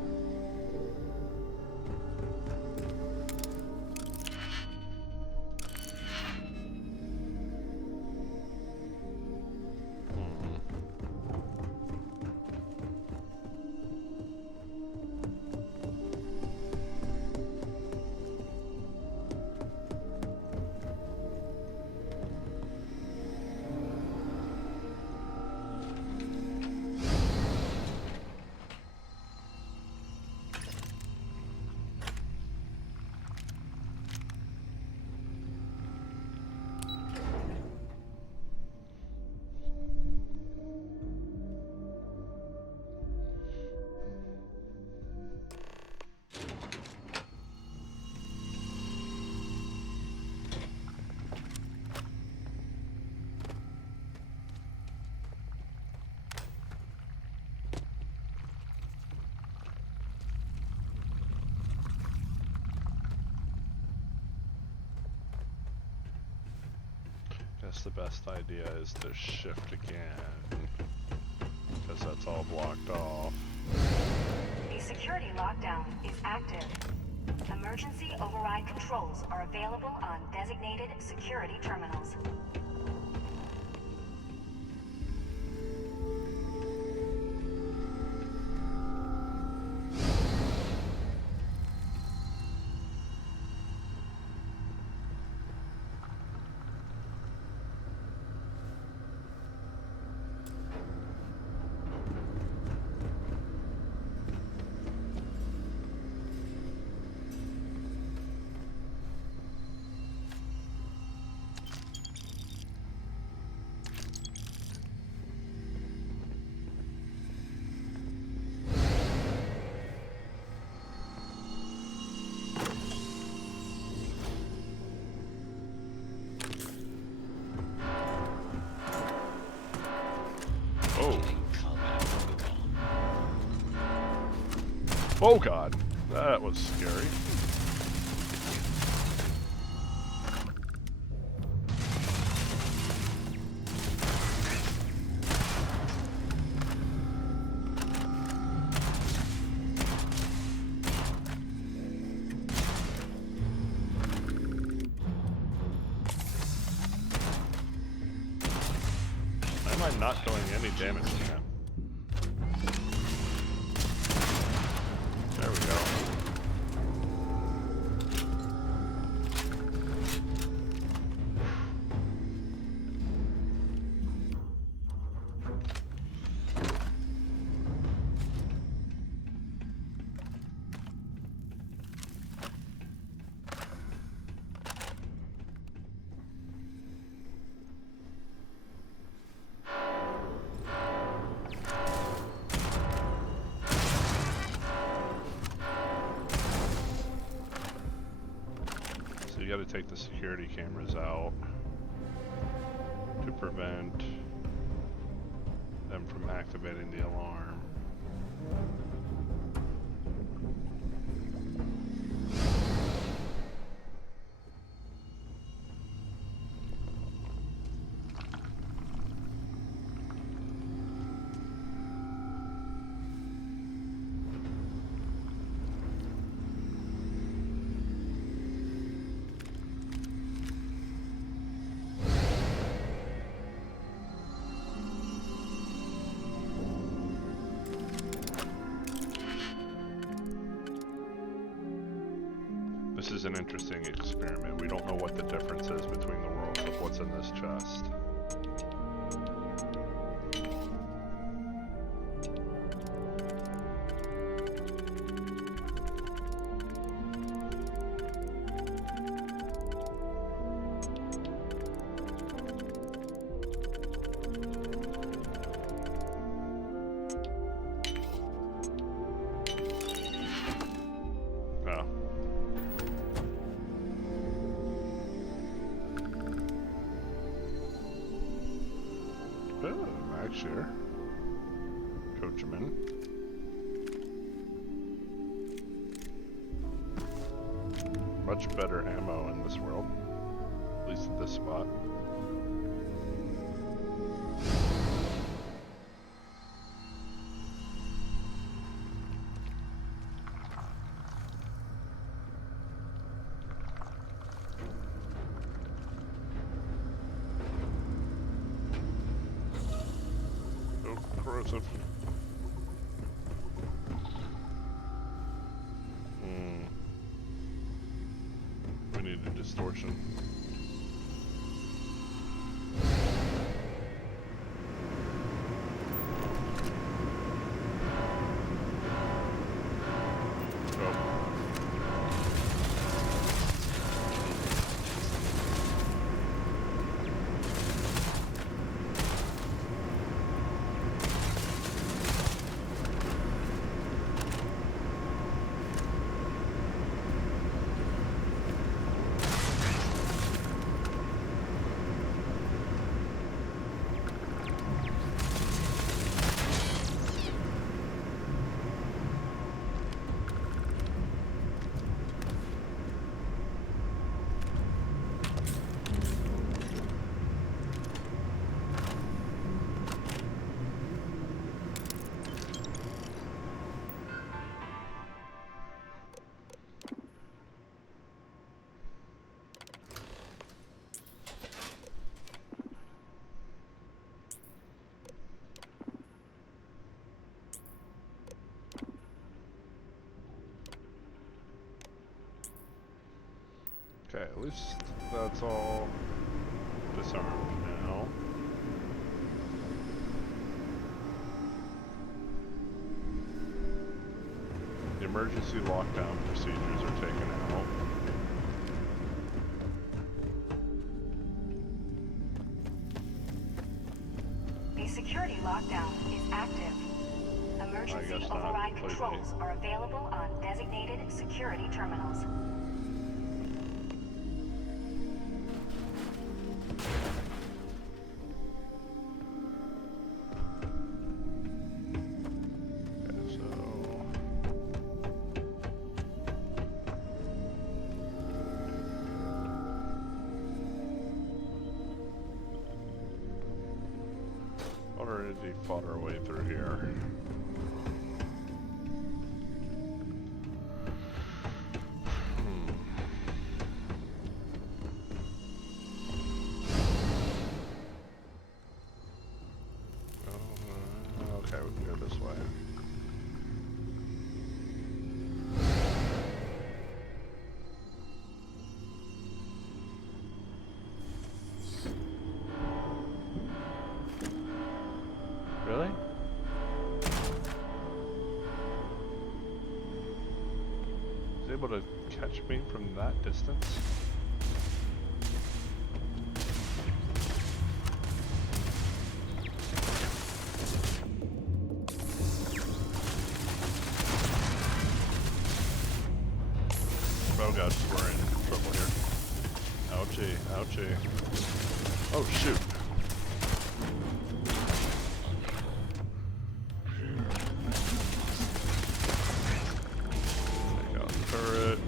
Guess the best idea is to shift again, because that's all blocked off. The security lockdown is active. Emergency override controls are available on designated security terminals. Oh god, that was scary. Why am I not doing any damage to him? There we go. You gotta take the security cameras out to prevent them from activating the alarm. This is an interesting experiment. We don't know what the difference is between the worlds of what's in this chest. here. Coachman. Much better ammo in this world. At least at this spot. Corrosive. We need a distortion. Okay, at least that's all disarmed now. The emergency lockdown procedures are taken out. The security lockdown is active. Emergency override controls are available on designated security terminals. Already fought our way through here. Okay, we can go this way. Really? Is he able to catch me from that distance? Oh god, we're in trouble here. Ouchie, ouchie. Oh shoot. Take out the turret.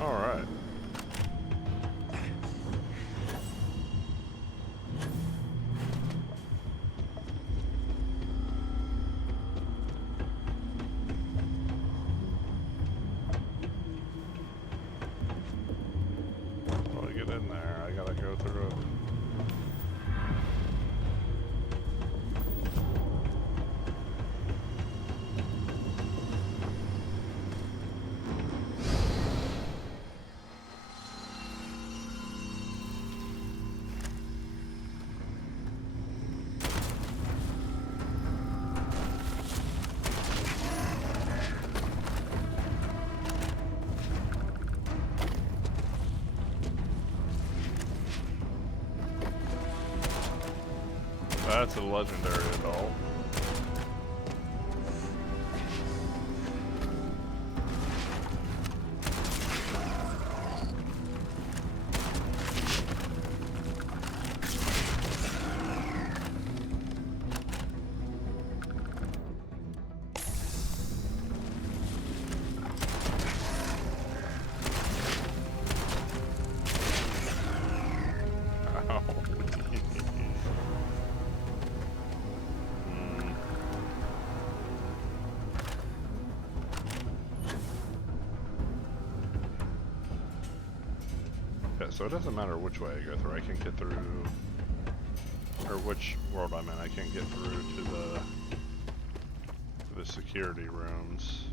Alright. Well, to get in there, I gotta go through it. That's a legendary adult. So it doesn't matter which way I go through, I can get through, or which world I'm in, I can't get through to the security rooms.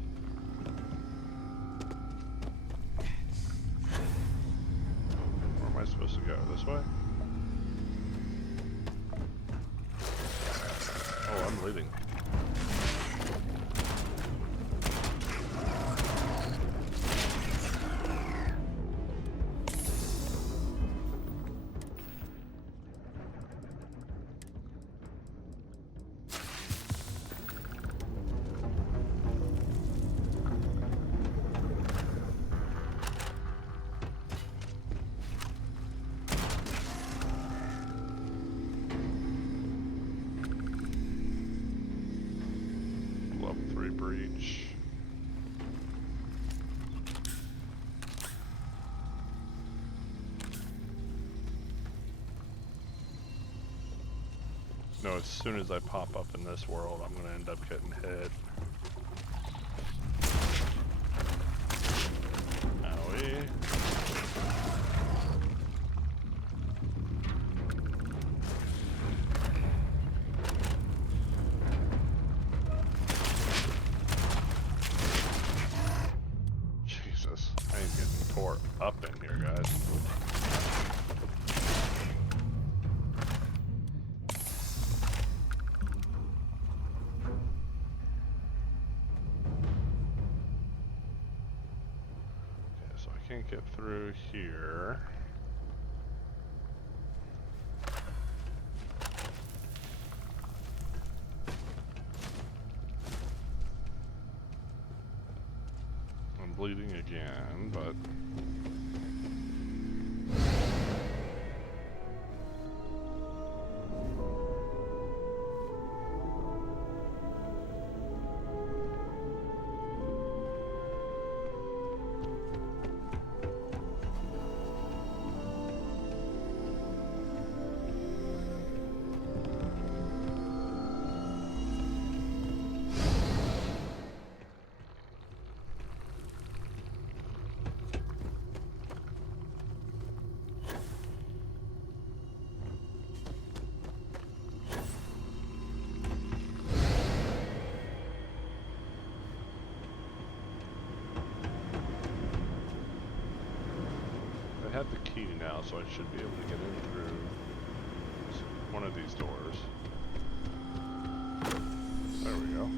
Where am I supposed to go? This way? Oh, I'm leaving. Breach. No, as soon as I pop up in this world, I'm gonna end up getting hit. Owie. Jesus, I ain't getting tore up in here, guys. Okay, so I can't get through here. I'm bleeding again, but... I have the key now, so I should be able to get in through one of these doors. There we go.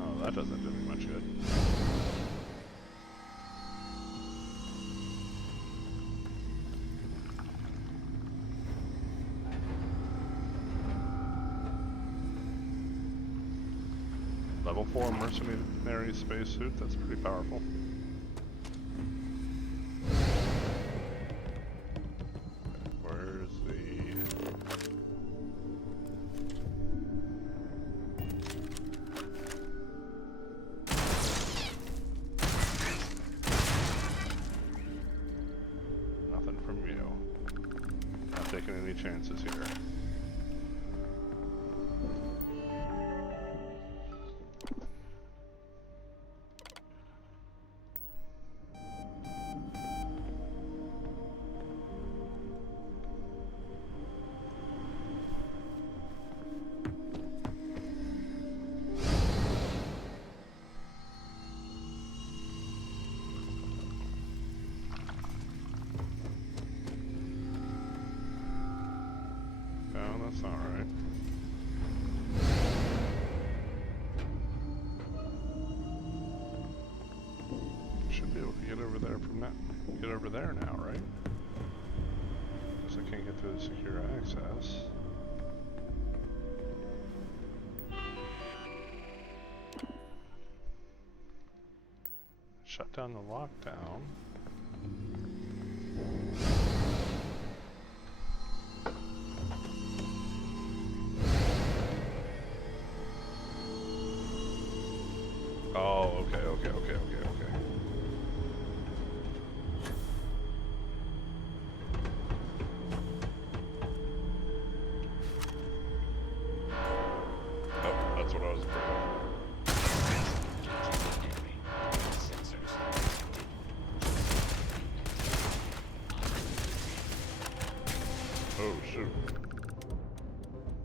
Oh, that doesn't do me much good. Level 4 mercenary spacesuit, that's pretty powerful. Where's the... Nothing from you. Not taking any chances here. That's not right. Should be able to get over there from that. Get over there now, right? Guess I can't get through the secure access. Shut down the lockdown. Oh, okay. Oh, that's what I was afraid of. Oh, shoot.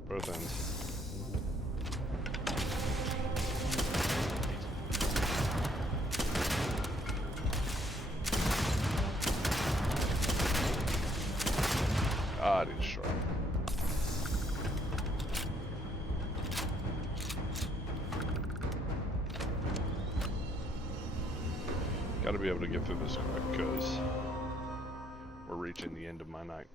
Both ends. Ah, destroy. Gotta be able to get through this quick, because we're reaching the end of my night.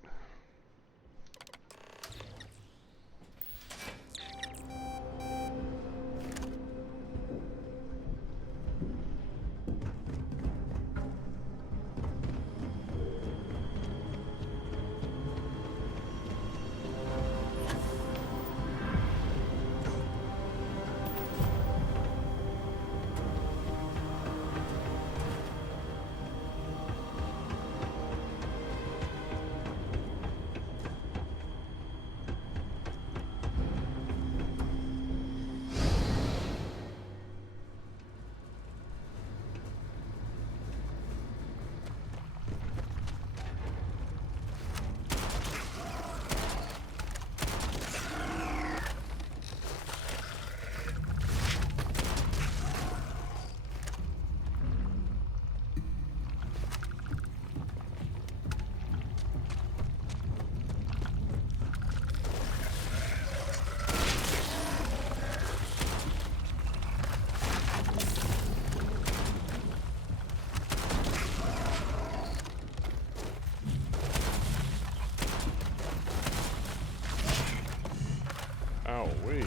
Wait.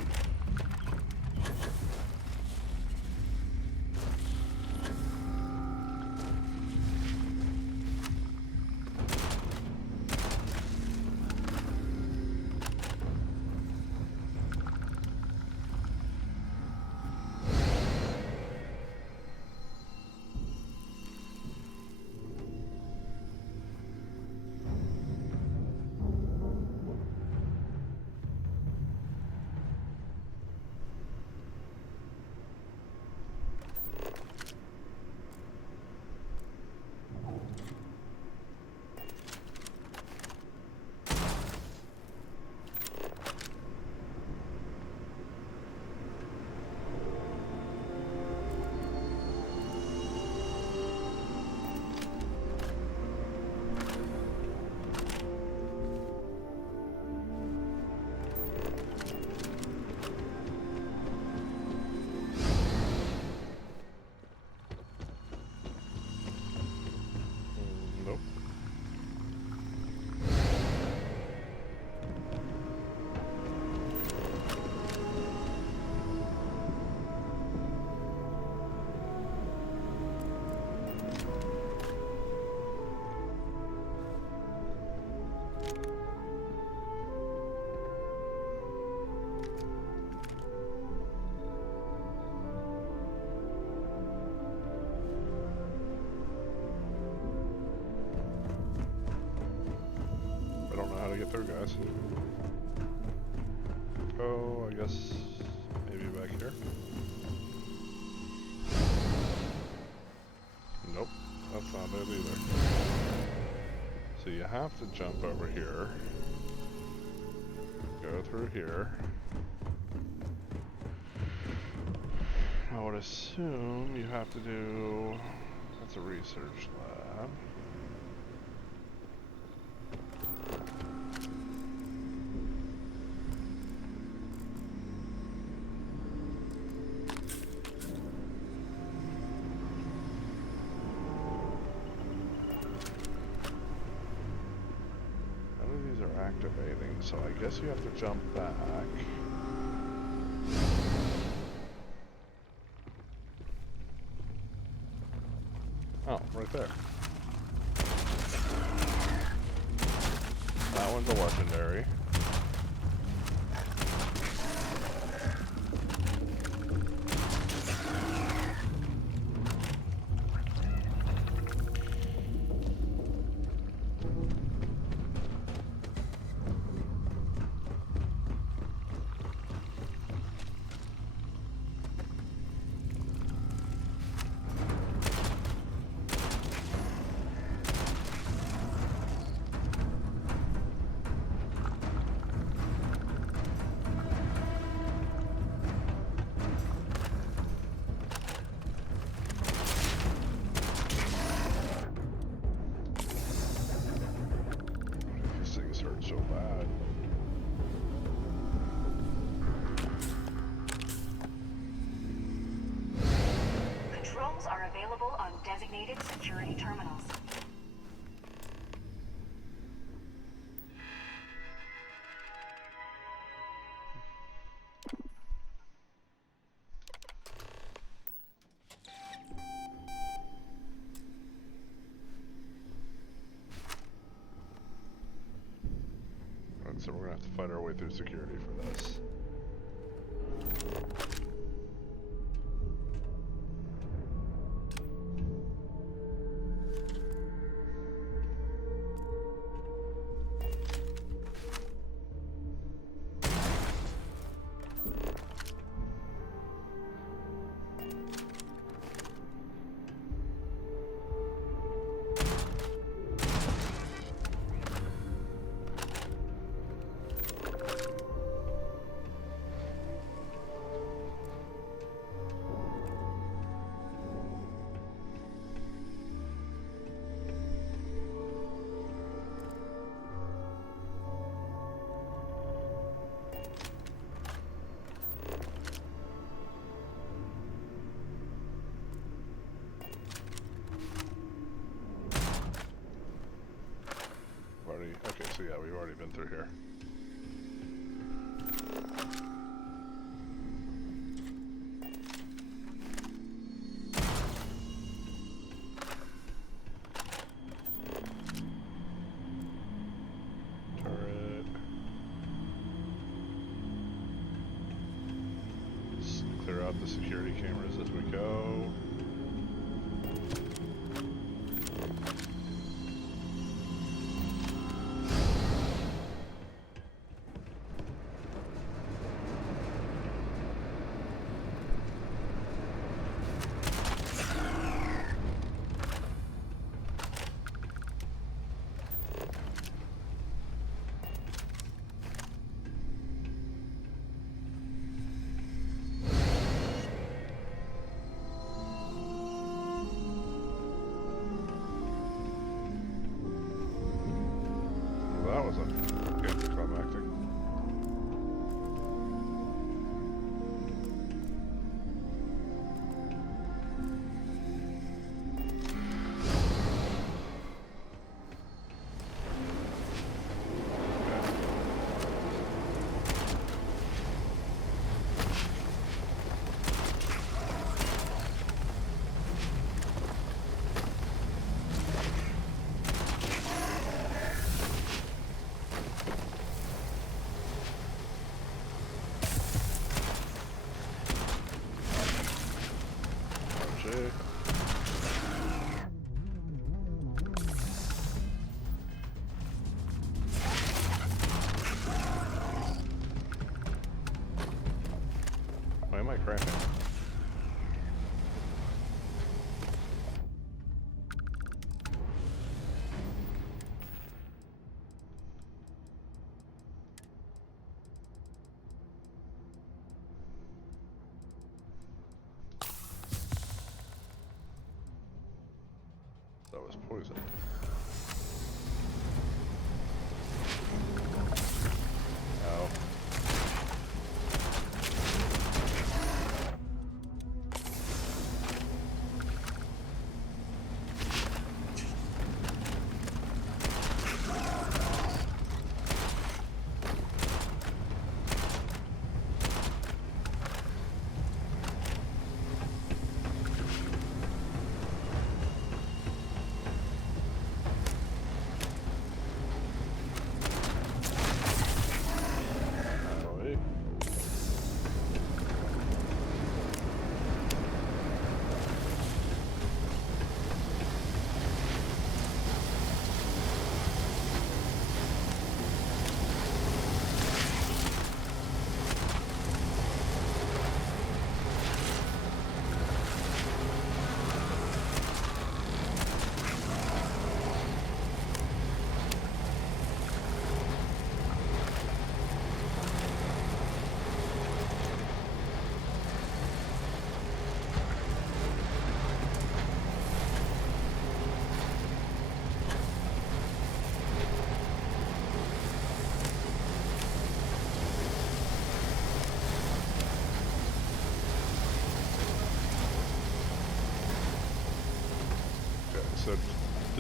Nope. I don't know how to get through, guys. Oh, I guess maybe back here. Nope, that's not it either. So you have to jump over here, go through here. I would assume you have to do, that's a research lab. None of these activating, so I guess you have to jump back. Oh, right there. That one's a legendary. So bad. Controls are available on designated security terminals. So we're gonna have to fight our way through security for this. Okay, so yeah, we've already been through here. Turret. Just clear out the security cameras as we go. That was anticlimactic. Why am I cramping? That was poison. Ow.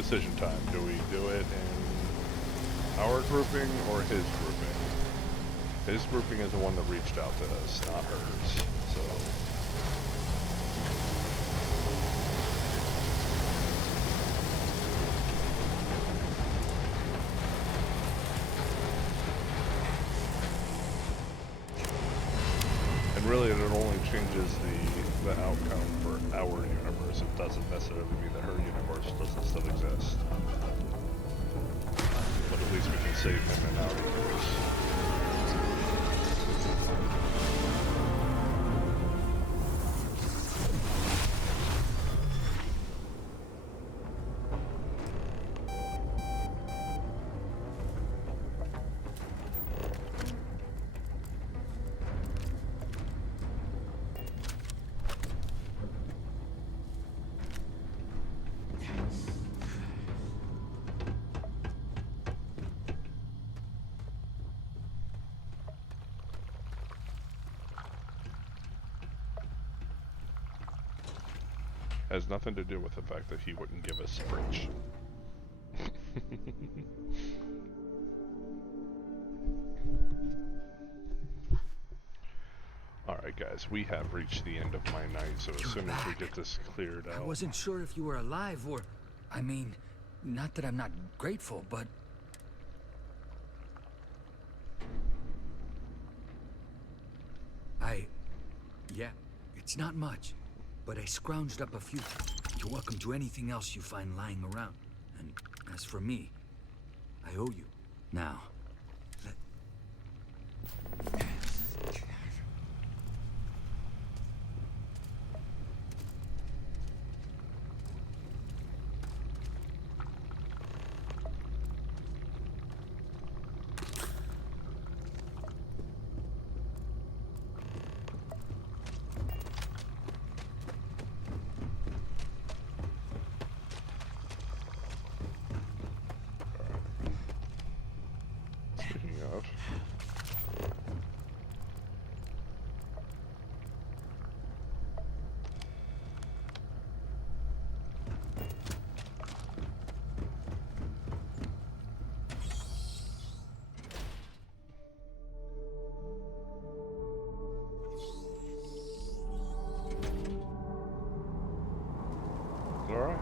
decision time. Do we do it in our grouping or his grouping? His grouping is the one that reached out to us, not hers. So. And really, it only changes the outcome for our universe. It doesn't necessarily mean that her universe doesn't still exist. But at least we can save him in our universe. Has nothing to do with the fact that he wouldn't give us bridge. Alright guys, we have reached the end of my night, so as soon as we get this cleared out... I wasn't sure if you were alive or... I mean, not that I'm not grateful, but... Yeah, it's not much. But I scrounged up a few. You're welcome to anything else you find lying around. And as for me, I owe you. Now, Alright. Really?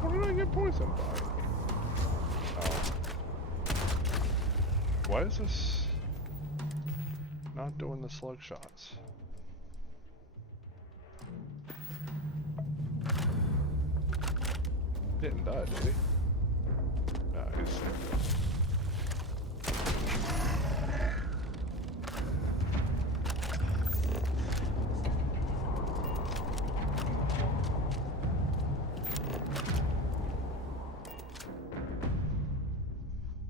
What did I get poisoned by? Oh. Why is this not doing the slug shots? Didn't die, did he? Nah, he's...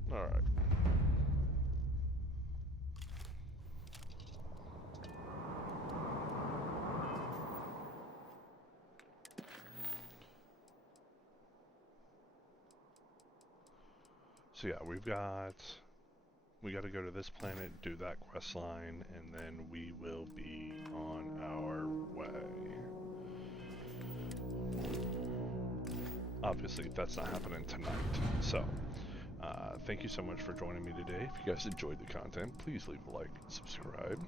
Alright. So yeah, we got to go to this planet, do that quest line, and then we will be on our way. Obviously, that's not happening tonight. So, thank you so much for joining me today. If you guys enjoyed the content, please leave a like and subscribe.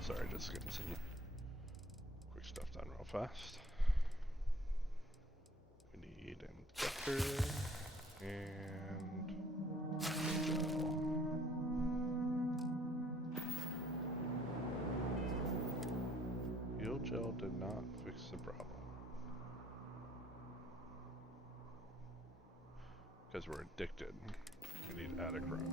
Sorry, just getting some quick stuff done real fast. We need an injector and gel. Heal gel did not fix the problem. Because we're addicted. We need Adacron.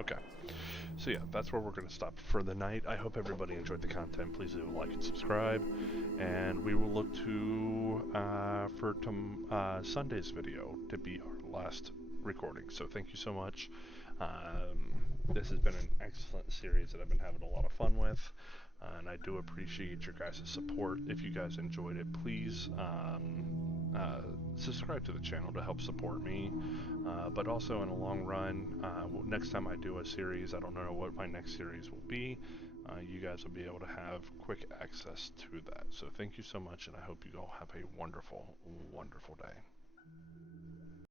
Okay. So yeah, that's where we're going to stop for the night. I hope everybody enjoyed the content. Please do like and subscribe, and we will look to for Sunday's video to be our last recording. So thank you so much. This has been an excellent series that I've been having a lot of fun with, and I do appreciate your guys' support. If you guys enjoyed it, please subscribe to the channel to help support me. But also in the long run, next time I do a series, I don't know what my next series will be. You guys will be able to have quick access to that. So thank you so much, and I hope you all have a wonderful, wonderful day.